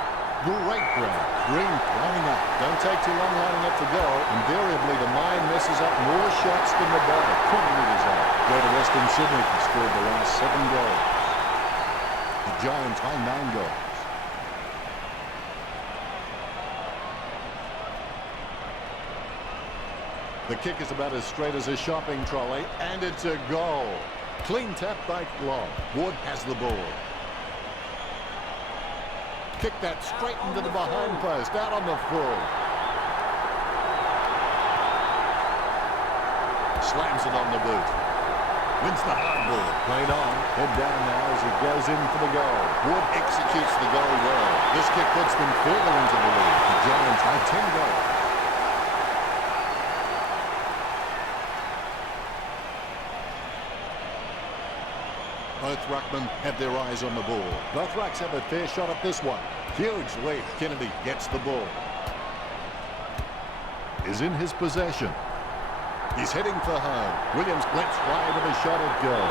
Great grab. Green lining up. Don't take too long lining up for goal. Invariably, the mind messes up more shots than the body. 20 metres out. Greater Western Sydney has scored the last 7 goals. The Giants by 9 goals. The kick is about as straight as a shopping trolley, and it's a goal. Clean tap by Long. Ward has the ball. Kick that straight into the behind post, out on the full. Slams it on the boot. Wins the hard ball. Played on. Head down now as he goes in for the goal. Wood executes the goal well. This kick puts them further into the lead. The Giants have 10 goals. Both ruckmen have their eyes on the ball. Both rucks have a fair shot at this one. Huge lead. Kennedy gets the ball. Is in his possession. He's heading for home. Williams lets fly with a shot at goal.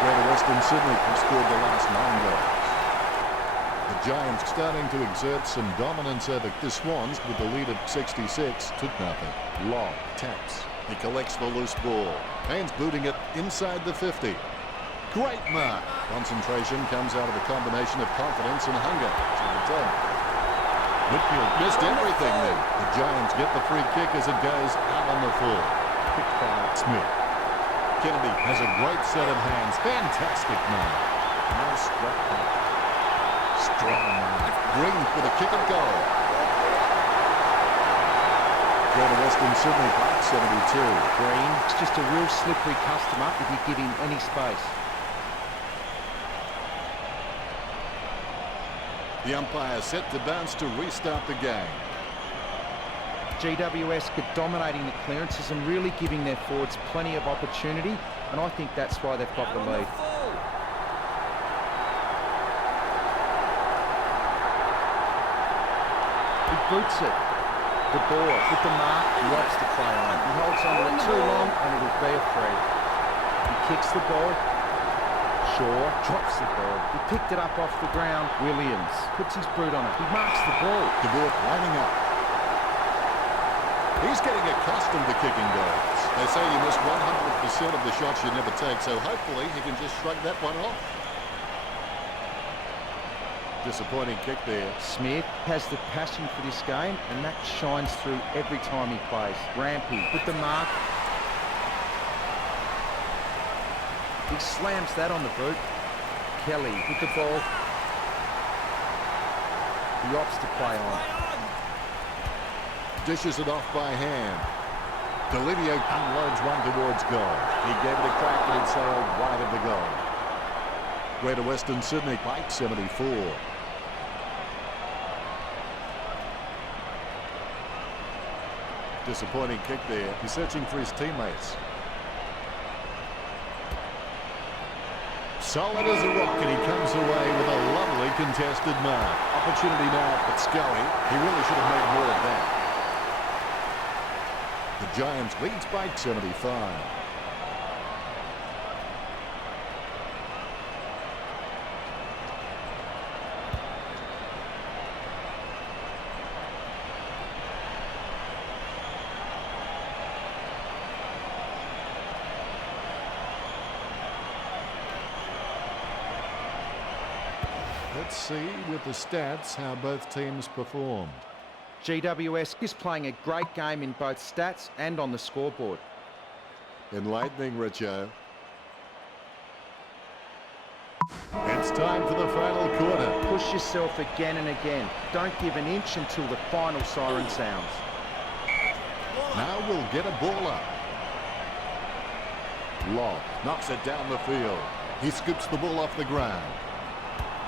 Greater Western Sydney have scored the last 9 goals. The Giants starting to exert some dominance over the Swans with the lead of 66. Took nothing. Long taps. He collects the loose ball. Haynes booting it inside the 50. Great mark. Concentration comes out of a combination of confidence and hunger. Whitfield missed everything then. The Giants get the free kick as it goes out on the full. Picked by Smith. Kennedy has a great set of hands. Fantastic mark. Nice struck back. Strong mark. Green for the kick of goal. Greater Western Sydney by 72. Green is just a real slippery customer if you give him any space. The umpire set to bounce to restart the game. GWS are dominating the clearances and really giving their forwards plenty of opportunity, and I think that's why they've got Out the on the lead. full. He boots it. The ball with the mark, he opts to play on. He holds on to it too long and it'll be a free. He kicks the ball. Shaw drops the ball. He picked it up off the ground. Williams puts his boot on it. He marks the ball. De Boer lining up. He's getting accustomed to kicking goals. They say you miss 100% of the shots you never take, so hopefully he can just shrug that one off. Disappointing kick there. Smith has the passion for this game, and that shines through every time he plays. Rampy with the mark. He slams that on the boot. Kelly with the ball. He opts to play on. Dishes it off by hand. Delivio unloads one towards goal. He gave it a crack, but it sailed wide of the goal. Greater Western Sydney by 74. Disappointing kick there. He's searching for his teammates. Solid as a rock, and he comes away with a lovely contested mark. Opportunity now for Scully. He really should have made more of that. The Giants leads by 75. Let's see with the stats how both teams performed. GWS is playing a great game in both stats and on the scoreboard. Enlightening, Richo. It's time for the final quarter. Push yourself again and again. Don't give an inch until the final siren sounds. Now we'll get a ball up. Law knocks it down the field. He scoops the ball off the ground.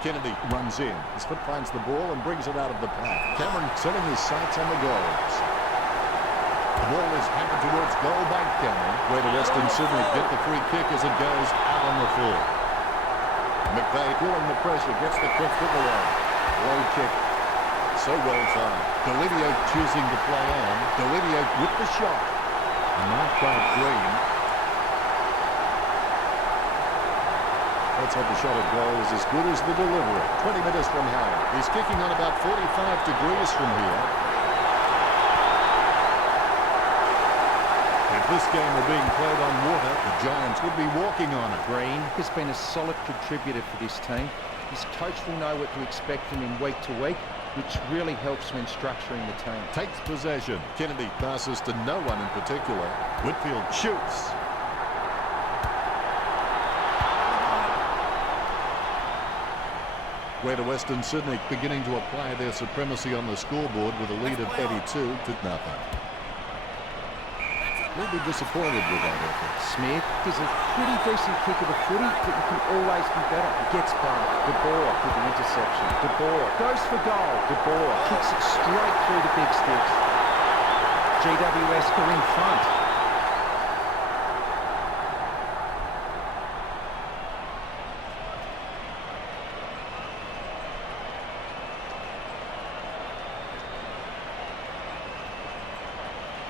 Kennedy runs in. His foot finds the ball and brings it out of the path. Cameron setting his sights on the goals. The ball is handed towards goal by Cameron. Greater Western Sydney get the free kick as it goes out on the full. McVeigh feeling the pressure, gets the quick kick away. Low kick. So well timed. Delivio choosing to play on. Delivio with the shot. And not quite Green. Let's hope the shot at goal is as good as the delivery. 20 metres from home. He's kicking on about 45 degrees from here. If this game were being played on water, the Giants would be walking on it. Green has been a solid contributor for this team. His coach will know what to expect from him week to week, which really helps when structuring the team. Takes possession. Kennedy passes to no one in particular. Whitfield shoots. Greater Western Sydney beginning to apply their supremacy on the scoreboard with a lead of 82 to nothing. We'll be disappointed with that effort. Smith is a pretty decent kick of the footy, but you can always be better. He gets by. De Boer with the interception. De Boer goes for goal. De Boer kicks it straight through the big sticks. GWS are in front.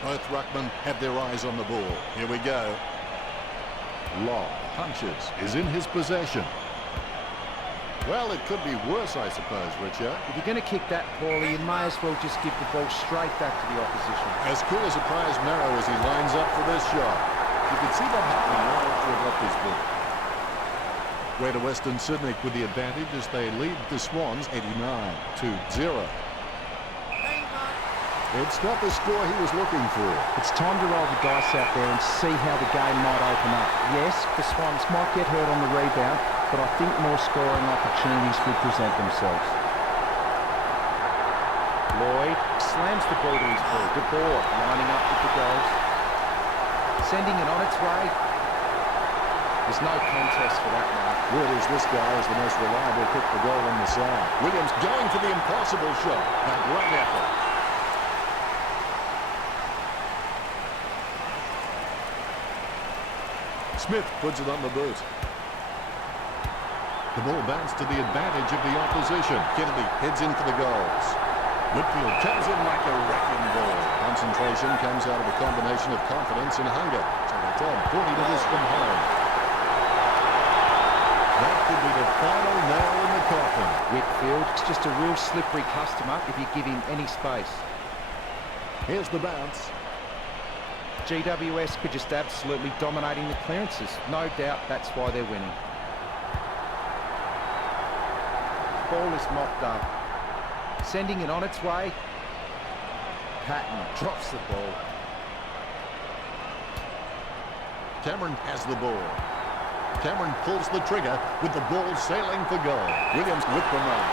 Both ruckmen have their eyes on the ball. Here we go. Law punches, is in his possession. Well, it could be worse, I suppose, Richard. If you're going to kick that poorly, you may as well just give the ball straight back to the opposition. As cool as a prize marrow as he lines up for this shot. You can see that happening right after he left his ball. Greater Western Sydney with the advantage as they lead the Swans 89-0. It's not the score he was looking for. It's time to roll the dice out there and see how the game might open up. Yes, the Swans might get hurt on the rebound, but I think more scoring opportunities will present themselves. Lloyd slams the ball to his ball. De Boer lining up with the goals. Sending it on its way. There's no contest for that, Mark. Word is this guy is the most reliable kick for goal on the side. Williams going for the impossible shot. A great effort. Smith puts it on the boot. The ball bounced to the advantage of the opposition. Kennedy heads in for the goals. Whitfield comes in like a wrecking ball. Concentration comes out of a combination of confidence and hunger. So they tell 40 meters from home. That could be the final nail in the coffin. Whitfield is just a real slippery customer if you give him any space. Here's the bounce. GWS could just absolutely dominating the clearances. No doubt that's why they're winning. Ball is mopped up. Sending it on its way. Patton drops the ball. Cameron has the ball. Cameron pulls the trigger with the ball sailing for goal. Williams with the run.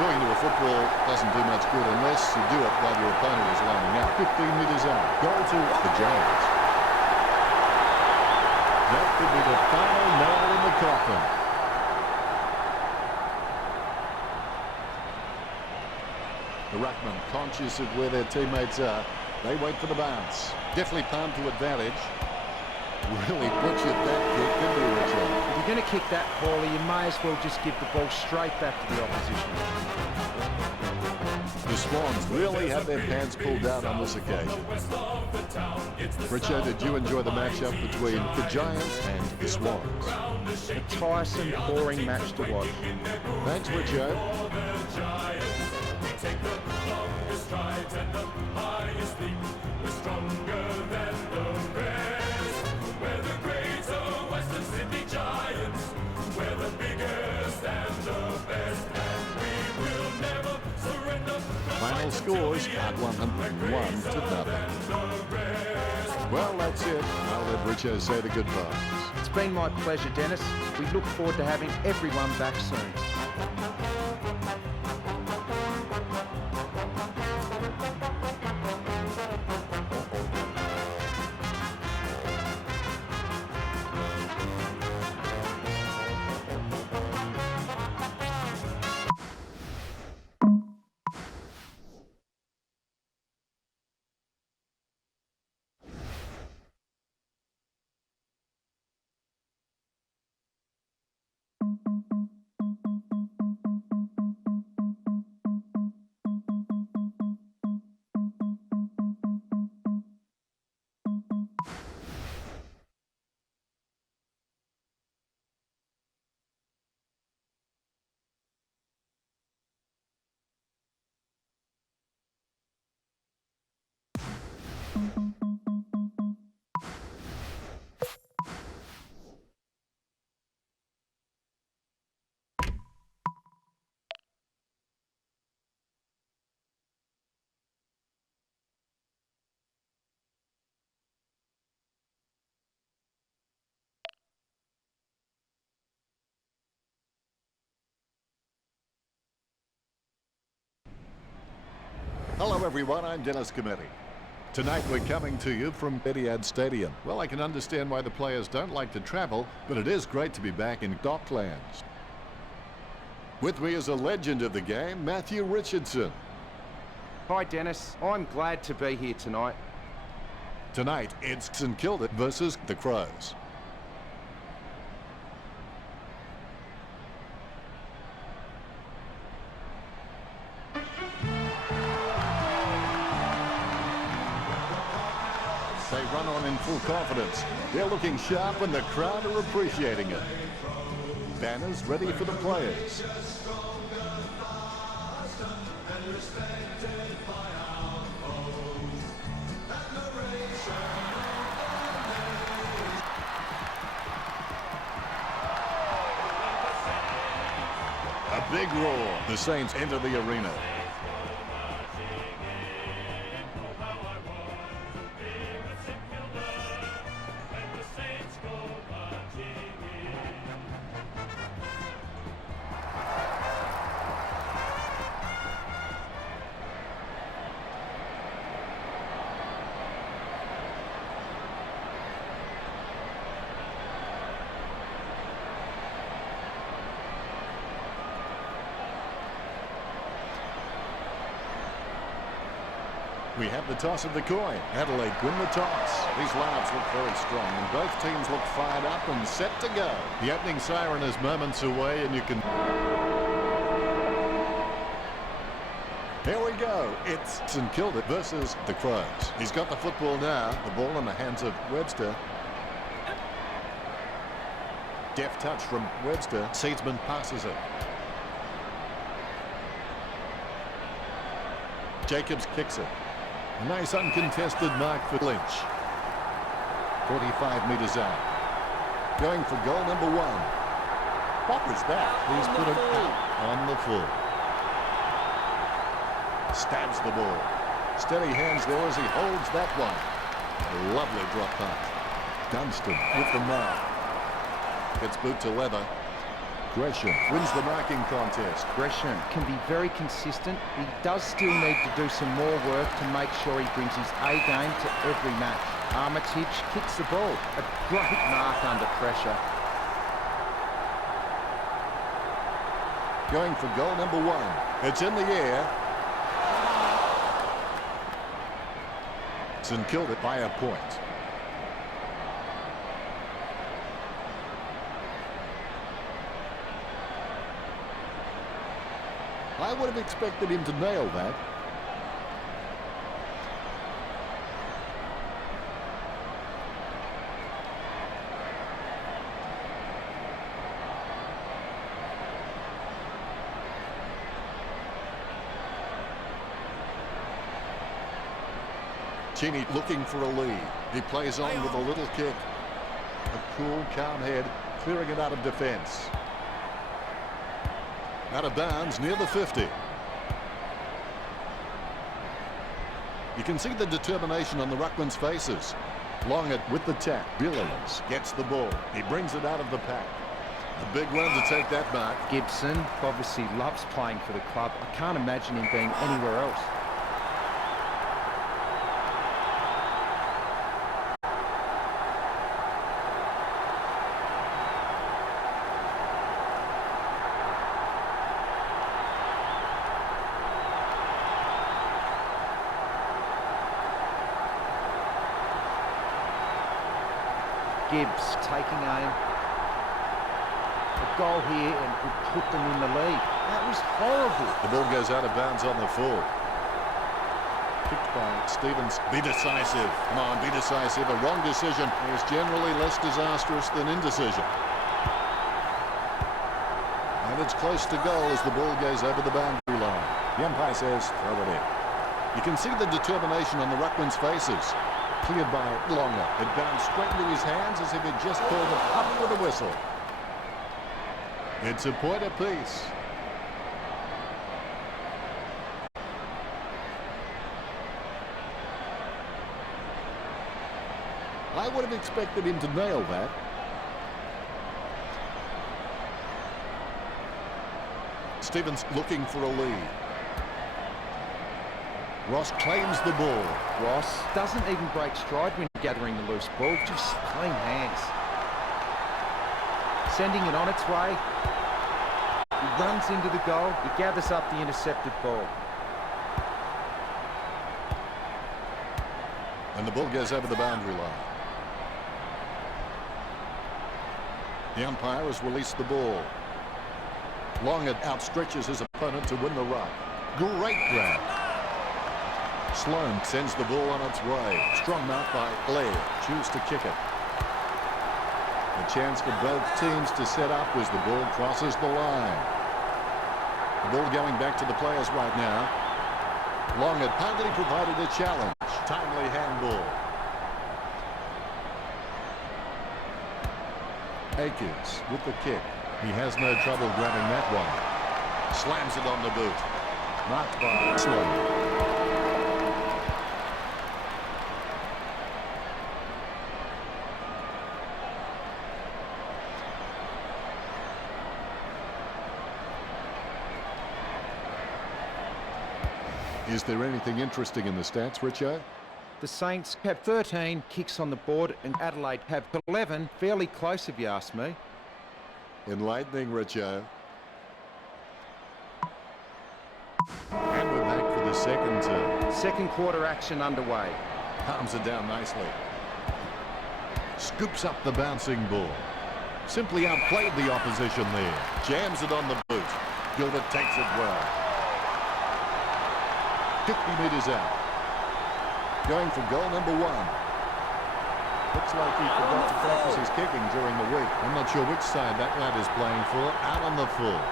Throwing to a football doesn't do much good unless you do it while your opponent is lining up. 15 metres out. Goal to the Giants. That could be the final nail in the coffin. The ruckman, conscious of where their teammates are, they wait for the bounce. Definitely palmed to advantage. Really butchered that kick, didn't he, Richard? If you're going to kick that poorly, you may as well just give the ball straight back to the opposition. The Swans really had their pants pulled down on this occasion. Richard, did you enjoy the matchup between the Giants and the Swans? A tiresome, boring match to watch. Thanks, Richard. Final scores at 101 to nothing. Well, that's it. I'll let Richo say the goodbyes. It's been my pleasure, Dennis. We look forward to having everyone back soon. Hello, everyone. I'm Dennis Cometti. Tonight, we're coming to you from Etihad Stadium. Well, I can understand why the players don't like to travel, but it is great to be back in Docklands. With me is a legend of the game, Matthew Richardson. Hi, Dennis. I'm glad to be here tonight. Tonight, it's St Kilda versus the Crows. They run on in full confidence. They're looking sharp and the crowd are appreciating it. Banners ready for the players. A big roar. The Saints enter the arena. We have the toss of the coin. Adelaide win the toss. These lineups look very strong, and both teams look fired up and set to go. The opening siren is moments away, and you can... Here we go. It's St Kilda versus the Crows. He's got the football now. The ball in the hands of Webster. Deft touch from Webster. Seedsman passes it. Jacobs kicks it. A nice uncontested mark for Lynch. 45 metres out. Going for goal number 1. What was that? He's put it out on the full. Stabs the ball. Steady hands there as he holds that one. A lovely drop pass. Dunstan with the mark. Gets boot to leather. Gresham wins the marking contest. Gresham can be very consistent. He does still need to do some more work to make sure he brings his A game to every match. Armitage kicks the ball. A great mark under pressure. Going for goal number 1. It's in the air. St Kilda by a point. I would have expected him to nail that. Cheney looking for a lead. He plays on with a little kick. A cool, calm head, clearing it out of defence. Out of bounds near the 50. You can see the determination on the ruckman's faces. Longett with the tap. Billings gets the ball. He brings it out of the pack. A big run to take that mark. Gibson obviously loves playing for the club. I can't imagine him being anywhere else. Gibbs taking aim. A goal here and would put them in the lead. That was horrible. The ball goes out of bounds on the full. Kicked by Stevens. Be decisive. Come on, be decisive. A wrong decision is generally less disastrous than indecision. And it's close to goal as the ball goes over the boundary line. The umpire says throw it in. You can see the determination on the ruckman's faces. Cleared by Longer. It bounced straight into his hands as if he'd just pulled a puppy with a whistle. It's a point apiece. I would have expected him to nail that. Stevens looking for a lead. Ross claims the ball. Ross doesn't even break stride when gathering the loose ball, just clean hands. Sending it on its way. He runs into the goal. He gathers up the intercepted ball. And the ball goes over the boundary line. The umpire has released the ball. Longett outstretches his opponent to win the ruck. Great grab. Sloan sends the ball on its way. Strong mark by Blair. Choose to kick it. A chance for both teams to set up as the ball crosses the line. The ball going back to the players right now. Longett hardly provided a challenge. Timely handball. Akers with the kick. He has no trouble grabbing that one. Slams it on the boot. Marked by Sloan. Is there anything interesting in the stats, Richo? The Saints have 13 kicks on the board and Adelaide have 11. Fairly close if you ask me. Enlightening, Richo. And we're back for the second term. Second quarter action underway. Palms it down nicely. Scoops up the bouncing ball. Simply outplayed the opposition there. Jams it on the boot. Gilbert takes it well. 50 metres out. Going for goal number 1. Looks like he forgot to practice his kicking during the week. I'm not sure which side that lad is playing for. Out on the full.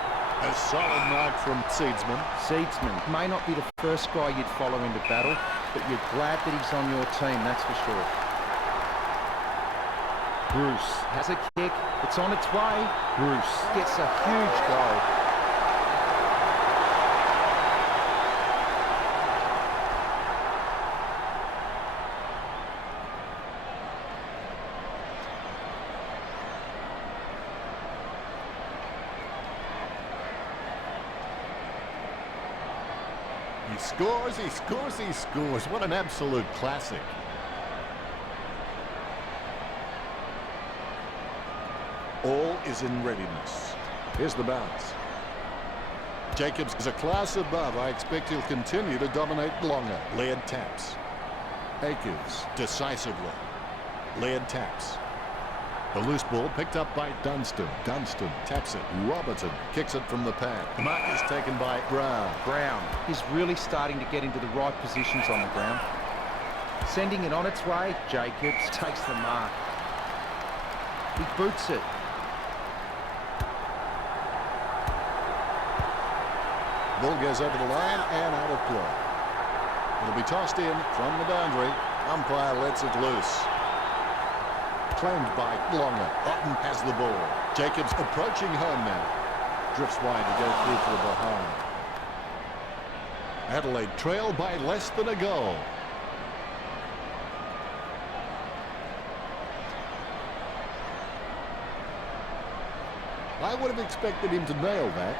A solid mark from Seedsman. Seedsman may not be the first guy you'd follow into battle, but you're glad that he's on your team, that's for sure. Bruce has a kick. It's on its way. Bruce gets a huge goal. He scores, he scores, he scores. What an absolute classic. All is in readiness. Here's the bounce. Jacobs is a class above. I expect he'll continue to dominate longer. Laird taps. Akers decisively. Laird taps. The loose ball picked up by Dunstan. Dunstan taps it. Robertson kicks it from the pad. The mark is taken by Brown. Brown is really starting to get into the right positions on the ground. Sending it on its way. Jacobs takes the mark. He boots it. Ball goes over the line and out of play. It'll be tossed in from the boundary. Umpire lets it loose. Claimed by Longer. Otten has the ball. Jacobs approaching home now. Drifts wide to go through for the behind. Adelaide trail by less than a goal. I would have expected him to nail that.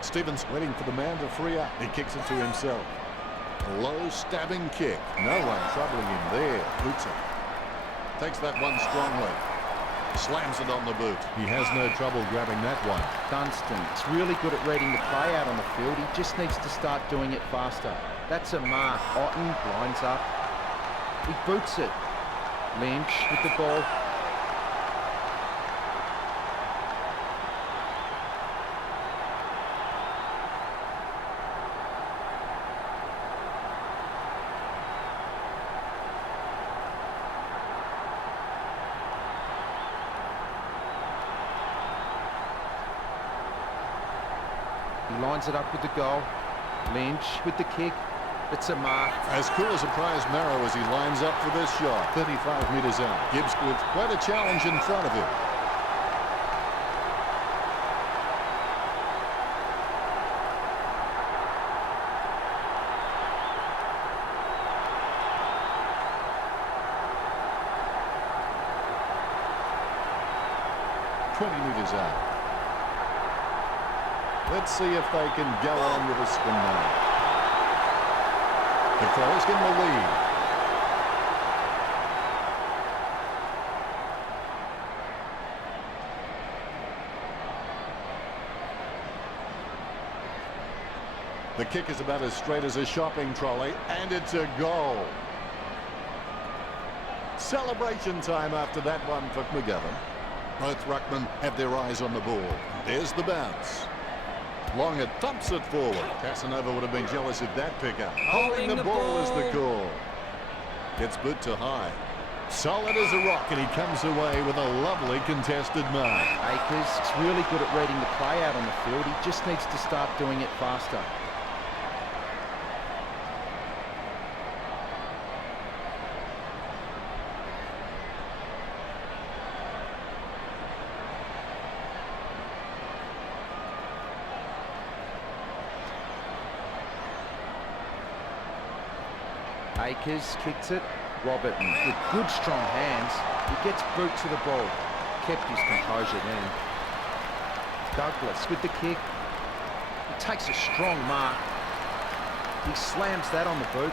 Stevens waiting for the man to free up. He kicks it to himself. A low stabbing kick. No one troubling him there. Boots it. Takes that one strongly. Slams it on the boot. He has no trouble grabbing that one. Dunstan's really good at reading the play out on the field. He just needs to start doing it faster. That's a mark. Otten lines up. He boots it. Lynch with the ball. He lines it up with the goal. Lynch with the kick. It's a mark. As cool as a prize marrow as he lines up for this shot. 35 metres out. Gibbs with quite a challenge in front of him. Out. Let's see if they can go on with a spin now. The Crows in the lead. The kick is about as straight as a shopping trolley, and it's a goal. Celebration time after that one for McGovern. Both ruckmen have their eyes on the ball. There's the bounce. Longer thumps it forward. Casanova would have been jealous of that pickup. Holding the ball is the call. Gets boot to high. Solid as a rock, and he comes away with a lovely contested mark. Akers is really good at reading the play out on the field. He just needs to start doing it faster. Akers kicks it. Robertson with good strong hands. He gets boot to the ball. Kept his composure then. Douglas with the kick. He takes a strong mark. He slams that on the boot.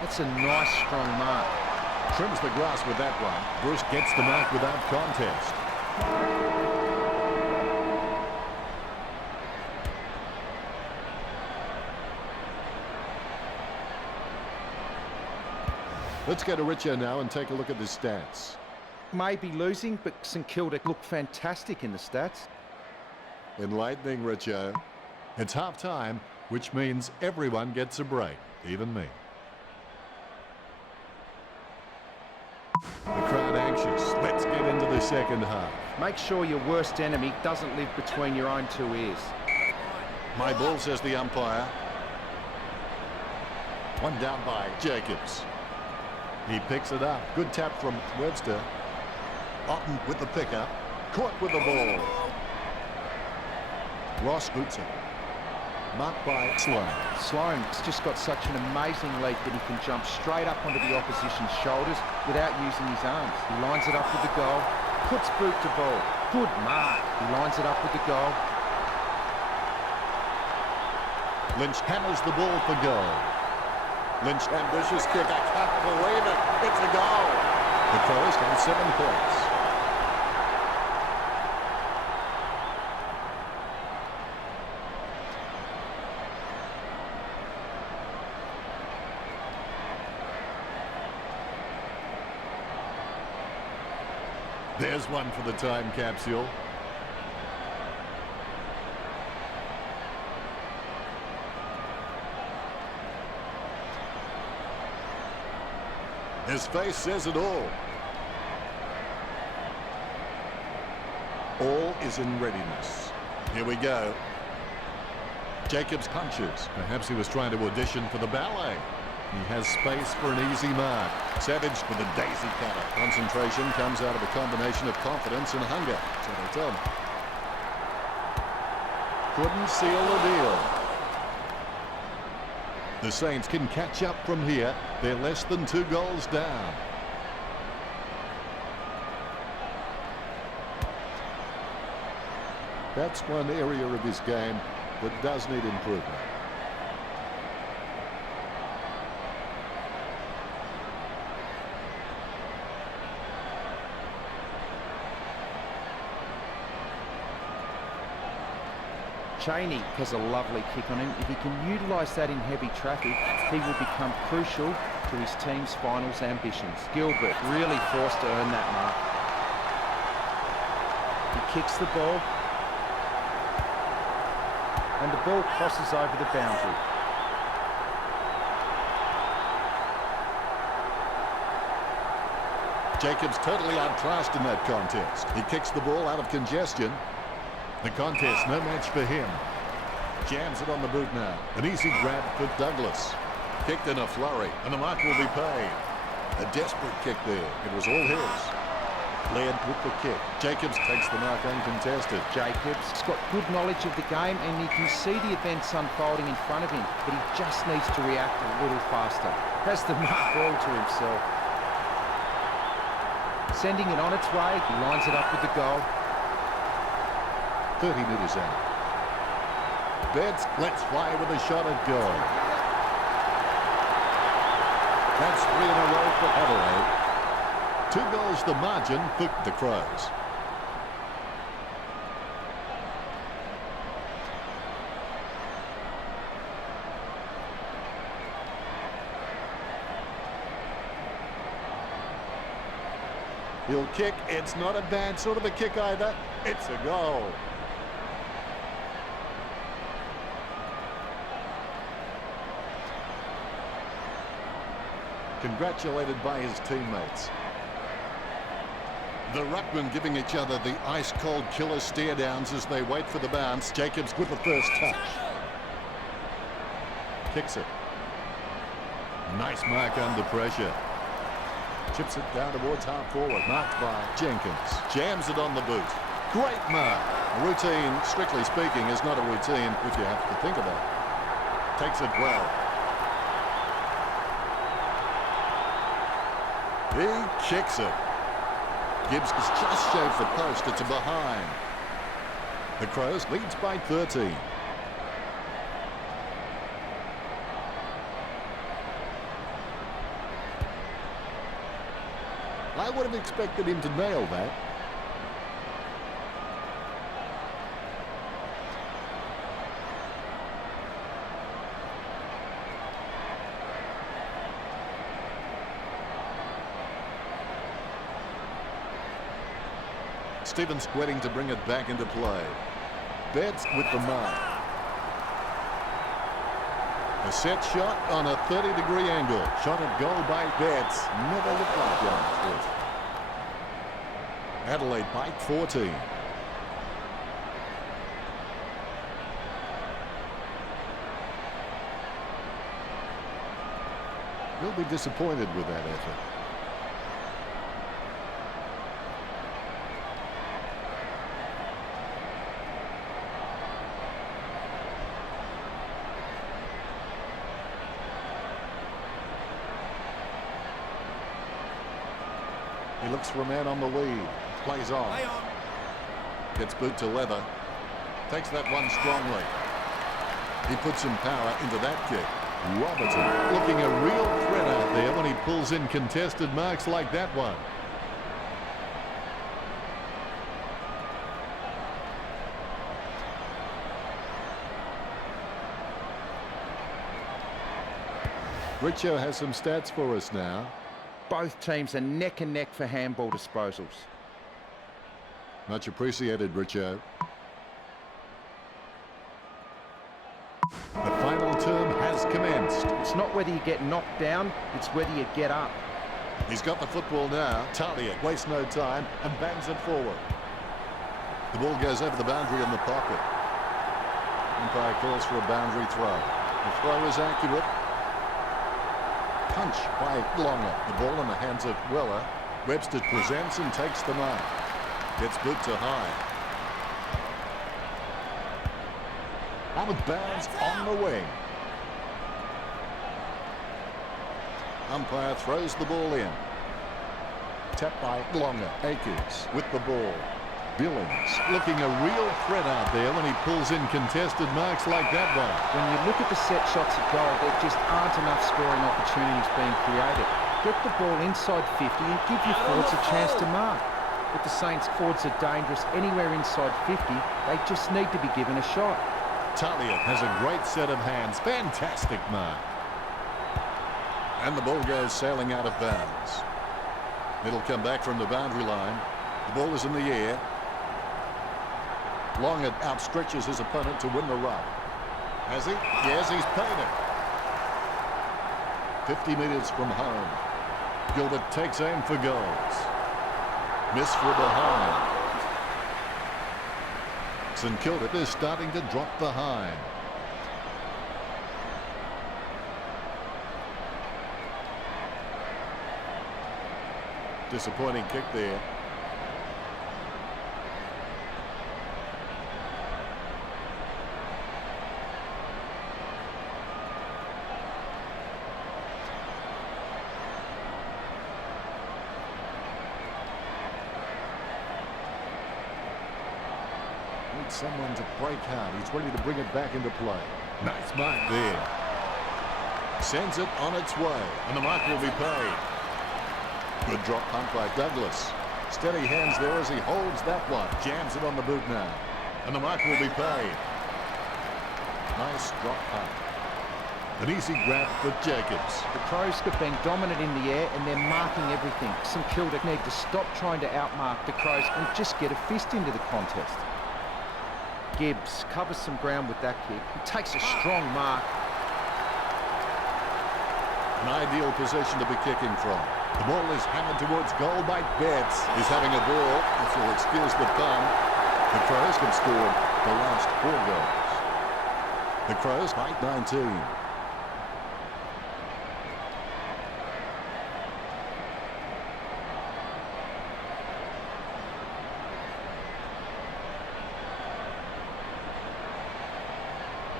That's a nice strong mark. Trims the grass with that one. Bruce gets the mark without contest. Let's go to Richo now and take a look at the stats. Maybe losing, but St Kilda look fantastic in the stats. Enlightening, Richo. It's half-time, which means everyone gets a break, even me. The crowd anxious. Let's get into the second half. Make sure your worst enemy doesn't live between your own two ears. My ball, says the umpire. One down by Jacobs. He picks it up. Good tap from Webster. Otten with the pickup. Caught with the ball. Ross boots it. Marked by Sloan. Sloan's just got such an amazing leap that he can jump straight up onto the opposition's shoulders without using his arms. He lines it up with the goal. Puts boot to ball. Good mark. He lines it up with the goal. Lynch hammers the ball for goal. Lynch, ambitious kick. I can't believe it. It's a goal. The Crows have 7 points. There's one for the time capsule. His face says it all. All is in readiness. Here we go. Jacobs punches. Perhaps he was trying to audition for the ballet. He has space for an easy mark. Savage with a daisy cutter. Concentration comes out of a combination of confidence and hunger. So they tell me. Couldn't seal the deal. The Saints can catch up from here. They're less than 2 goals down. That's one area of his game that does need improvement. Cheney has a lovely kick on him. If he can utilise that in heavy traffic, he will become crucial to his team's finals ambitions. Gilbert really forced to earn that mark. He kicks the ball. And the ball crosses over the boundary. Jacobs totally outclassed in that contest. He kicks the ball out of congestion. The contest, no match for him. Jams it on the boot now. An easy grab for Douglas. Kicked in a flurry, and the mark will be paid. A desperate kick there. It was all his. Laird with the kick. Jacobs takes the mark uncontested. Jacobs has got good knowledge of the game, and he can see the events unfolding in front of him, but he just needs to react a little faster. Has the mark ball to himself. Sending it on its way. He lines it up with the goal. 30 metres out. Betts lets fly with a shot at goal. That's 3 in a row for Adelaide. 2 goals the margin for the Crows. He'll kick. It's not a bad sort of a kick either. It's a goal. Congratulated by his teammates. The ruckmen giving each other the ice-cold killer stare-downs as they wait for the bounce. Jacobs with the first touch. Kicks it. Nice mark under pressure. Chips it down towards half-forward. Marked by Jenkins. Jams it on the boot. Great mark. A routine, strictly speaking, is not a routine if you have to think about it. Takes it well. He kicks it. Gibbs is just shaved the post. It's a behind. The Crows leads by 13. I would have expected him to nail that. Stevens squatting to bring it back into play. Betts with the mark. A set shot on a 30-degree angle. Shot at goal by Betts. Never looked like going through. Adelaide by 14. He'll be disappointed with that effort. He looks for a man on the lead. Plays on. Gets boot to leather. Takes that one strongly. He puts some power into that kick. Robertson looking a real threat out there when he pulls in contested marks like that one. Richo has some stats for us now. Both teams are neck and neck for handball disposals. Much appreciated, Richo. The final term has commenced. It's not whether you get knocked down, it's whether you get up. He's got the football now. Talia wastes no time and bangs it forward. The ball goes over the boundary in the pocket. Umpire calls for a boundary throw. The throw is accurate. Punch by Longer. The ball in the hands of Weller. Webster presents and takes the mark. Gets boot to high. Out of bounds on the wing. Umpire throws the ball in. Tapped by Longer. Akers with the ball. Billings looking a real threat out there when he pulls in contested marks like that one. When you look at the set shots at goal, there just aren't enough scoring opportunities being created. Get the ball inside 50 and give your forwards a chance to mark. But the Saints forwards are dangerous anywhere inside 50. They just need to be given a shot. Talia has a great set of hands. Fantastic mark. And the ball goes sailing out of bounds. It'll come back from the boundary line. The ball is in the air. Longer outstretches his opponent to win the ruck. Has he? Yes, he's paid it. 50 metres from home. Gilbert takes aim for goals. Miss for behind. St Kilda is starting to drop behind. Disappointing kick there. Someone to break out. He's ready to bring it back into play. Nice mark there. Sends it on its way, and the mark will be paid. Good drop punt by Douglas. Steady hands there as he holds that one. Jams it on the boot now, and the mark will be paid. Nice drop punt. An easy grab for Jacobs. The Crows have been dominant in the air and they're marking everything. St Kilda need to stop trying to outmark the Crows and just get a fist into the contest. Gibbs covers some ground with that kick. He takes a strong mark. An ideal position to be kicking from. The ball is hammered towards goal by Betts. He's having a ball, if you'll excuse the pun. The Crows have scored the last 4 goals. The Crows by 19.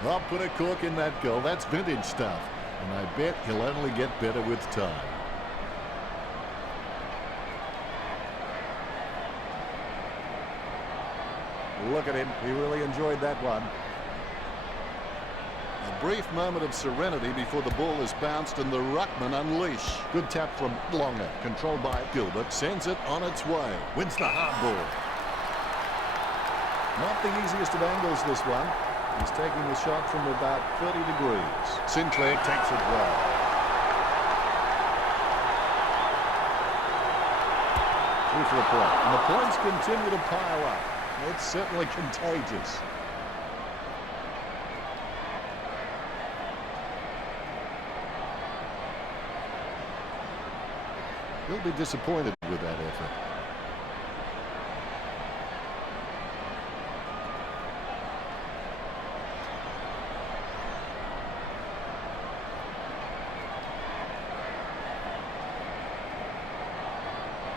I'll put a cork in that goal. That's vintage stuff. And I bet he'll only get better with time. Look at him. He really enjoyed that one. A brief moment of serenity before the ball is bounced and the ruckman unleash. Good tap from Longer. Controlled by Gilbert. Sends it on its way. Wins the hard ball. Not the easiest of angles, this one. He's taking the shot from about 30 degrees. Sinclair takes it well. through for a point. And the points continue to pile up. It's certainly contagious. He'll be disappointed with that effort.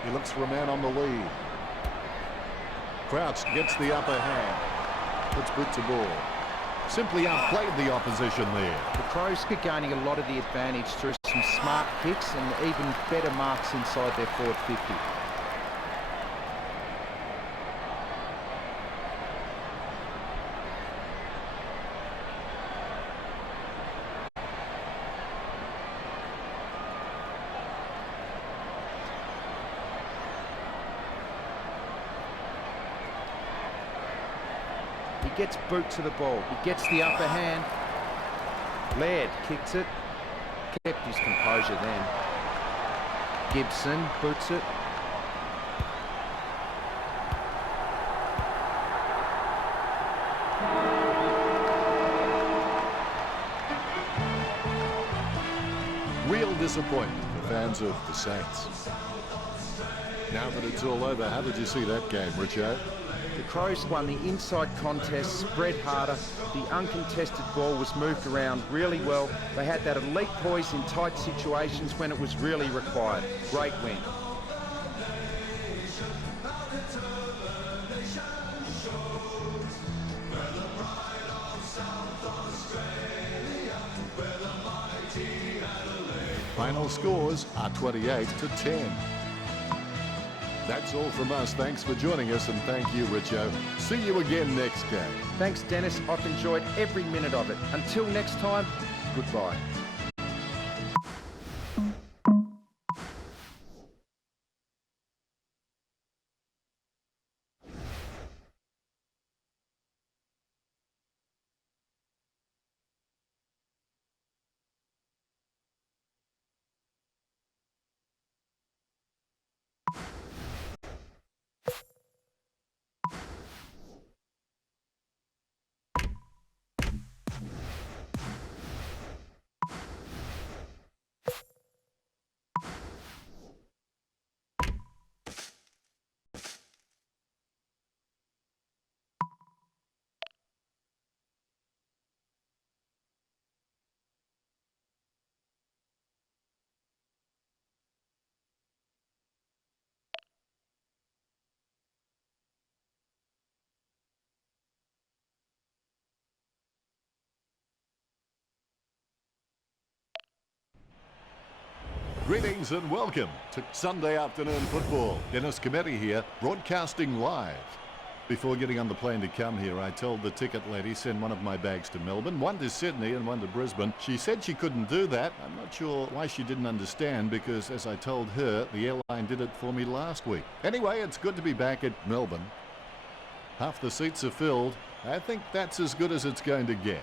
He looks for a man on the lead. Crouch gets the upper hand. Puts boot to ball. Simply outplayed the opposition there. The Crows are gaining a lot of the advantage through some smart kicks and even better marks inside their forward 50. He gets boot to the ball. He gets the upper hand. Laird kicks it. Kept his composure then. Gibson boots it. Real disappointment for fans of the Saints. Now that it's all over, how did you see that game, Richo? The Crows won the inside contest, spread harder. The uncontested ball was moved around really well. They had that elite poise in tight situations when it was really required. Great win. Final scores are 28-10. That's all from us. Thanks for joining us, and thank you, Richo. See you again next game. Thanks, Dennis. I've enjoyed every minute of it. Until next time, goodbye. Greetings and welcome to Sunday afternoon football. Dennis Cometti here, broadcasting live. Before getting on the plane to come here, I told the ticket lady send one of my bags to Melbourne, one to Sydney and one to Brisbane. She said she couldn't do that. I'm not sure why she didn't understand, because as I told her, the airline did it for me last week. Anyway, it's good to be back at Melbourne. Half the seats are filled. I think that's as good as it's going to get.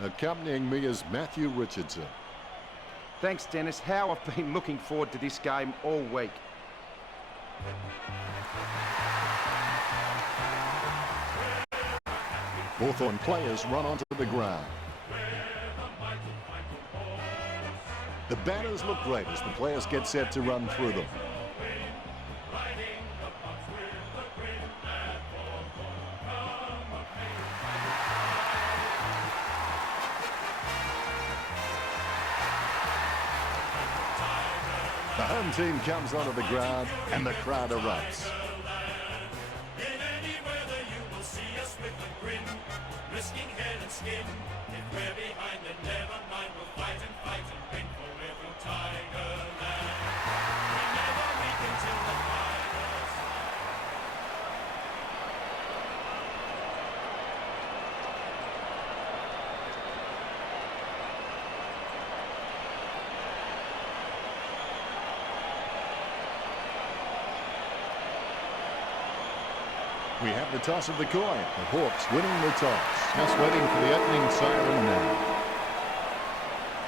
Accompanying me is Matthew Richardson. Thanks, Dennis. How I've been looking forward to this game all week. Hawthorn players run onto the ground. The banners look great as the players get set to run through them. The home team comes onto the ground and the crowd erupts. In any weather you will see us with a grin, risking head and skin. If we're behind, then never mind, we'll fight and win for every Tigerland. We never weaken till the final sigh. We have the toss of the coin. The Hawks winning the toss. Just waiting for the opening siren now.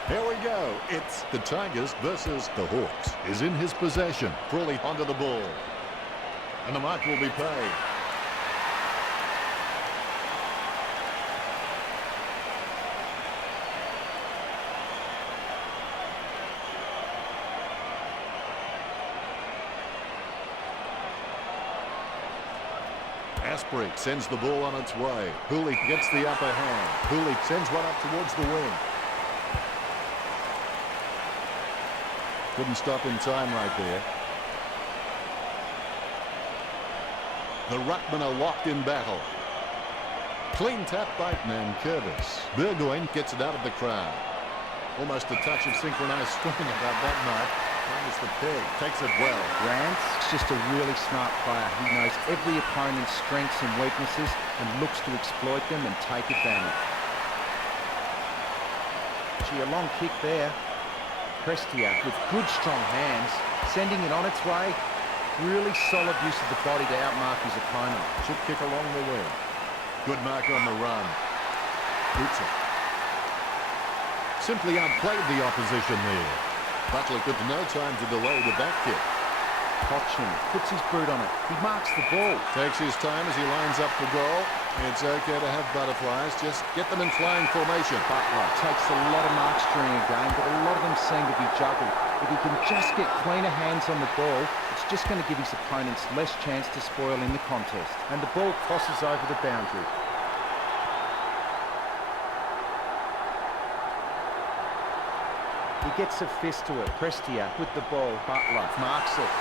Here we go. It's the Tigers versus the Hawks. Is in his possession. Crawley onto the ball. And the mark will be paid. Asprey sends the ball on its way. Hooley gets the upper hand. Hooley sends one up towards the wing. Couldn't stop in time right there. The Ruckmen are locked in battle. Clean tap by Nankervis. Burgoyne gets it out of the crowd. Almost a touch of synchronized swimming about that mark. Minus the peg. Takes it well. Grant's just a really smart player. He knows every opponent's strengths and weaknesses and looks to exploit them and take advantage. Gee, a long kick there. Prestia with good strong hands, sending it on its way. Really solid use of the body to outmark his opponent. Chip kick along the wing. Good mark on the run. Boots it. Simply outplayed the opposition there. Butler with no time to delay with that kick. Cochin puts his boot on it. He marks the ball. Takes his time as he lines up for goal. It's okay to have butterflies. Just get them in flying formation. Butler takes a lot of marks during a game, but a lot of them seem to be juggled. If he can just get cleaner hands on the ball, it's just going to give his opponents less chance to spoil in the contest. And the ball crosses over the boundary. He gets a fist to it. Prestia with the ball. Butler marks it.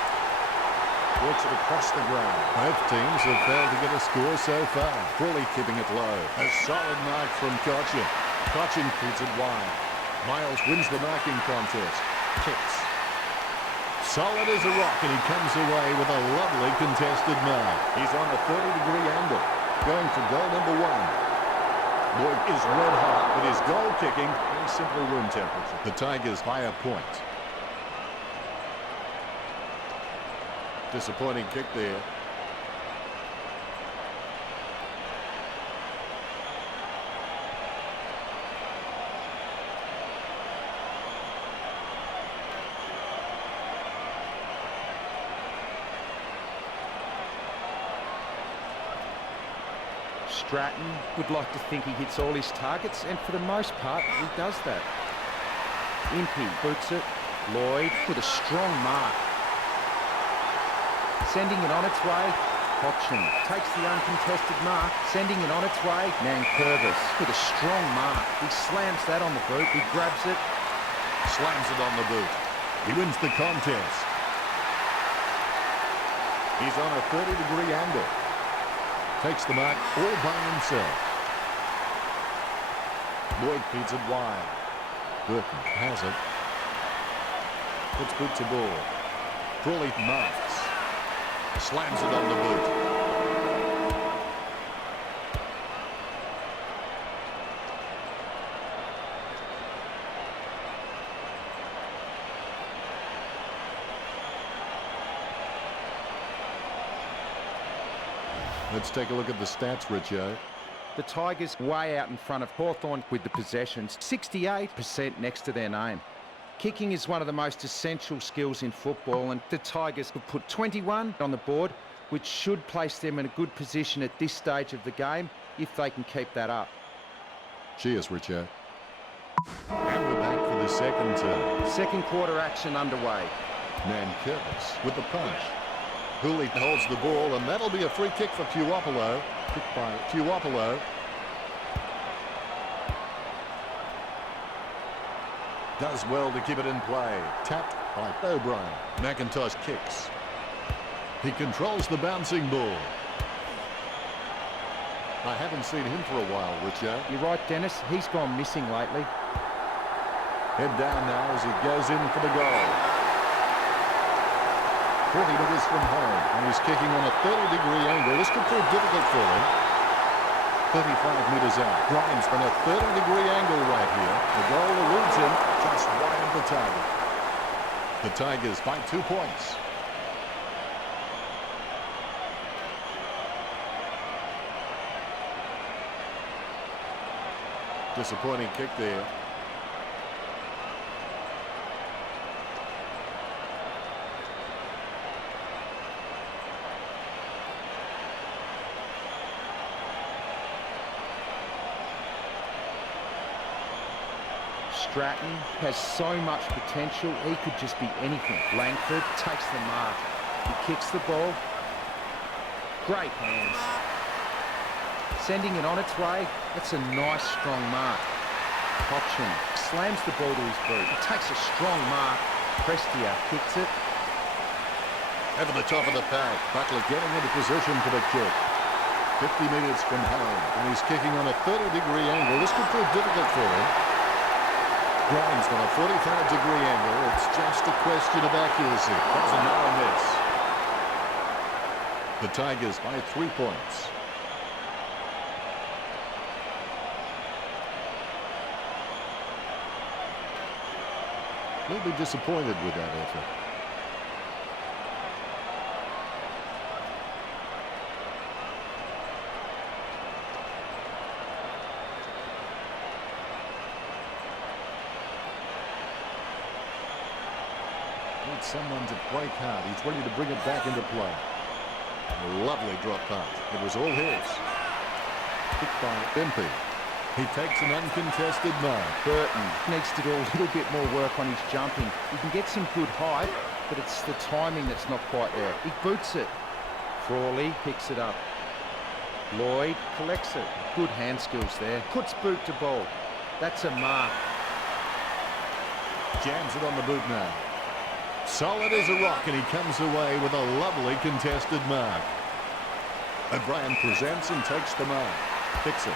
Works it across the ground. Both teams have failed to get a score so far. Crawley keeping it low. A solid mark from Cochin. Cochin feeds it wide. Miles wins the marking contest. Kicks. Solid as a rock, and he comes away with a lovely contested mark. He's on a 30-degree angle. Going for goal number 1. Boyd is red hot, but his goal kicking is simply room temperature. The Tigers by a point. Disappointing kick there. Stratton would like to think he hits all his targets, and for the most part, he does that. Impey boots it. Lloyd with a strong mark. Sending it on its way. Cochin takes the uncontested mark, sending it on its way. Nankervis with a strong mark. He slams that on the boot. He grabs it. Slams it on the boot. He wins the contest. He's on a 30-degree angle. Takes the mark all by himself. Boyd feeds it wide. Burton has it. Puts boot to ball. Crawley marks. Slams it on the boot. Let's take a look at the stats, Richo. The Tigers way out in front of Hawthorn with the possessions, 68% next to their name. Kicking is one of the most essential skills in football, and the Tigers have put 21 on the board, which should place them in a good position at this stage of the game if they can keep that up. Cheers, Richo. And we're back for the second term. Second quarter action underway. Nankervis with the punch. Hooley holds the ball, and that'll be a free kick for Puopolo. Kick by Puopolo. Does well to keep it in play. Tapped by O'Brien. McIntosh kicks. He controls the bouncing ball. I haven't seen him for a while, Richard. You're right, Dennis. He's gone missing lately. Head down now as he goes in for the goal. 40 metres from home, and he's kicking on a 30-degree angle. This could prove difficult for him. 35 metres out. Grimes on a 30-degree angle right here. The goal eludes him just wide of the target. The Tigers by 2 points. Disappointing kick there. Stratton has so much potential. He could just be anything. Langford takes the mark. He kicks the ball. Great hands. Sending it on its way. That's a nice, strong mark. Hodgson slams the ball to his boot. He takes a strong mark. Prestia kicks it. Over the top of the pack. Butler getting into position for the kick. 50 metres from home. And he's kicking on a 30-degree angle. This could prove difficult for him. Grimes on a 45-degree angle. It's just a question of accuracy. That's a narrow miss. The Tigers by 3 points. He'll be disappointed with that effort. Needs someone to break hard. He's ready to bring it back into play. A lovely drop pass. It was all his. Kicked by Impey. He takes an uncontested mark. Burton needs to do a little bit more work on his jumping. He can get some good height, but it's the timing that's not quite there. He boots it. Frawley picks it up. Lloyd collects it. Good hand skills there. Puts boot to ball. That's a mark. Jams it on the boot now. Solid as a rock, and he comes away with a lovely contested mark. O'Brien presents and takes the mark. Kicks it.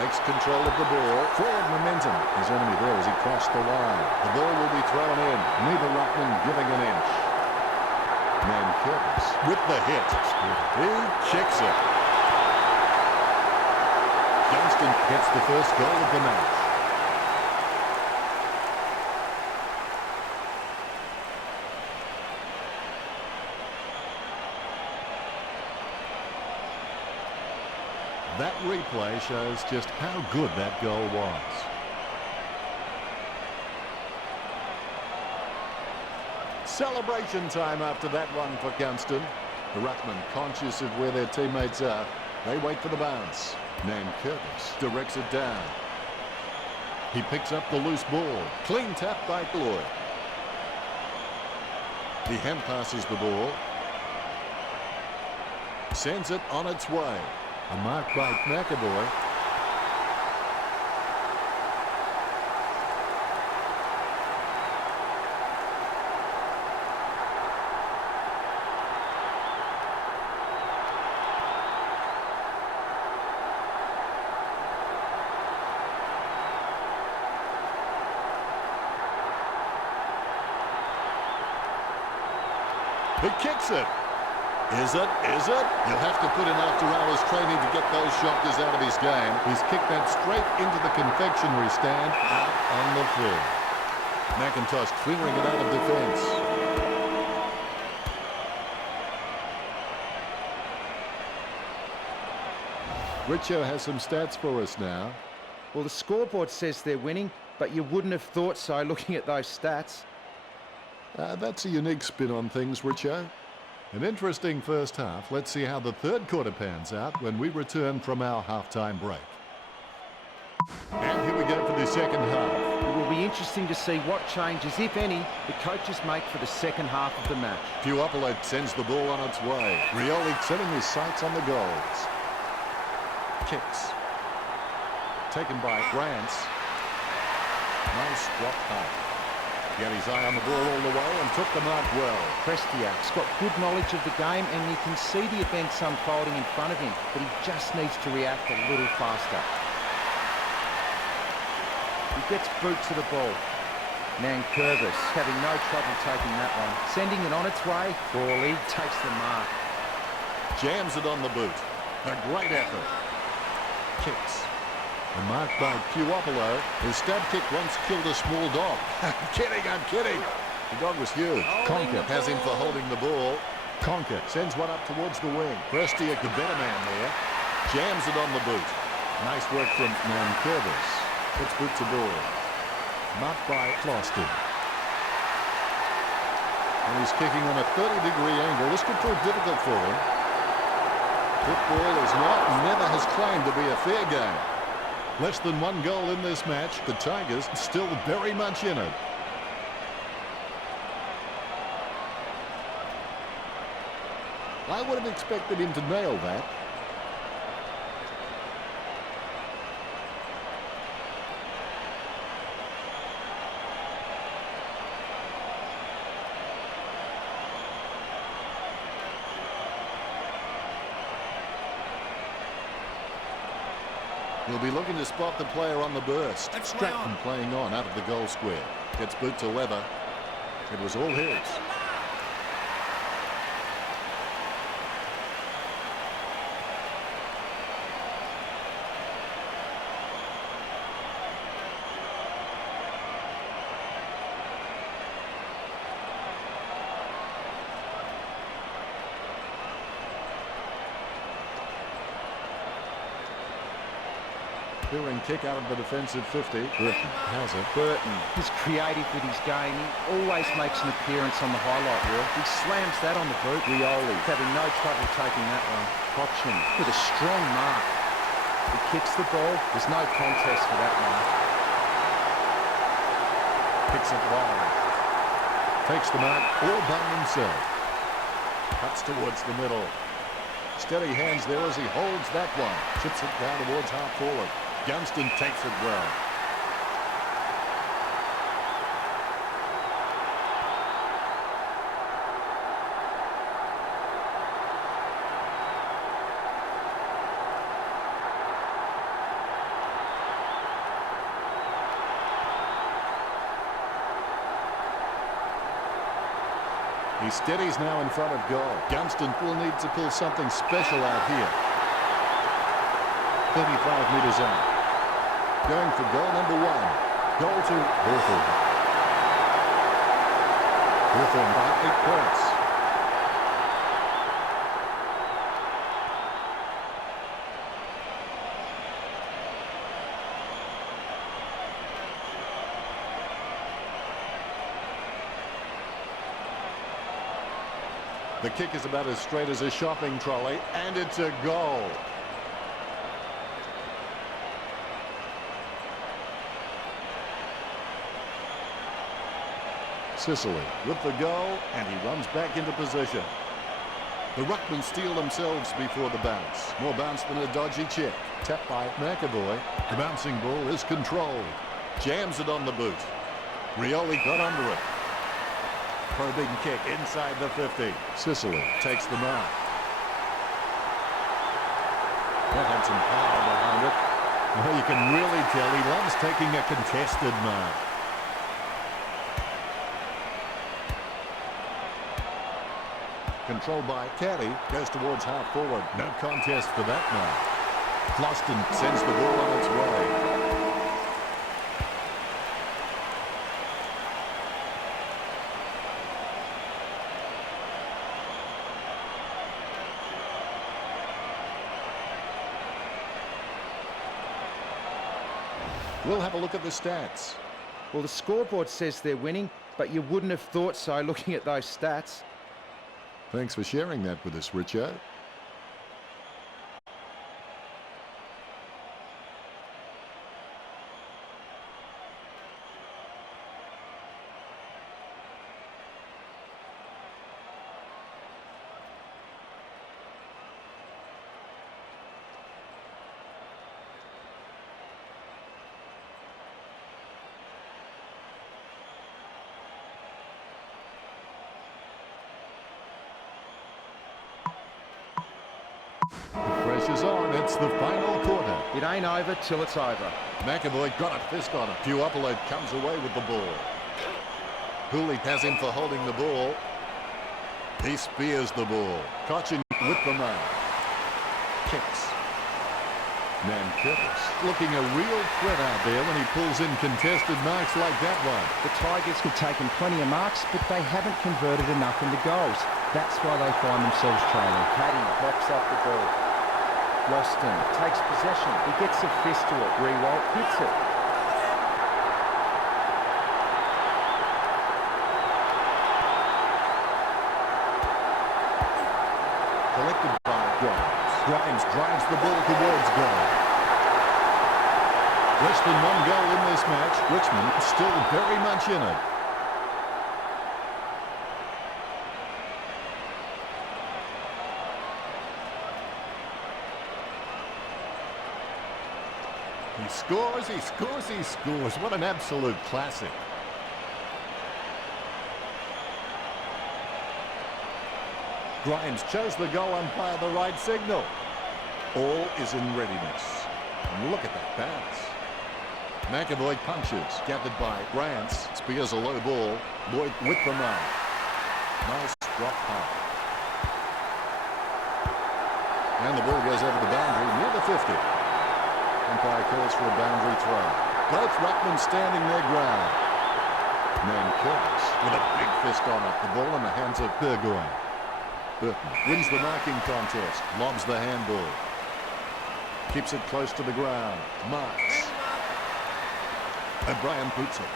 Takes control of the ball. Forward momentum. His enemy there as he crossed the line. The ball will be thrown in. Neither ruckman giving an inch. Curtis with the hit. He kicks it. Johnston gets the first goal of the match. That replay shows just how good that goal was. Celebration time after that one for Gunston. The ruckman conscious of where their teammates are. They wait for the bounce. Curtis directs it down. He picks up the loose ball. Clean tap by Lloyd. He hand passes the ball. Sends it on its way. A mark by McAvoy. He kicks it. Is it? Is it? You'll have to put in after hours training to get those shockers out of his game. He's kicked that straight into the confectionery stand out on the field. McIntosh clearing it out of defence. Richo has some stats for us now. Well, the scoreboard says they're winning, but you wouldn't have thought so looking at those stats. That's a unique spin on things, Richo. An interesting first half. Let's see how the third quarter pans out when we return from our halftime break. And here we go for the second half. It will be interesting to see what changes, if any, the coaches make for the second half of the match. Puopolo sends the ball on its way. Rioli setting his sights on the goals. Kicks. Taken by Grants. Nice drop pass. He had his eye on the ball all the way and took the mark well. Prestiak's got good knowledge of the game and you can see the events unfolding in front of him, but he just needs to react a little faster. He gets boot to the ball. Nankervis having no trouble taking that one. Sending it on its way. Frawley takes the mark. Jams it on the boot. A great effort. Kicks. A mark by Puopolo. His stab kick once killed a small dog. I'm kidding. The dog was huge. Conker has him for holding the ball. Conker sends one up towards the wing. Prestiak, the better man there. Jams it on the boot. Nice work from Nankervis. Puts boot to ball. Marked by Floston. And he's kicking on a 30-degree angle. This could prove difficult for him. Football is not and never has claimed to be a fair game. Less than one goal in this match. The Tigers still very much in it. I would have expected him to nail that. He'll be looking to spot the player on the burst. Stratton playing on out of the goal square. Gets boot to Leather. It was all his. Spearing kick out of the defensive 50. Burton has it. Burton is creative with his game. He always makes an appearance on the highlight reel. He slams that on the boot. Rioli having no trouble taking that one. Cochin with a strong mark. He kicks the ball. There's no contest for that mark. Kicks it wide. Takes the mark all by himself. Cuts towards the middle. Steady hands there as he holds that one. Chips it down towards half forward. Gunston takes it well. He steadies now in front of goal. Gunston will need to pull something special out here. 35 metres out. Going for goal number 1. Goal to Hawthorn. Hawthorn by 8 points. The kick is about as straight as a shopping trolley, and it's a goal. Sicily with the goal, and he runs back into position. The Ruckmen steal themselves before the bounce. More bounce than a dodgy chip. Tapped by McAvoy. The bouncing ball is controlled. Jams it on the boot. Rioli got under it. Probing kick inside the 50. Sicily takes the mark. That had some power behind it. Well, you can really tell he loves taking a contested mark. Controlled by Caddy, goes towards half forward. No contest for that mark. Closton sends the ball on its way. We'll have a look at the stats. Well, the scoreboard says they're winning, but you wouldn't have thought so looking at those stats. Thanks for sharing that with us, Richo. Pressure's on. It's the final quarter. It ain't over till it's over. McAvoy got a fist on it. Puopolo comes away with the ball. Hooley has him for holding the ball. He spears the ball. Cochin with the mark. Kicks. Curtis looking a real threat out there when he pulls in contested marks like that one. The Tigers have taken plenty of marks, but they haven't converted enough into goals. That's why they find themselves trailing. Caddy mops up the ball. Roston takes possession. He gets a fist to it. Rewalt hits it. Collected by Grimes. drives the ball towards goal. Less than one goal in this match. Richmond still very much in it. He scores, he scores, he scores. What an absolute classic. Grimes chose the goal umpire the right signal. All is in readiness. And look at that bounce. McAvoy punches, gathered by Rance. Spears a low ball. Lloyd with the mark. Nice drop pass. And the ball goes over the boundary near the 50. Umpire calls for a boundary throw. Both ruckmen standing their ground. Curtis with a big fist on it. The ball in the hands of Burgoyne. Burton wins the marking contest. Lobs the handball. Keeps it close to the ground. Marks. O'Brien puts it.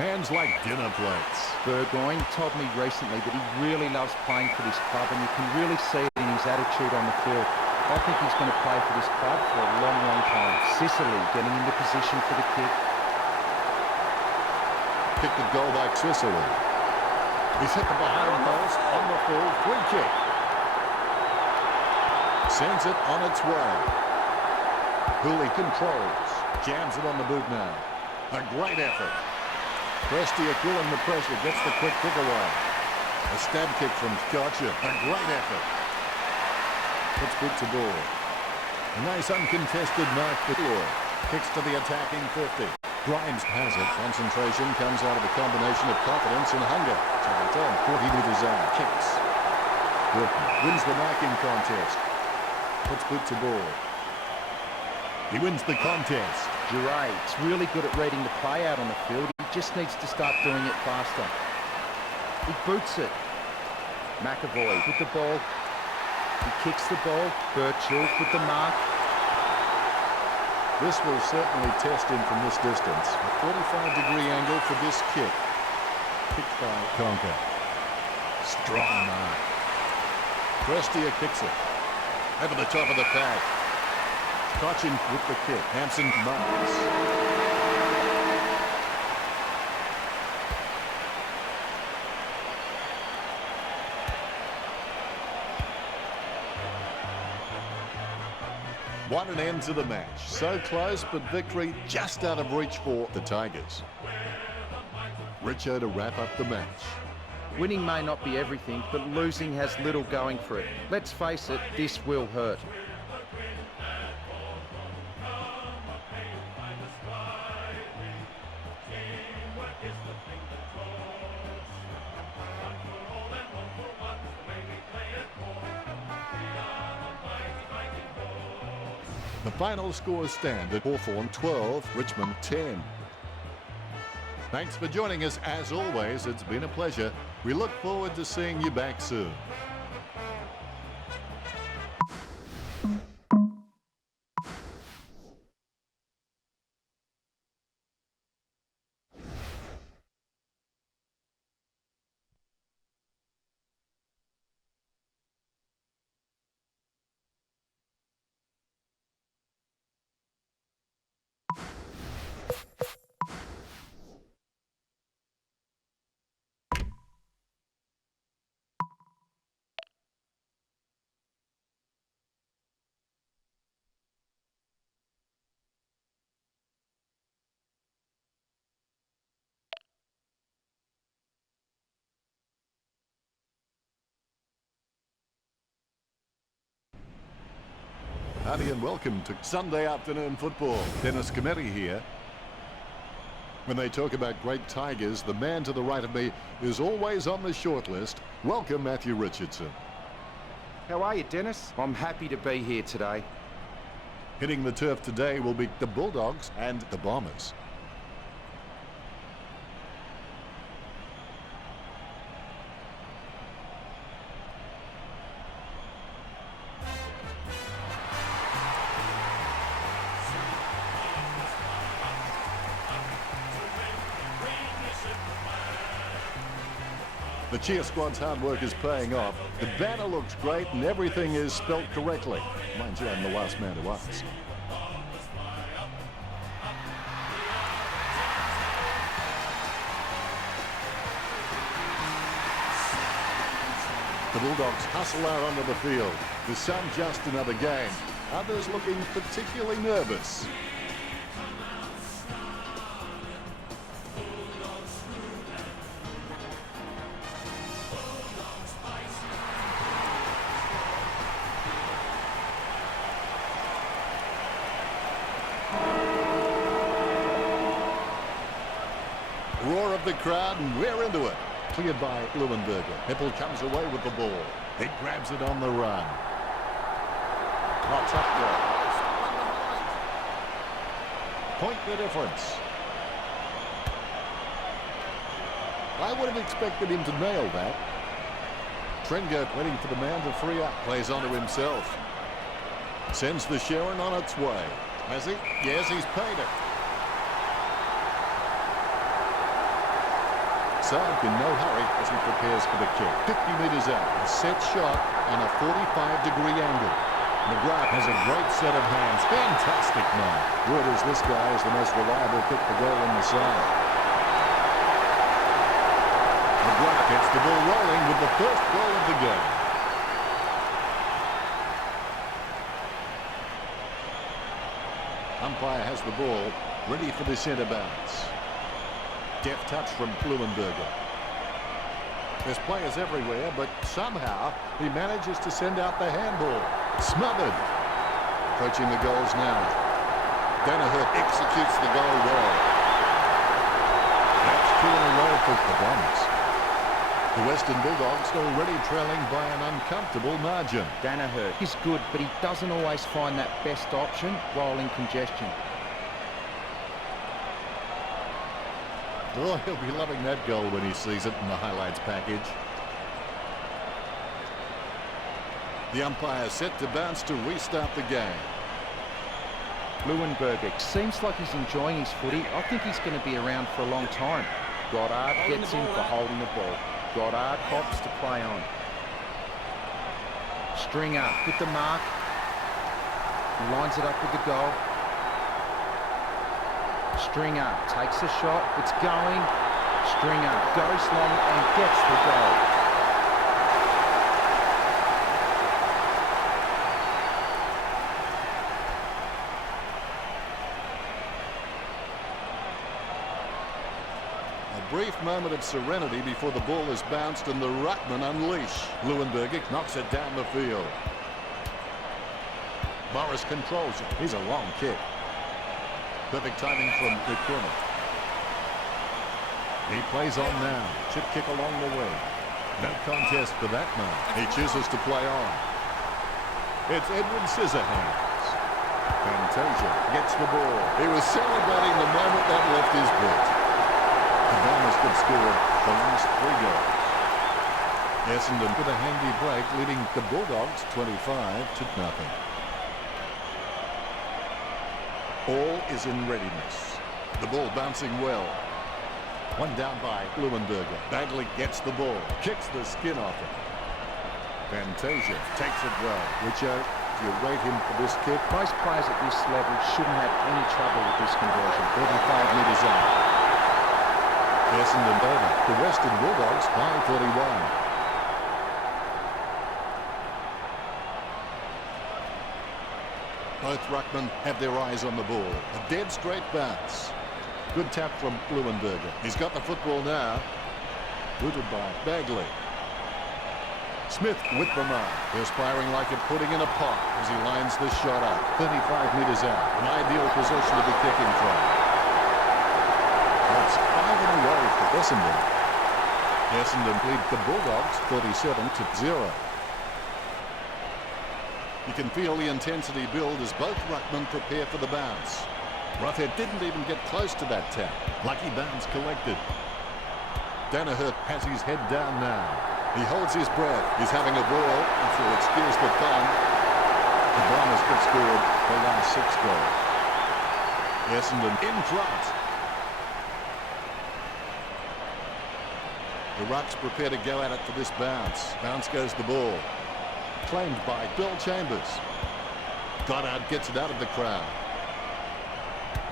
Hands like dinner plates. Burgoyne told me recently that he really loves playing for this club, and you can really see it in his attitude on the field. I think he's going to play for this club for a long, long time. Sicily getting into position for the kick. Kicked at goal by Sicily. He's hit the behind post on the full free kick. Sends it on its way. Hooley controls. Jams it on the boot now. A great effort. Prestia cooling the pressure. Gets the quick kick away. A stab kick from Gotcha. A great effort. Puts boot to ball. A nice uncontested mark for Lloyd. Kicks to the attacking 50. Grimes has it. Concentration comes out of a combination of confidence and hunger. So they turn 40 metres out. Kicks. Burton wins the marking contest. Puts boot to ball. He wins the contest. Geraint's really good at reading the play out on the field. He just needs to start doing it faster. He boots it. McAvoy with the ball. He kicks the ball. Birchall with the mark. This will certainly test him from this distance. A 45-degree angle for this kick. Kicked by Conker. Strong mark. Prestia kicks it. Over the top of the pad. Cochin with the kick. Hampson marks. What an end to the match. So close, but victory just out of reach for the Tigers. Richo to wrap up the match. Winning may not be everything, but losing has little going for it. Let's face it, this will hurt. The final scores stand at Hawthorn 12, Richmond 10. Thanks for joining us as always. It's been a pleasure. We look forward to seeing you back soon. Howdy and welcome to Sunday afternoon football. Dennis Cometti here. When they talk about great Tigers, the man to the right of me is always on the short list. Welcome, Matthew Richardson. How are you, Dennis? I'm happy to be here today. Hitting the turf today will be the Bulldogs and the Bombers. The cheer squad's hard work is paying off. The banner looks great and everything is spelt correctly. Mind you, I'm the last man to ask. The Bulldogs hustle out onto the field. For some, just another game. Others looking particularly nervous. Roar of the crowd, and we're into it. Cleared by Leuenberger. Heppel comes away with the ball. He grabs it on the run. Not up there. Point the difference. I would have expected him to nail that. Trengert waiting for the man to free up. Plays onto himself. Sends the Sharon on its way. Has he? Yes, he's paid it. Saab in no hurry as he prepares for the kick. 50 metres out, a set shot on a 45-degree angle. McGrath has a great set of hands. Fantastic mark. Word is this guy is the most reliable kick for goal on the side. McGrath gets the ball rolling with the first goal of the game. Umpire has the ball, ready for the centre bounce. Deft touch from Leuenberger. There's players everywhere, but somehow he manages to send out the handball. Smothered. Approaching the goals now. Danaher executes the goal well. That's 2 in a row for the Bombers. The Western Bulldogs already trailing by an uncomfortable margin. Danaher is good, but he doesn't always find that best option while in congestion. Oh, he'll be loving that goal when he sees it in the highlights package. The umpire set to bounce to restart the game. Leuenberger seems like he's enjoying his footy. I think he's going to be around for a long time. Goddard gets him for holding the ball. Goddard hops to play on. Stringer with the mark. He lines it up with the goal. Stringer takes a shot. It's going. Stringer goes long and gets the goal. A brief moment of serenity before the ball is bounced and the ruckman unleash. Leuenberger knocks it down the field. Morris controls it. He's a long kick. Perfect timing from McKenna. He plays on now. Chip kick along the way. No contest for that man. He chooses to play on. It's Edwin Scissorhands. Fantasia gets the ball. He was celebrating the moment that left his boot. The Bombers could score the last 3 goals. Essendon with a handy break, leading the Bulldogs 25-0. All is in readiness. The ball bouncing well. One down by Leuenberger. Bagley gets the ball. Kicks the skin off it. Fantasia takes it well. Richard, do you rate him for this kick? Most players at this level shouldn't have any trouble with this conversion. 35 metres out. Essendon over. The Western Bulldogs by 31. Both ruckmen have their eyes on the ball. A dead straight bounce. Good tap from Leuenberger. He's got the football now. Booted by Bagley. Smith with the mark. Perspiring like a pudding in a pot as he lines the shot up. 35 metres out. An ideal position to be kicking from. That's 5 in a row for Essendon. Essendon lead the Bulldogs 37-0. You can feel the intensity build as both ruckmen prepare for the bounce. Roughead didn't even get close to that tap. Lucky bounce collected. Danaher has his head down now. He holds his breath. He's having a ball, if you'll excuse the fun. The Bombers have scored the last 6 goals. Essendon in front. The Rucks prepare to go at it for this bounce. Bounce goes the ball. Claimed by Bill Chambers. Goddard gets it out of the crowd.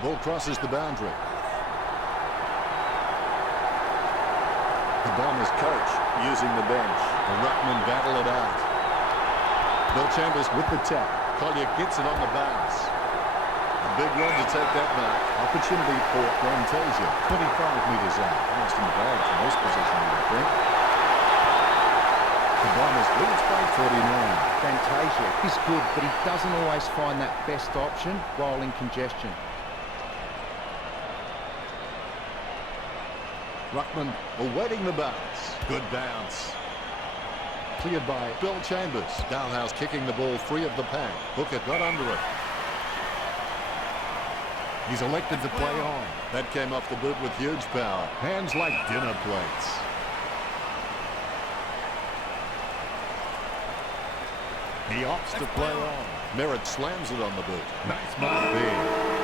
Ball crosses the boundary. The Bombers coach using the bench. The Ruckman battle it out. Bill Chambers with the tap. Collier gets it on the bounce. A big run to take that mark. Opportunity for Fantasia. 25 metres out. Almost in the bag from this position, I think. The Bombers leads by 49. Fantasia is good, but he doesn't always find that best option while in congestion. Ruckman awaiting the bounce. Good bounce. Cleared by Bill Chambers. Dalhouse kicking the ball free of the pack. Booker got under it. He's elected to play on. That came off the boot with huge power. Hands like dinner plates. He opts to play on. Merritt slams it on the boot. Nice mark there.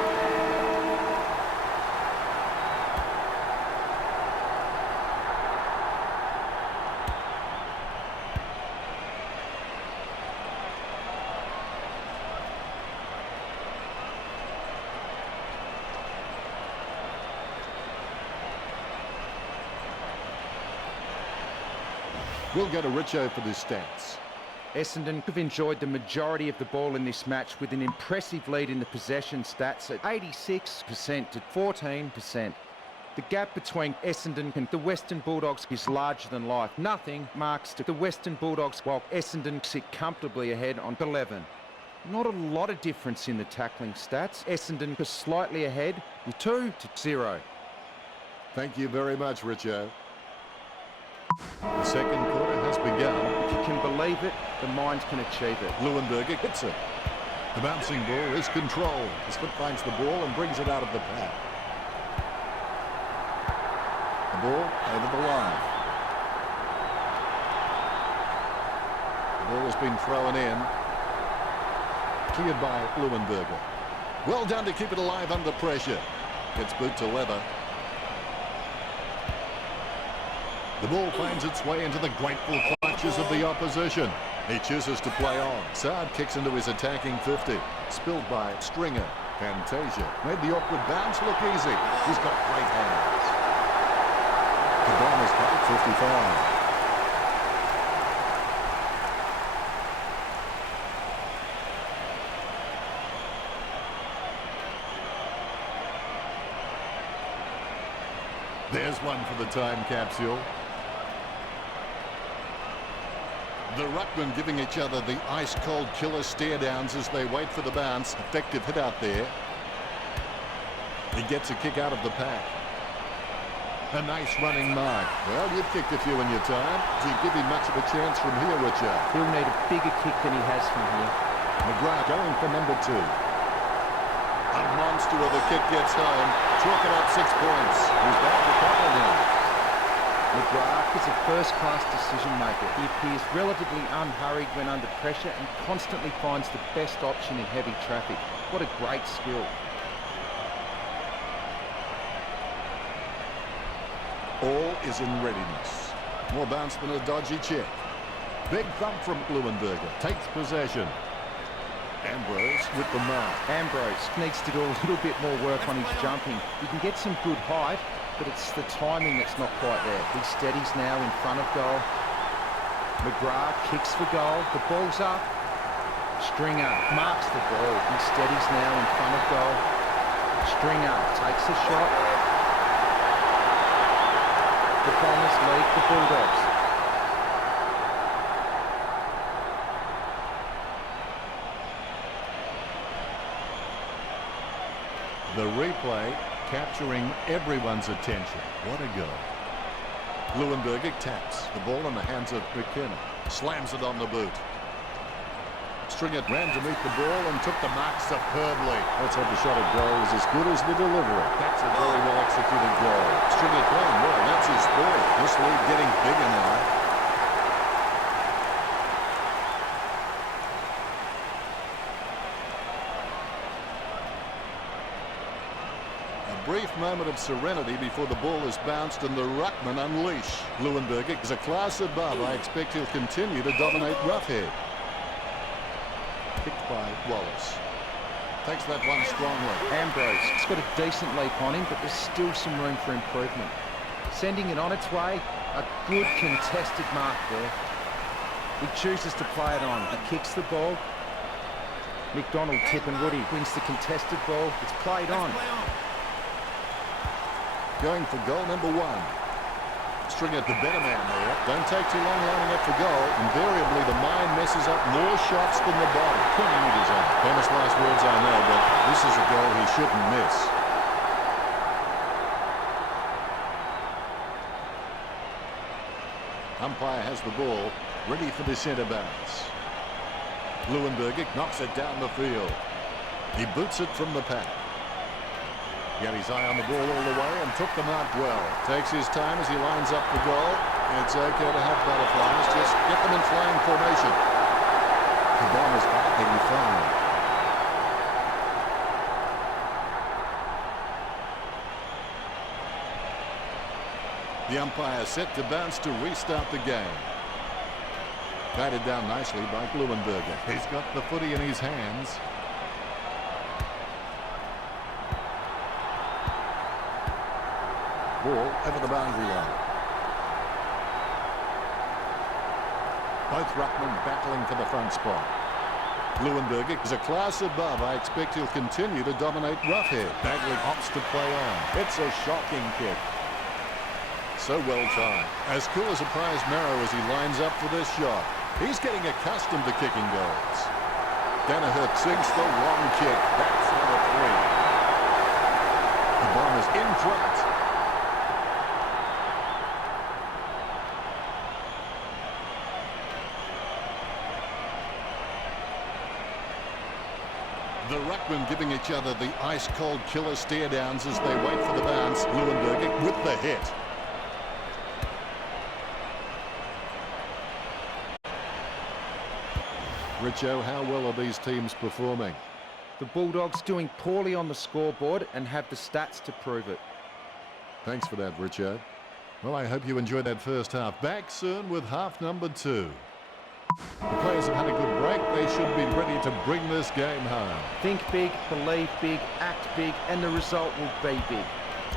We'll go to Richo for the stats. Essendon have enjoyed the majority of the ball in this match with an impressive lead in the possession stats at 86% to 14%. The gap between Essendon and the Western Bulldogs is larger than life. Nothing marks to the Western Bulldogs while Essendon sit comfortably ahead on 11. Not a lot of difference in the tackling stats. Essendon is slightly ahead with 2-0. Thank you very much, Richo. The second quarter has begun. If you can believe it, the mind can achieve it. Leuenberger hits it. The bouncing ball is controlled. His foot finds the ball and brings it out of the pack. The ball over the line. The ball has been thrown in. Cleared by Leuenberger. Well done to keep it alive under pressure. Gets boot to leather. The ball finds its way into the grateful clutches of the opposition. He chooses to play on. Saad kicks into his attacking 50. Spilled by Stringer. Fantasia made the awkward bounce look easy. He's got great hands. The Bombers by 55. There's one for the time capsule. The Ruckman giving each other the ice-cold killer stare-downs as they wait for the bounce. Effective hit out there. He gets a kick out of the pack. A nice running mark. Well, you've kicked a few in your time. Do you give him much of a chance from here, Richard? He'll need a bigger kick than he has from here. McGrath going for number 2. A monster of a kick gets home. Chalk it up 6 points. He's back to tackle now. McGrath is a first-class decision maker. He appears relatively unhurried when under pressure and constantly finds the best option in heavy traffic. What a great skill. All is in readiness. More bounce than a dodgy check. Big thump from Leuenberger. Takes possession. Ambrose with the mark. Ambrose needs to do a little bit more work on his jumping. He can get some good height, but it's the timing that's not quite there. He steadies now in front of goal. McGrath kicks for goal. The ball's up. Stringer marks the ball. He steadies now in front of goal. Stringer takes a shot. The Bombers lead the Bulldogs. The replay capturing everyone's attention. What a goal. Leuenberger taps the ball in the hands of McKenna. Slams it on the boot. Stringer ran to meet the ball and took the mark superbly. Let's hope the shot at goal is as good as the delivery. That's a very well executed goal. Stringer playing well. That's his third. This lead getting bigger now. A brief moment of serenity before the ball is bounced and the ruckman unleash. Leuenberger is a class above. I expect he'll continue to dominate roughhead. Picked by Wallace. Takes that one strongly. Ambrose, he's got a decent leap on him, but there's still some room for improvement. Sending it on its way, a good contested mark there. He chooses to play it on. He kicks the ball. McDonald, Tip and Woody wins the contested ball. It's played on. Going for goal number 1. String it the better man there. Don't take too long lining up for goal. Invariably, the mind messes up more shots than the body. 20 metres out. Famous last words, I know, but this is a goal he shouldn't miss. Umpire has the ball, ready for the centre bounce. Leuenberger knocks it down the field. He boots it from the pack. He had his eye on the ball all the way and took the mark well. Takes his time as he lines up for goal. It's okay to have butterflies, just get them in flying formation. The bomb is hitting fine. The umpire set to bounce to restart the game. Batted down nicely by Leuenberger. He's got the footy in his hands. Ball over the boundary line. Both ruckmen battling for the front spot. Leuenberger is a class above. I expect he'll continue to dominate roughhead. Bagley opts to play on. It's a shocking kick. So well timed. As cool as a prize marrow as he lines up for this shot. He's getting accustomed to kicking goals. Danaher sinks the long kick. That's number 3. The Bombers in front. The ruckmen giving each other the ice-cold killer stare-downs as they wait for the bounce. Leuenberger with the hit. Richo, how well are these teams performing? The Bulldogs doing poorly on the scoreboard and have the stats to prove it. Thanks for that, Richo. Well, I hope you enjoyed that first half. Back soon with half number 2. The players have had a good break. They should be ready to bring this game home. Think big, believe big, act big, and the result will be big.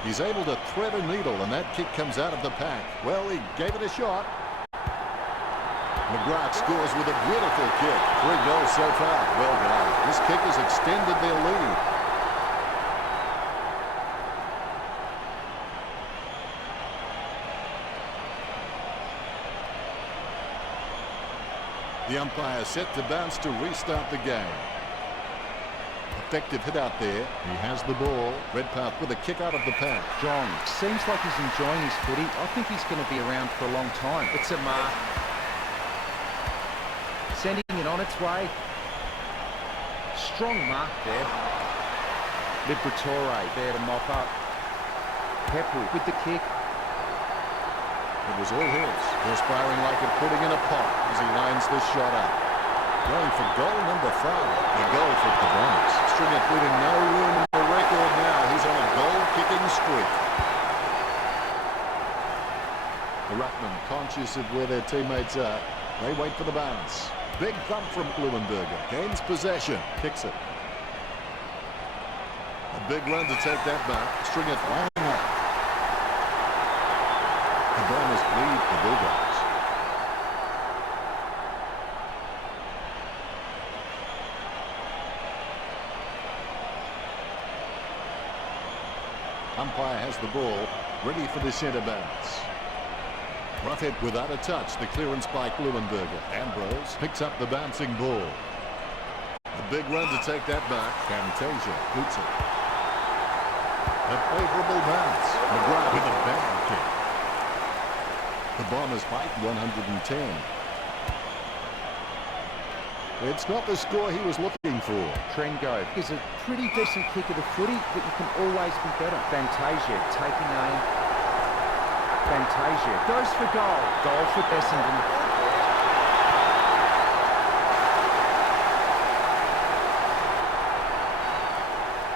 He's able to thread a needle, and that kick comes out of the pack. Well, he gave it a shot. McGrath scores with a beautiful kick. 3 goals so far. Well done. This kick has extended their lead. The umpire set to bounce to restart the game. Effective hit out there. He has the ball. Redpath with a kick out of the pack. John seems like he's enjoying his footy. I think he's going to be around for a long time. It's a mark. Sending it on its way. Strong mark there. Liberatore there to mop up. Pepple with the kick. It was all his. Perspiring like a pudding in a pot as he lines this shot up. Going for goal number 5. A goal for the Bombers. Stringer leaving no room in the record now. He's on a goal-kicking streak. The ruckmen, conscious of where their teammates are, they wait for the bounce. Big thump from Leuenberger. Gains possession. Kicks it. A big run to take that back. Stringer lining up. The Bombers lead the Bulldogs. Umpire has the ball, ready for the centre bounce. Roughhead without a touch. The clearance by Leuenberger. Ambrose picks up the bouncing ball. A big run to take that back. Fantasia boots it. A favourable bounce. McGrath with a bang kick. The Bombers fight 110. It's not the score he was looking for. Trengo is a pretty decent kick of the footy, but you can always be better. Fantasia taking aim. Fantasia goes for goal. Goal for Essendon.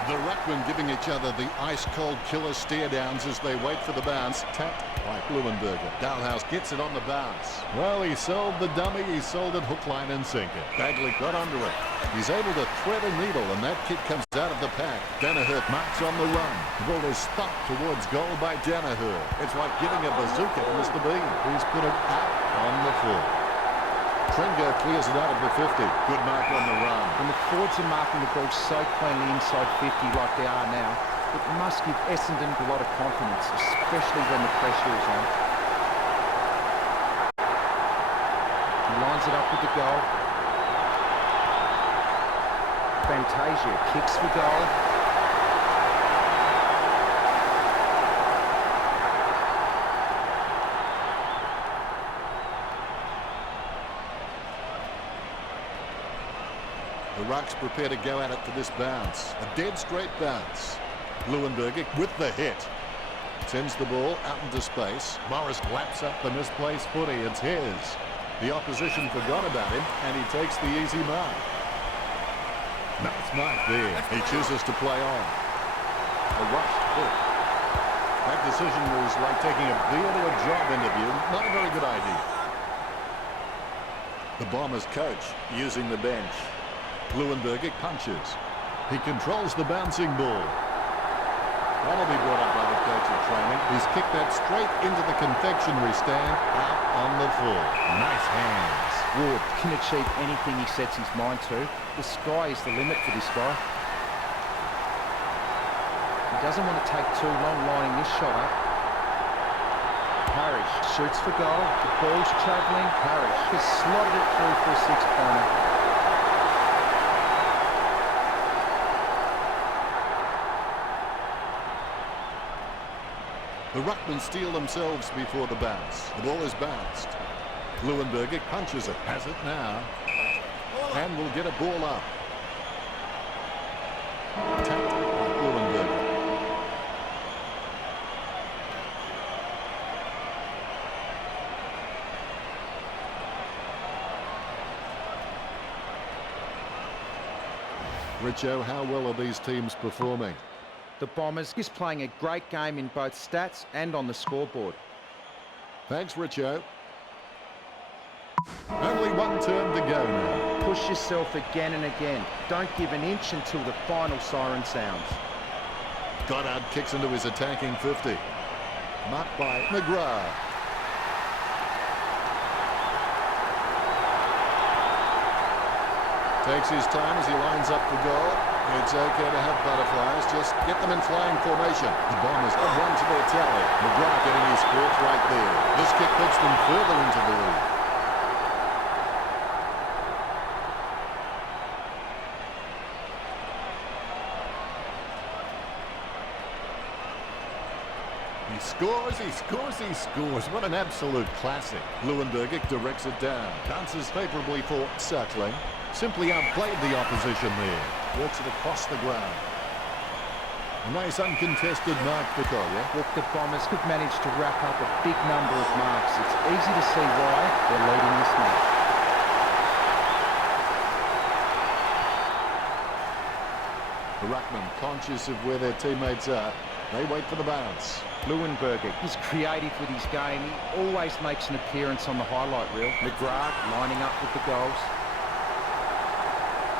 The ruck ruckmen giving each other the ice-cold killer stare-downs as they wait for the bounce. Tapped by Blumenberger. Dalhouse gets it on the bounce. Well, he sold the dummy. He sold it hook, line and sinker. Bagley got under it. He's able to thread a needle, and that kick comes out of the pack. Danaher marks on the run. The ball is stopped towards goal by Danaher. It's like giving a bazooka to Mr. Bean. He's put it out on the full. Tringo clears it out of the 50. Good mark on the run. When the forwards are marking the ball so cleanly inside 50 like they are now, it must give Essendon a lot of confidence, especially when the pressure is on. He lines it up with the goal. Fantasia kicks for goal. The Rucks prepare to go at it for this bounce. A dead straight bounce. Blumenberger with the hit. Sends the ball out into space. Morris laps up the misplaced footy. It's his. The opposition forgot about him, and he takes the easy mark. Nice mark there. He chooses to play on. A rushed hit. That decision was like taking a beer to a job interview. Not a very good idea. The Bombers coach using the bench. Blumenberger punches. He controls the bouncing ball. That'll be brought up by the coach at training. He's kicked that straight into the confectionery stand, out on the full. Nice hands. Ward can achieve anything he sets his mind to. The sky is the limit for this guy. He doesn't want to take too long lining this shot up. Parrish shoots for goal. The ball's travelling. Parrish has slotted it through for a six-pointer. The ruckmen steal themselves before the bounce. The ball is bounced. Blumenberger punches it. Has it now. And will get a ball up. Tapped by Blumenberger. Richo, how well are these teams performing? The Bombers is playing a great game in both stats and on the scoreboard. Thanks, Richo. Only one term to go now. Push yourself again and again. Don't give an inch until the final siren sounds. Goddard kicks into his attacking 50. Marked by McGrath. Takes his time as he lines up for goal. It's okay to have butterflies, just get them in flying formation. The Bombers have one to their tally. McGrath getting his fourth right there. This kick puts them further into the lead. He scores, he scores, he scores. What an absolute classic. Blumenberger directs it down. Bounces favourably for Suckling. Simply outplayed the opposition there. Walks it across the ground. A nice uncontested mark for Collier. Look, the Bombers have managed to rack up a big number of marks. It's easy to see why they're leading this match. The ruckmen, conscious of where their teammates are, they wait for the bounce. Blumenberger is creative with his game. He always makes an appearance on the highlight reel. McGrath lining up with the goals.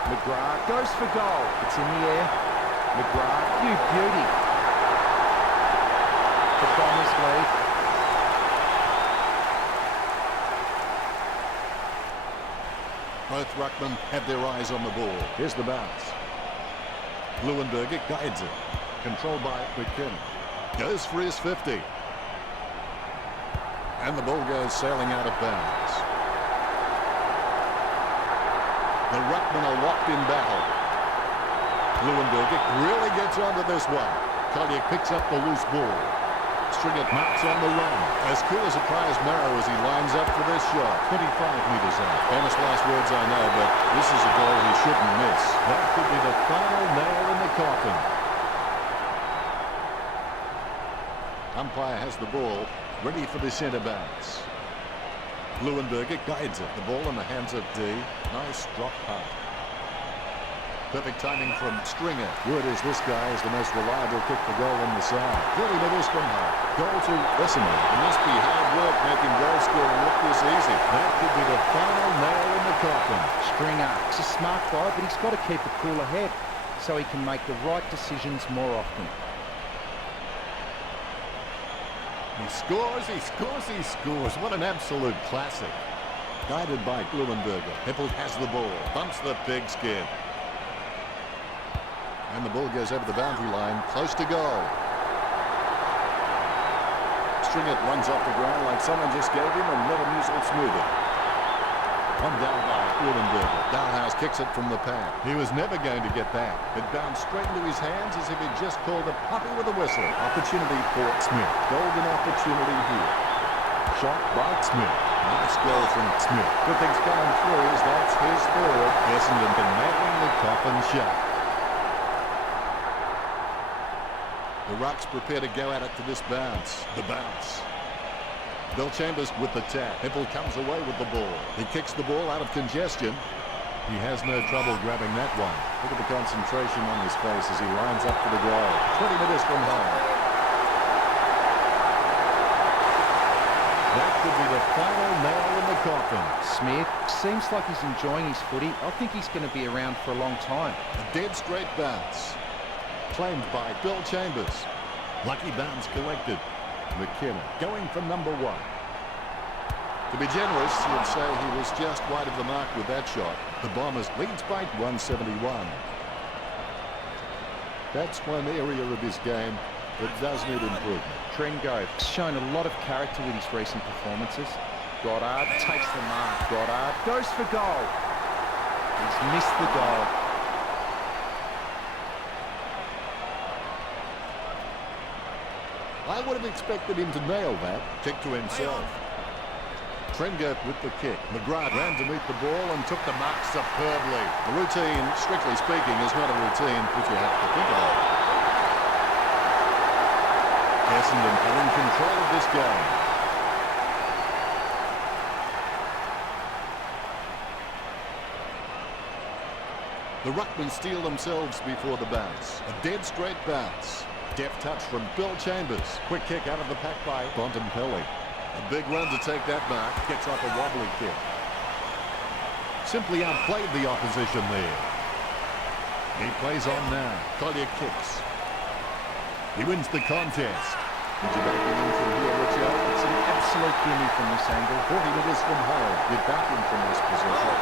McGrath goes for goal. It's in the air. McGrath, you beauty. The Bombers lead. Both ruckmen have their eyes on the ball. Here's the bounce. Blumenberger guides it. Controlled by McKinnon. Goes for his 50. And the ball goes sailing out of bounds. The ruckmen are locked in battle. Blumenberger really gets onto this one. Collier picks up the loose ball. Stringer marks on the run. As cool as a prize marrow as he lines up for this shot. 25 metres out. Famous last words, I know, but this is a goal he shouldn't miss. That could be the final nail in the coffin. Umpire has the ball, ready for the centre bounce. Blumenberger guides it. The ball in the hands of D. Nice drop punt. Perfect timing from Stringer. Word is this guy is the most reliable kick for goal on the side. 30 metres from home. Goal to Essendon. It must be hard work making goal scoring look this easy. That could be the final nail in the coffin. Stringer, he's a smart guy, but he's got to keep a cooler head so he can make the right decisions more often. He scores, he scores, he scores. What an absolute classic. Guided by Gluenberger. Heppel has the ball. Bumps the pigskin. And the ball goes over the boundary line. Close to goal. Stringer runs off the ground like someone just gave him and let him use it smoother. One down by Gluenberger. Dalhouse kicks it from the pad. He was never going to get that. It bounced straight into his hands as if he'd just called a puppy with a whistle. Opportunity for Smith. Golden opportunity here. Shot by Smith. Nice goal from Smith. Good things coming through as that's his third. Essendon been nailing the coffin shut. The Rucks prepare to go at it to this bounce. The bounce. Bill Chambers with the tap. Heppel comes away with the ball. He kicks the ball out of congestion. He has no trouble grabbing that one. Look at the concentration on his face as he lines up for the goal. 20 metres from home. That could be the final nail in the coffin. Smith seems like he's enjoying his footy. I think he's going to be around for a long time. A dead straight bounce. Claimed by Bill Chambers. Lucky bounce collected. McKenna going for number one. To be generous, you'd say he was just wide of the mark with that shot. The Bombers leads by 171. That's one area of his game that does need improvement. Trengo shown a lot of character with his recent performances. Goddard takes the mark. Goddard goes for goal. He's missed the goal. I would have expected him to nail that. Kick to himself. Trengo with the kick. McGrath ran to meet the ball and took the mark superbly. The routine, strictly speaking, is not a routine which you have to think about. Essendon are in control of this game. The Ruckmen steal themselves before the bounce. A dead straight bounce. Deft touch from Bill Chambers. Quick kick out of the pack by Bontempelli. A big run to take that mark. Gets off a wobbly kick. Simply outplayed the opposition there. He plays on now. Collier kicks. He wins the contest. Did you back him in from here, Richard? It's an absolute gimme from this angle. 40 metres from home. You'd back him from this position.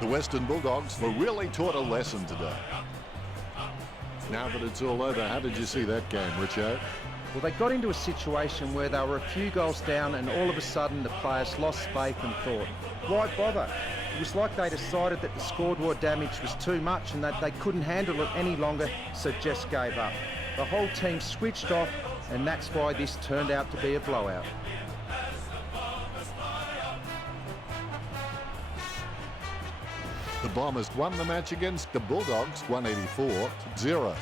The Western Bulldogs were really taught a lesson today. Now that it's all over, how did you see that game, Richo? Well, they got into a situation where they were a few goals down and all of a sudden the players lost faith and thought, why bother? It was like they decided that the scoreboard damage was too much and that they couldn't handle it any longer, so just gave up. The whole team switched off, and that's why this turned out to be a blowout. The Bombers won the match against the Bulldogs 184-0.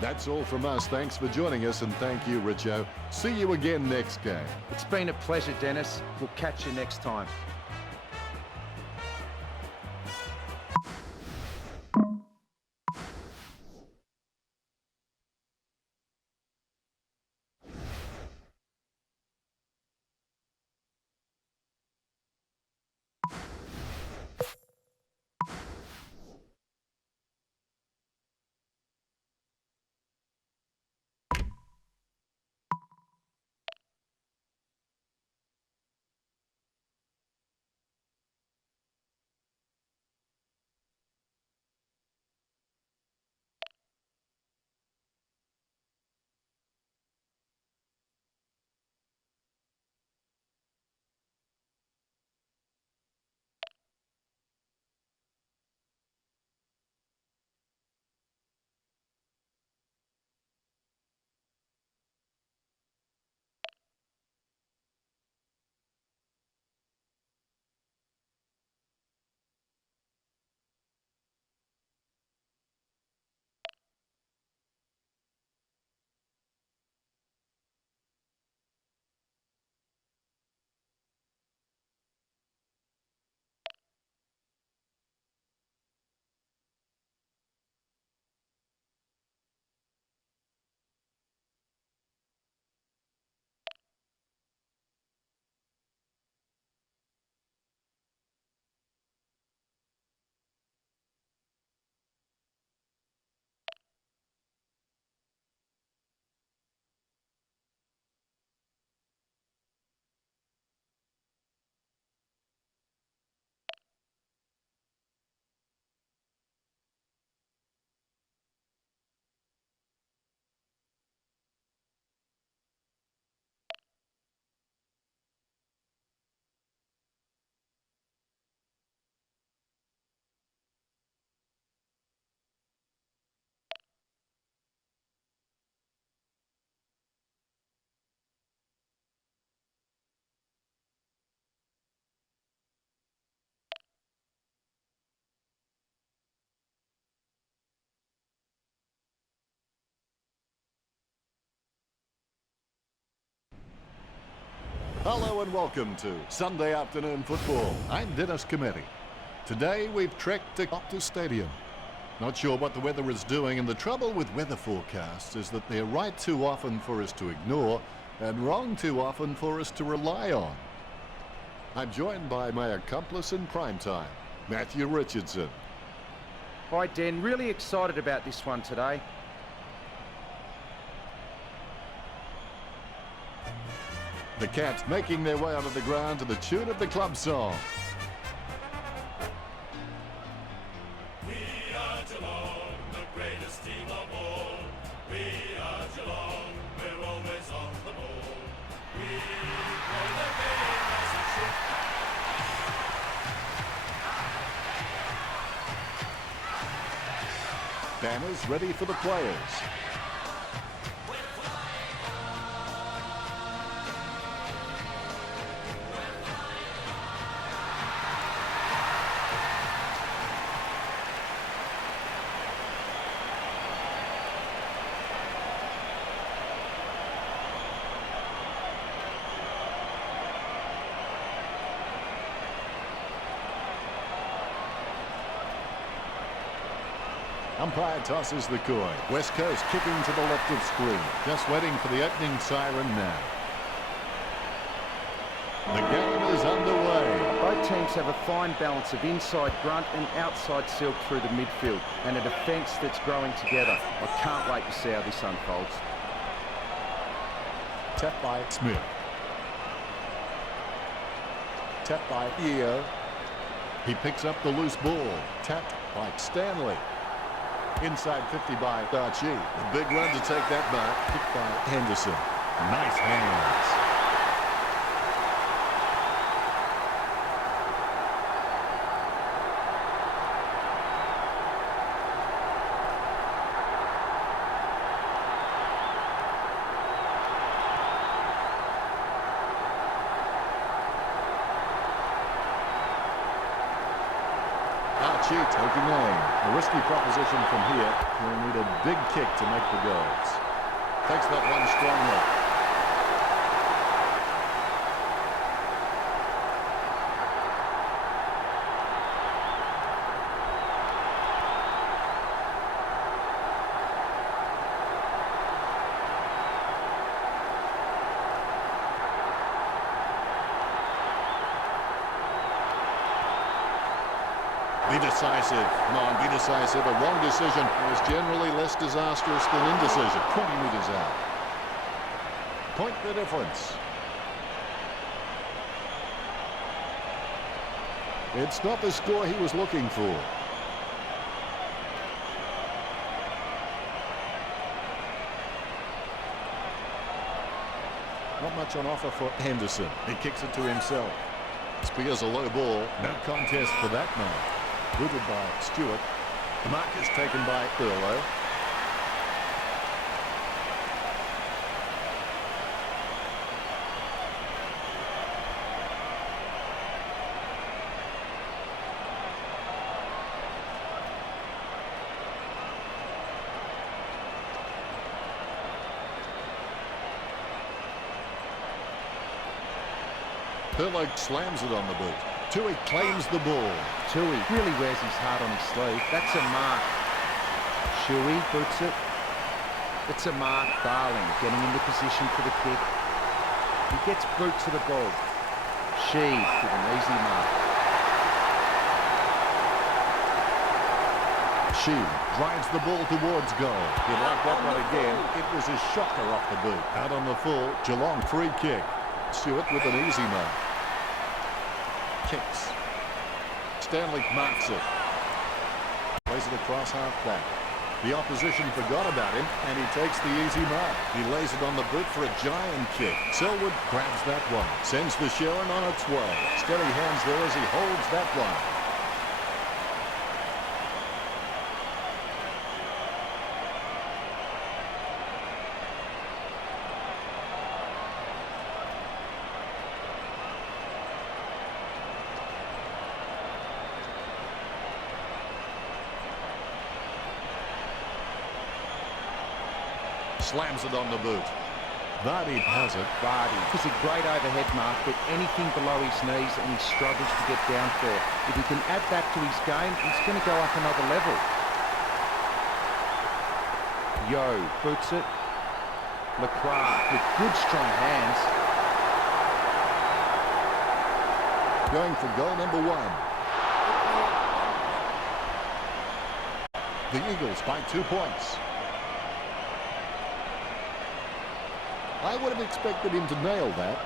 That's all from us. Thanks for joining us, and thank you, Richo. See you again next game. It's been a pleasure, Dennis. We'll catch you next time. Hello and welcome to Sunday Afternoon Football. I'm Dennis Cometti. Today we've trekked to Optus Stadium. Not sure what the weather is doing, and the trouble with weather forecasts is that they're right too often for us to ignore and wrong too often for us to rely on. I'm joined by my accomplice in primetime, Matthew Richardson. Hi, Den. Really excited about this one today. The Cats making their way onto the ground to the tune of the club song. We are Geelong, the greatest team of all. We are Geelong, we're always on the ball. We play the game as it should. Banners ready for the players. Umpire tosses the coin. West Coast kicking to the left of screen. Just waiting for the opening siren now. The game is underway. Both teams have a fine balance of inside grunt and outside silk through the midfield, and a defence that's growing together. I can't wait to see how this unfolds. Tapped by Smith. Tapped by Eo. He picks up the loose ball. Tapped by Stanley. Inside 50 by Darchi. A big run to take that back. Kicked by Henderson. Nice hands. Archie taking aim. A risky proposition from here. He'll need a big kick to make the goals. Takes that one strongly. Be decisive. Come on, be decisive. A wrong decision is generally less disastrous than indecision. 20 metres out. Point the difference. It's not the score he was looking for. Not much on offer for Henderson. He kicks it to himself. Spears a low ball. No contest for that man. Booted by Stewart. The mark is taken by Thurlow. Thurlow slams it on the boot. Tui claims the ball. Tui really wears his heart on his sleeve. That's a mark. Shuey boots it. It's a mark. Darling getting into position for the kick. He gets boot to the ball. She with an easy mark. She drives the ball towards goal. You like that one again. It was a shocker off the boot. Out on the full. Geelong free kick. Stewart with an easy mark. Kicks. Stanley marks it. Plays it across half back. The opposition forgot about him, and he takes the easy mark. He lays it on the boot for a giant kick. Selwood grabs that one. Sends the Sharon on its way. Steady hands there as he holds that one. Slams it on the boot. Vardy has it. Vardy. It's a great overhead mark, but anything below his knees and he struggles to get down for. If he can add that to his game, he's going to go up another level. Yo boots it. Lacroix with good strong hands. Going for goal number 1. The Eagles by 2 points. I would have expected him to nail that.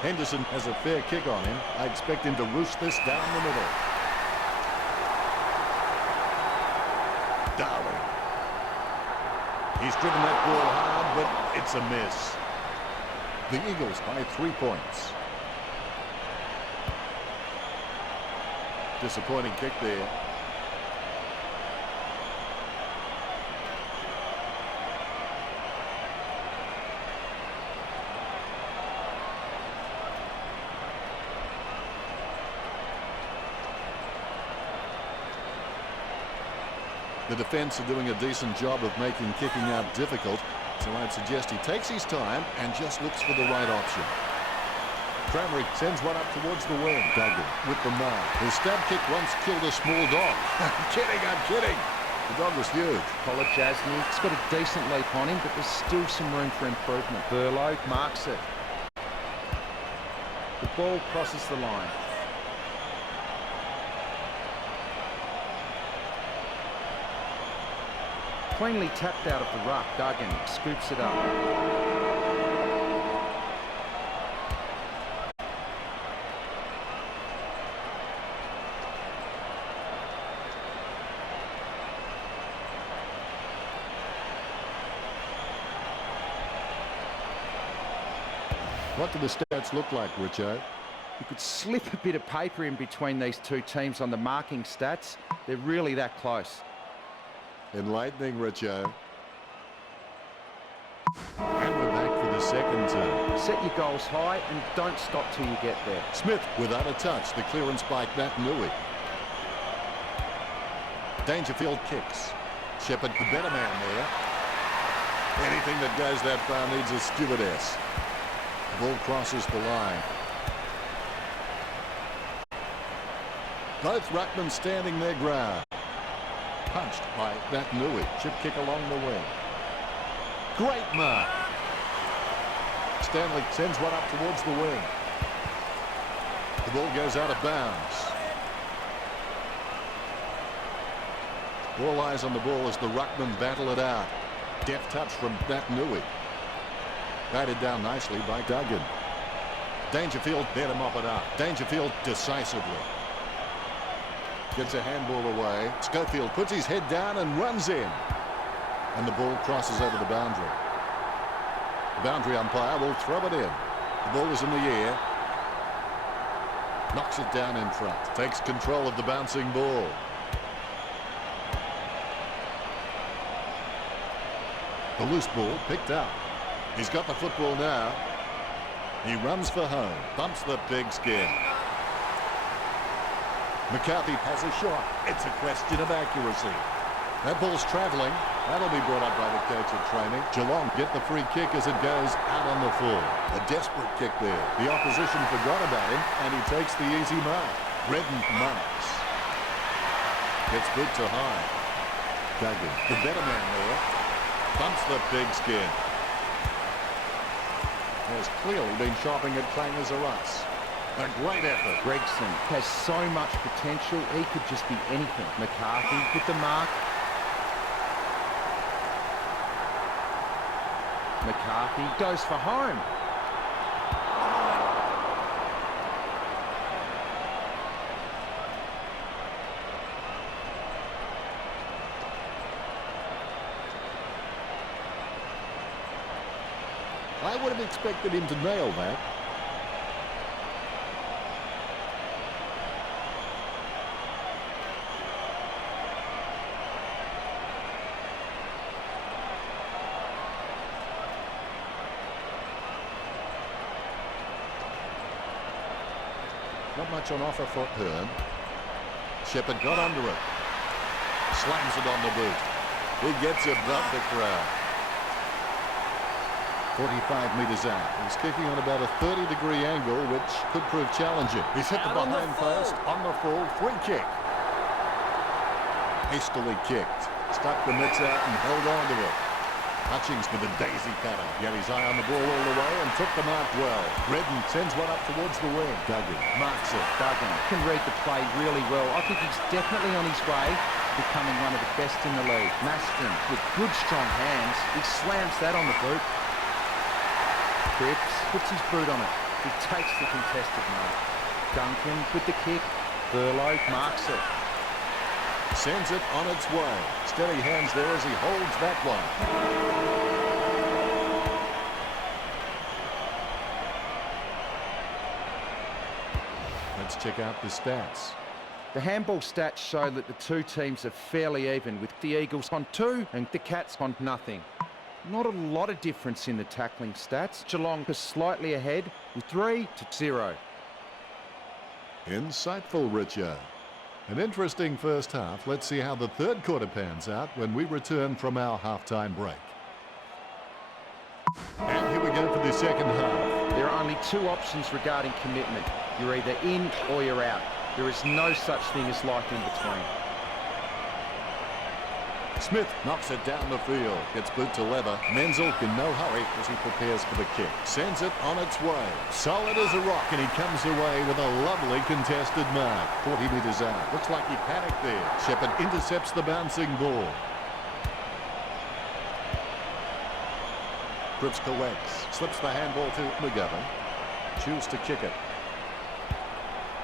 Henderson has a fair kick on him. I expect him to roost this down the middle. Darwin. He's driven that ball hard, but it's a miss. The Eagles by 3 points. Disappointing kick there. The defence are doing a decent job of making kicking out difficult, so I'd suggest he takes his time and just looks for the right option. Cramerick sends one up towards the wing. Duggan with the mark. His stab kick once killed a small dog. I'm kidding. The dog was huge. Kolodjasny's got a decent leap on him, but there's still some room for improvement. Burlow marks it. The ball crosses the line. Cleanly tapped out of the ruck. Duggan scoops it up. What do the stats look like, Richo? You could slip a bit of paper in between these two teams on the marking stats. They're really that close. Enlightening, Richo. And we're back for the second turn. Set your goals high and don't stop till you get there. Smith without a touch. The clearance by Nat Nui. Dangerfield kicks. Shepherd the better man there. Anything that goes that far needs a stewardess. The ball crosses the line. Both ruckmen standing their ground. Punched by Nat Nui. Chip kick along the wing. Great mark. Stanley sends one up towards the wing. The ball goes out of bounds. All eyes on the ball as the ruckmen battle it out. Deft touch from Nat Nui. Batted down nicely by Duggan. Dangerfield there to mop it up. Dangerfield decisively. Gets a handball away. Schofield puts his head down and runs in. And the ball crosses over the boundary. The boundary umpire will throw it in. The ball is in the air. Knocks it down in front. Takes control of the bouncing ball. The loose ball picked up. He's got the football now. He runs for home. Bumps the pigskin. McCarthy has a shot. It's a question of accuracy. That ball's travelling. That'll be brought up by the coach at training. Geelong get the free kick as it goes out on the full. A desperate kick there. The opposition forgot about him, and he takes the easy mark. Redden marks. Gets boot to high. Duggan, the better man there. Bumps the pigskin. Has clearly been shopping at clangers or us. A great effort. Gregson has so much potential. He could just be anything. McCarthy with the mark. McCarthy goes for home. I would have expected him to nail that. Not much on offer for Hearn. Shepherd got under it. Slams it on the boot. He gets above the crowd. 45 metres out. He's kicking on about a 30-degree angle, which could prove challenging. He's hit the behind post on the full. Free kick. Hastily kicked. Stuck the mitts out and held on to it. Hutchings with a daisy cutter. He had his eye on the ball all the way and took the mark well. Redden sends one up towards the wing. Duggan marks it. Duggan can read the play really well. I think he's definitely on his way to becoming one of the best in the league. Maston with good strong hands. He slams that on the boot. Cripps puts his boot on it. He takes the contested mark. Duncan with the kick. Burlow marks it. Sends it on its way. Steady hands there as he holds that one. Let's check out the stats. The handball stats show that the two teams are fairly even, with the Eagles on 2 and the Cats on nothing. Not a lot of difference in the tackling stats. Geelong is slightly ahead with 3-0. Insightful, Richard. An interesting first half. Let's see how the third quarter pans out when we return from our halftime break. And here we go for the second half. There are only 2 options regarding commitment. You're either in or you're out. There is no such thing as life in between. Smith knocks it down the field. Gets boot to leather. Menzel in no hurry as he prepares for the kick. Sends it on its way. Solid as a rock, and he comes away with a lovely contested mark. 40 metres out. Looks like he panicked there. Shepherd intercepts the bouncing ball. Cripps collects. Slips the handball to McGovern. Choose to kick it.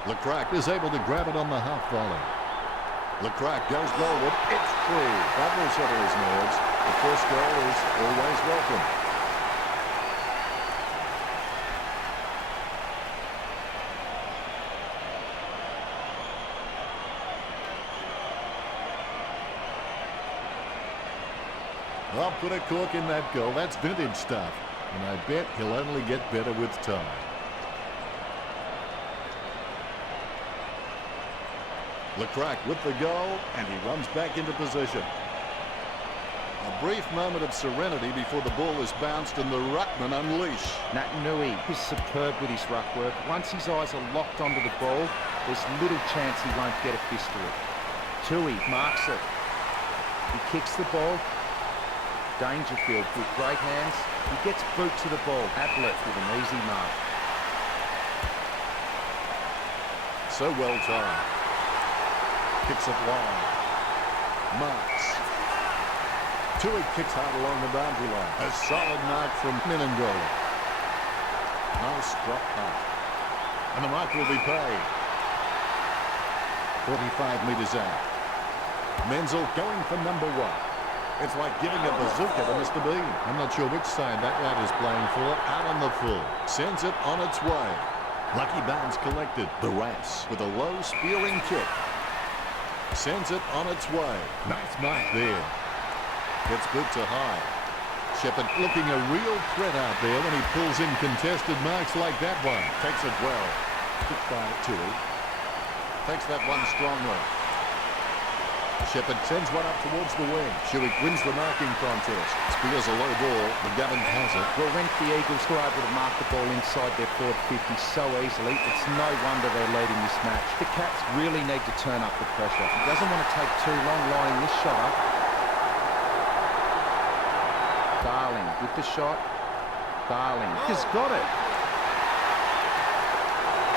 Lecrack is able to grab it on the half volley. Lecrack goes goalward. It's true. That will settle his nerves. The first goal is always welcome. I'll put a cork in that goal. That's vintage stuff. And I bet he'll only get better with time. Lecrack with the goal, and he runs back into position. A brief moment of serenity before the ball is bounced and the ruckman unleash. Nat Nui is superb with his ruck work. Once his eyes are locked onto the ball, there's little chance he won't get a fist to it. Tui marks it. He kicks the ball. Dangerfield with great hands. He gets boot to the ball. Ablett with an easy mark. So well timed. Kicks it long. Marks. Tui kicks hard along the boundary line. A solid mark from Menengola. Nice drop back. And the mark will be paid. 45 metres out. Menzel going for number 1. It's like giving a bazooka to Mr. Bean. I'm not sure which side that lad is playing for. Out on the full. Sends it on its way. Lucky Barnes collected. The Rats with a low spearing kick. Sends it on its way. Nice mark there. Gets boot to high. Shepherd looking a real threat out there when he pulls in contested marks like that one. Takes it well. Kick by Tui. Takes that one strongly. Shepherd sends one up towards the wing. Shuick wins the marking contest. Spears a low ball. McGovern has it. Well, when the Eagles were able to mark the ball inside their forward 50 so easily, it's no wonder they're leading this match. The Cats really need to turn up the pressure. He doesn't want to take too long lining this shot up. Darling with the shot. Darling has got it.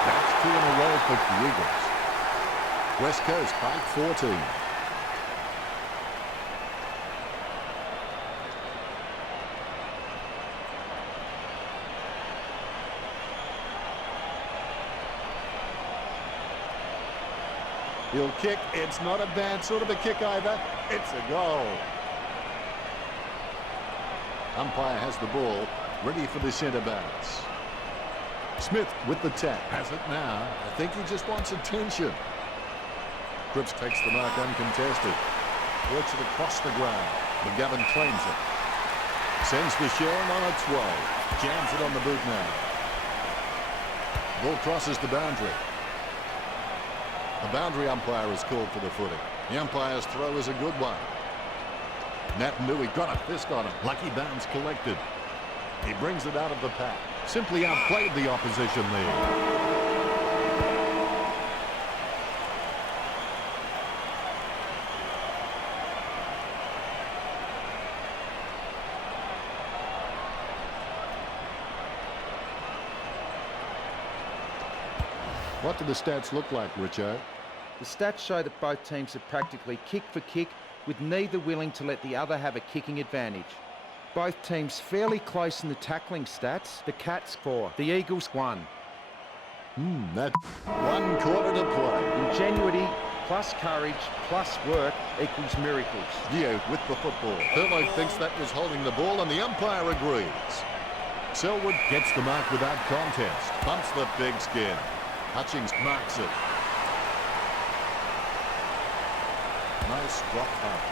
That's 2 in a row for the Eagles. West Coast by 14. He'll kick. It's not a bad sort of a kick either. It's a goal. Umpire has the ball, ready for the centre backs. Smith with the tap. Has it now. I think he just wants attention. Cripps takes the mark uncontested. Works it across the ground. McGovern claims it. Sends the Sharon on its way. Jams it on the boot now. Ball crosses the boundary. The boundary umpire has called for the footy. The umpire's throw is a good one. Natanui got a fist on it. Lucky bounce collected. He brings it out of the pack. Simply outplayed the opposition there. What do the stats look like, Richo? The stats show that both teams have practically kick for kick, with neither willing to let the other have a kicking advantage. Both teams fairly close in the tackling stats. The Cats 4, the Eagles 1. That's 1 quarter to play. Ingenuity plus courage plus work equals miracles. Dio with the football. Thurlow thinks that was holding the ball and the umpire agrees. Selwood gets the mark without contest. Bumps the big skin. Hutchings marks it. Nice drop punt.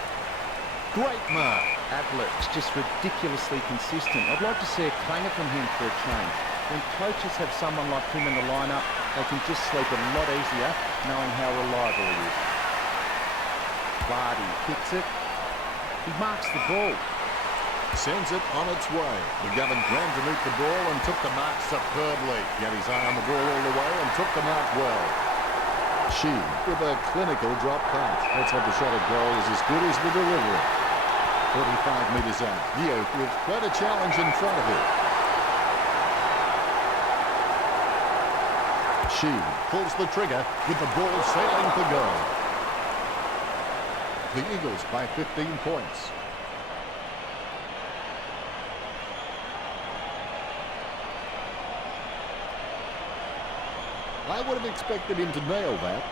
Great mark. Ablett is just ridiculously consistent. I'd like to see a clanger from him for a change. When coaches have someone like him in the lineup, they can just sleep a lot easier knowing how reliable he is. Vardy kicks it. He marks the ball. Sends it on its way. McGovern ran to meet the ball and took the mark superbly. Got his eye on the ball all the way and took the mark well. She with a clinical drop punt. Let's hope the shot at goal is as good as the delivery. 45 metres out. Dio with quite a challenge in front of him. She pulls the trigger with the ball sailing for goal. The Eagles by 15 points. I would have expected him to nail that.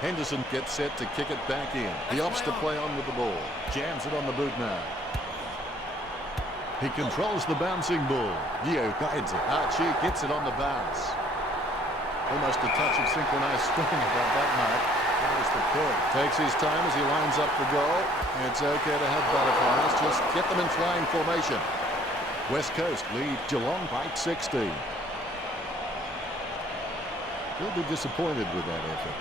Henderson gets set to kick it back in. He opts to play on with the ball. Jams it on the boot now. He controls the bouncing ball. Dio guides it. Archie gets it on the bounce. Almost a touch of synchronized swimming about that mark. There's the kick. Takes his time as he lines up for goal. It's okay to have butterflies. Just get them in flying formation. West Coast lead Geelong by 16. He'll be disappointed with that effort.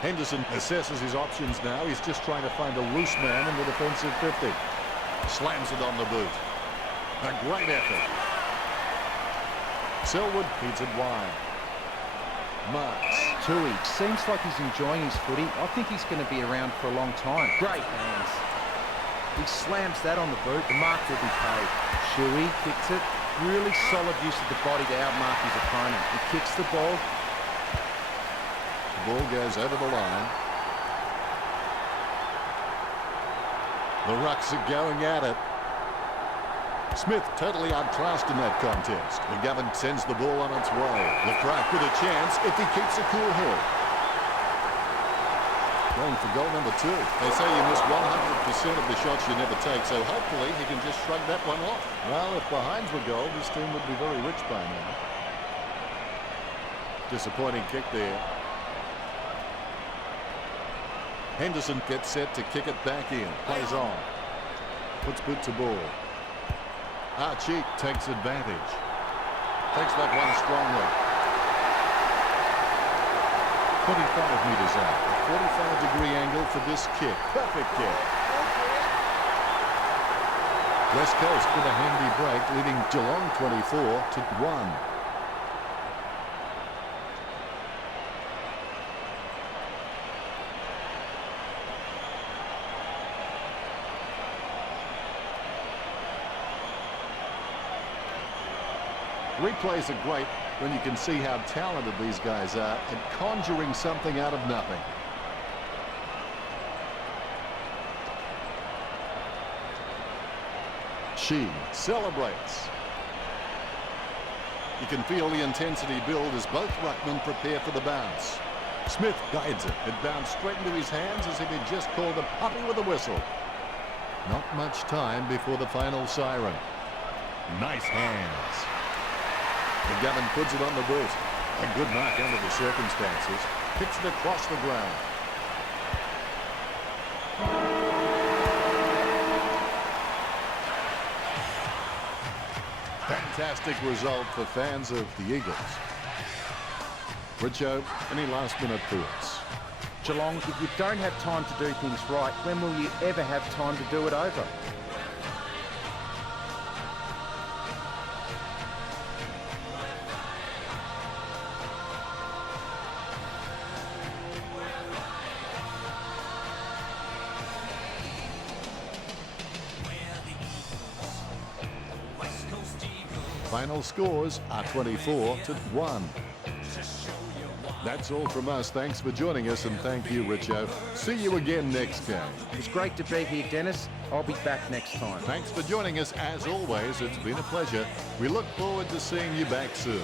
Henderson assesses his options now. He's just trying to find a loose man in the defensive 50. Slams it on the boot. A great effort. Selwood feeds it wide. Marks. Tui seems like he's enjoying his footy. I think he's going to be around for a long time. Great hands. He slams that on the boot. The mark will be paid. Shuey kicks it. Really solid use of the body to outmark his opponent. He kicks the ball. The ball goes over the line. The Rucks are going at it. Smith totally outclassed in that contest. McGovern sends the ball on its way. LeCraft with a chance if he keeps a cool head. Going for goal number 2. They say you miss 100% of the shots you never take, so hopefully he can just shrug that one off. Well, if the Hines were goal, this team would be very rich by now. Disappointing kick there. Henderson gets set to kick it back in. Plays on. Puts boot to ball. Archie takes advantage. Takes that one strongly. 25 metres out. A 45-degree angle for this kick. Perfect kick. West Coast with a handy break, leading Geelong 24-1. Replays are great when you can see how talented these guys are at conjuring something out of nothing. She celebrates. You can feel the intensity build as both ruckmen prepare for the bounce. Smith guides it. It bounced straight into his hands as if he'd just called a puppy with a whistle. Not much time before the final siren. Nice hands. McGovern puts it on the boot. A good mark under the circumstances. Kicks it across the ground. Fantastic result for fans of the Eagles. Richo, any last-minute thoughts? Geelong, if you don't have time to do things right, when will you ever have time to do it over? Final scores are 24-1. That's all from us. Thanks for joining us, and thank you, Richo. See you again next game. It was great to be here, Dennis. I'll be back next time. Thanks for joining us. As always, it's been a pleasure. We look forward to seeing you back soon.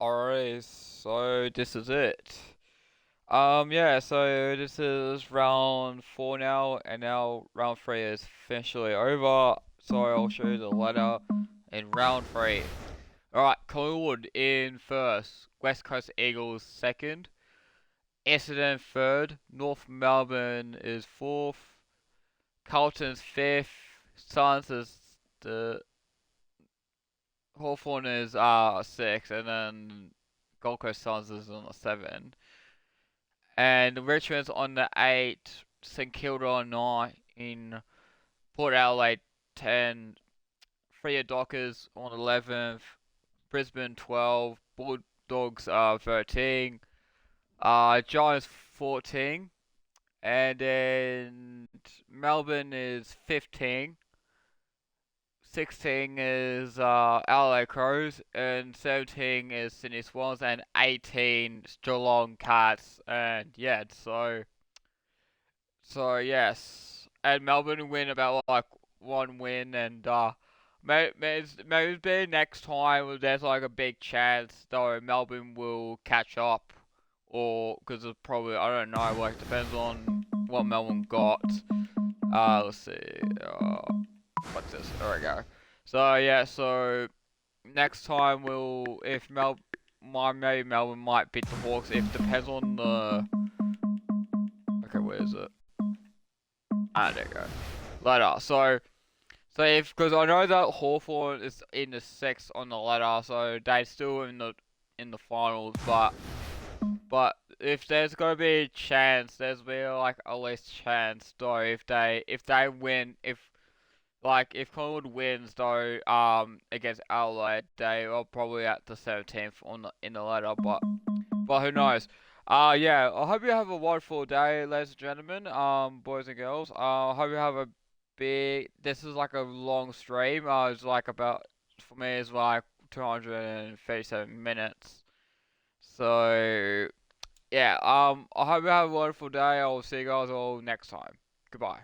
Alright, so this is it. Yeah, so this is round 4 now, and now round 3 is officially over. So I'll show you the ladder in round 3. Alright, Collingwood in first, West Coast Eagles second, Essendon third, North Melbourne is fourth, Carlton's fifth, Suns is the Hawthorn is 6, and then Gold Coast Suns is on the 7. And Richmond's on the 8, St Kilda on 9, Port Adelaide 10, Freo Dockers on 11th, Brisbane 12, Bulldogs 13, Giants 14, and then Melbourne is 15. 16 is Adelaide Crows, and 17 is Sydney Swans, and 18 is Geelong Cats, and yeah, so yes, and Melbourne win about like 1 win, and maybe next time there's like a big chance though Melbourne will catch up, or because it's probably, I don't know, like depends on what Melbourne got. Let's see. What's this? There we go. So yeah, so next time maybe Melbourne might beat the Hawks. If depends on the. Okay, where is it? There you go. Ladder. So if, because I know that Hawthorn is in the 6th on the ladder, so they're still in the finals, but if there's gonna be a chance, there's be like a least chance though if they win, if Collingwood wins though against Adelaide, they are probably at the 17th in the ladder, but who knows? Yeah, I hope you have a wonderful day, ladies and gentlemen, boys and girls. I hope you have a this is like a long stream. It's like about, for me it's like 237 minutes. So yeah, I hope you have a wonderful day. I'll see you guys all next time. Goodbye.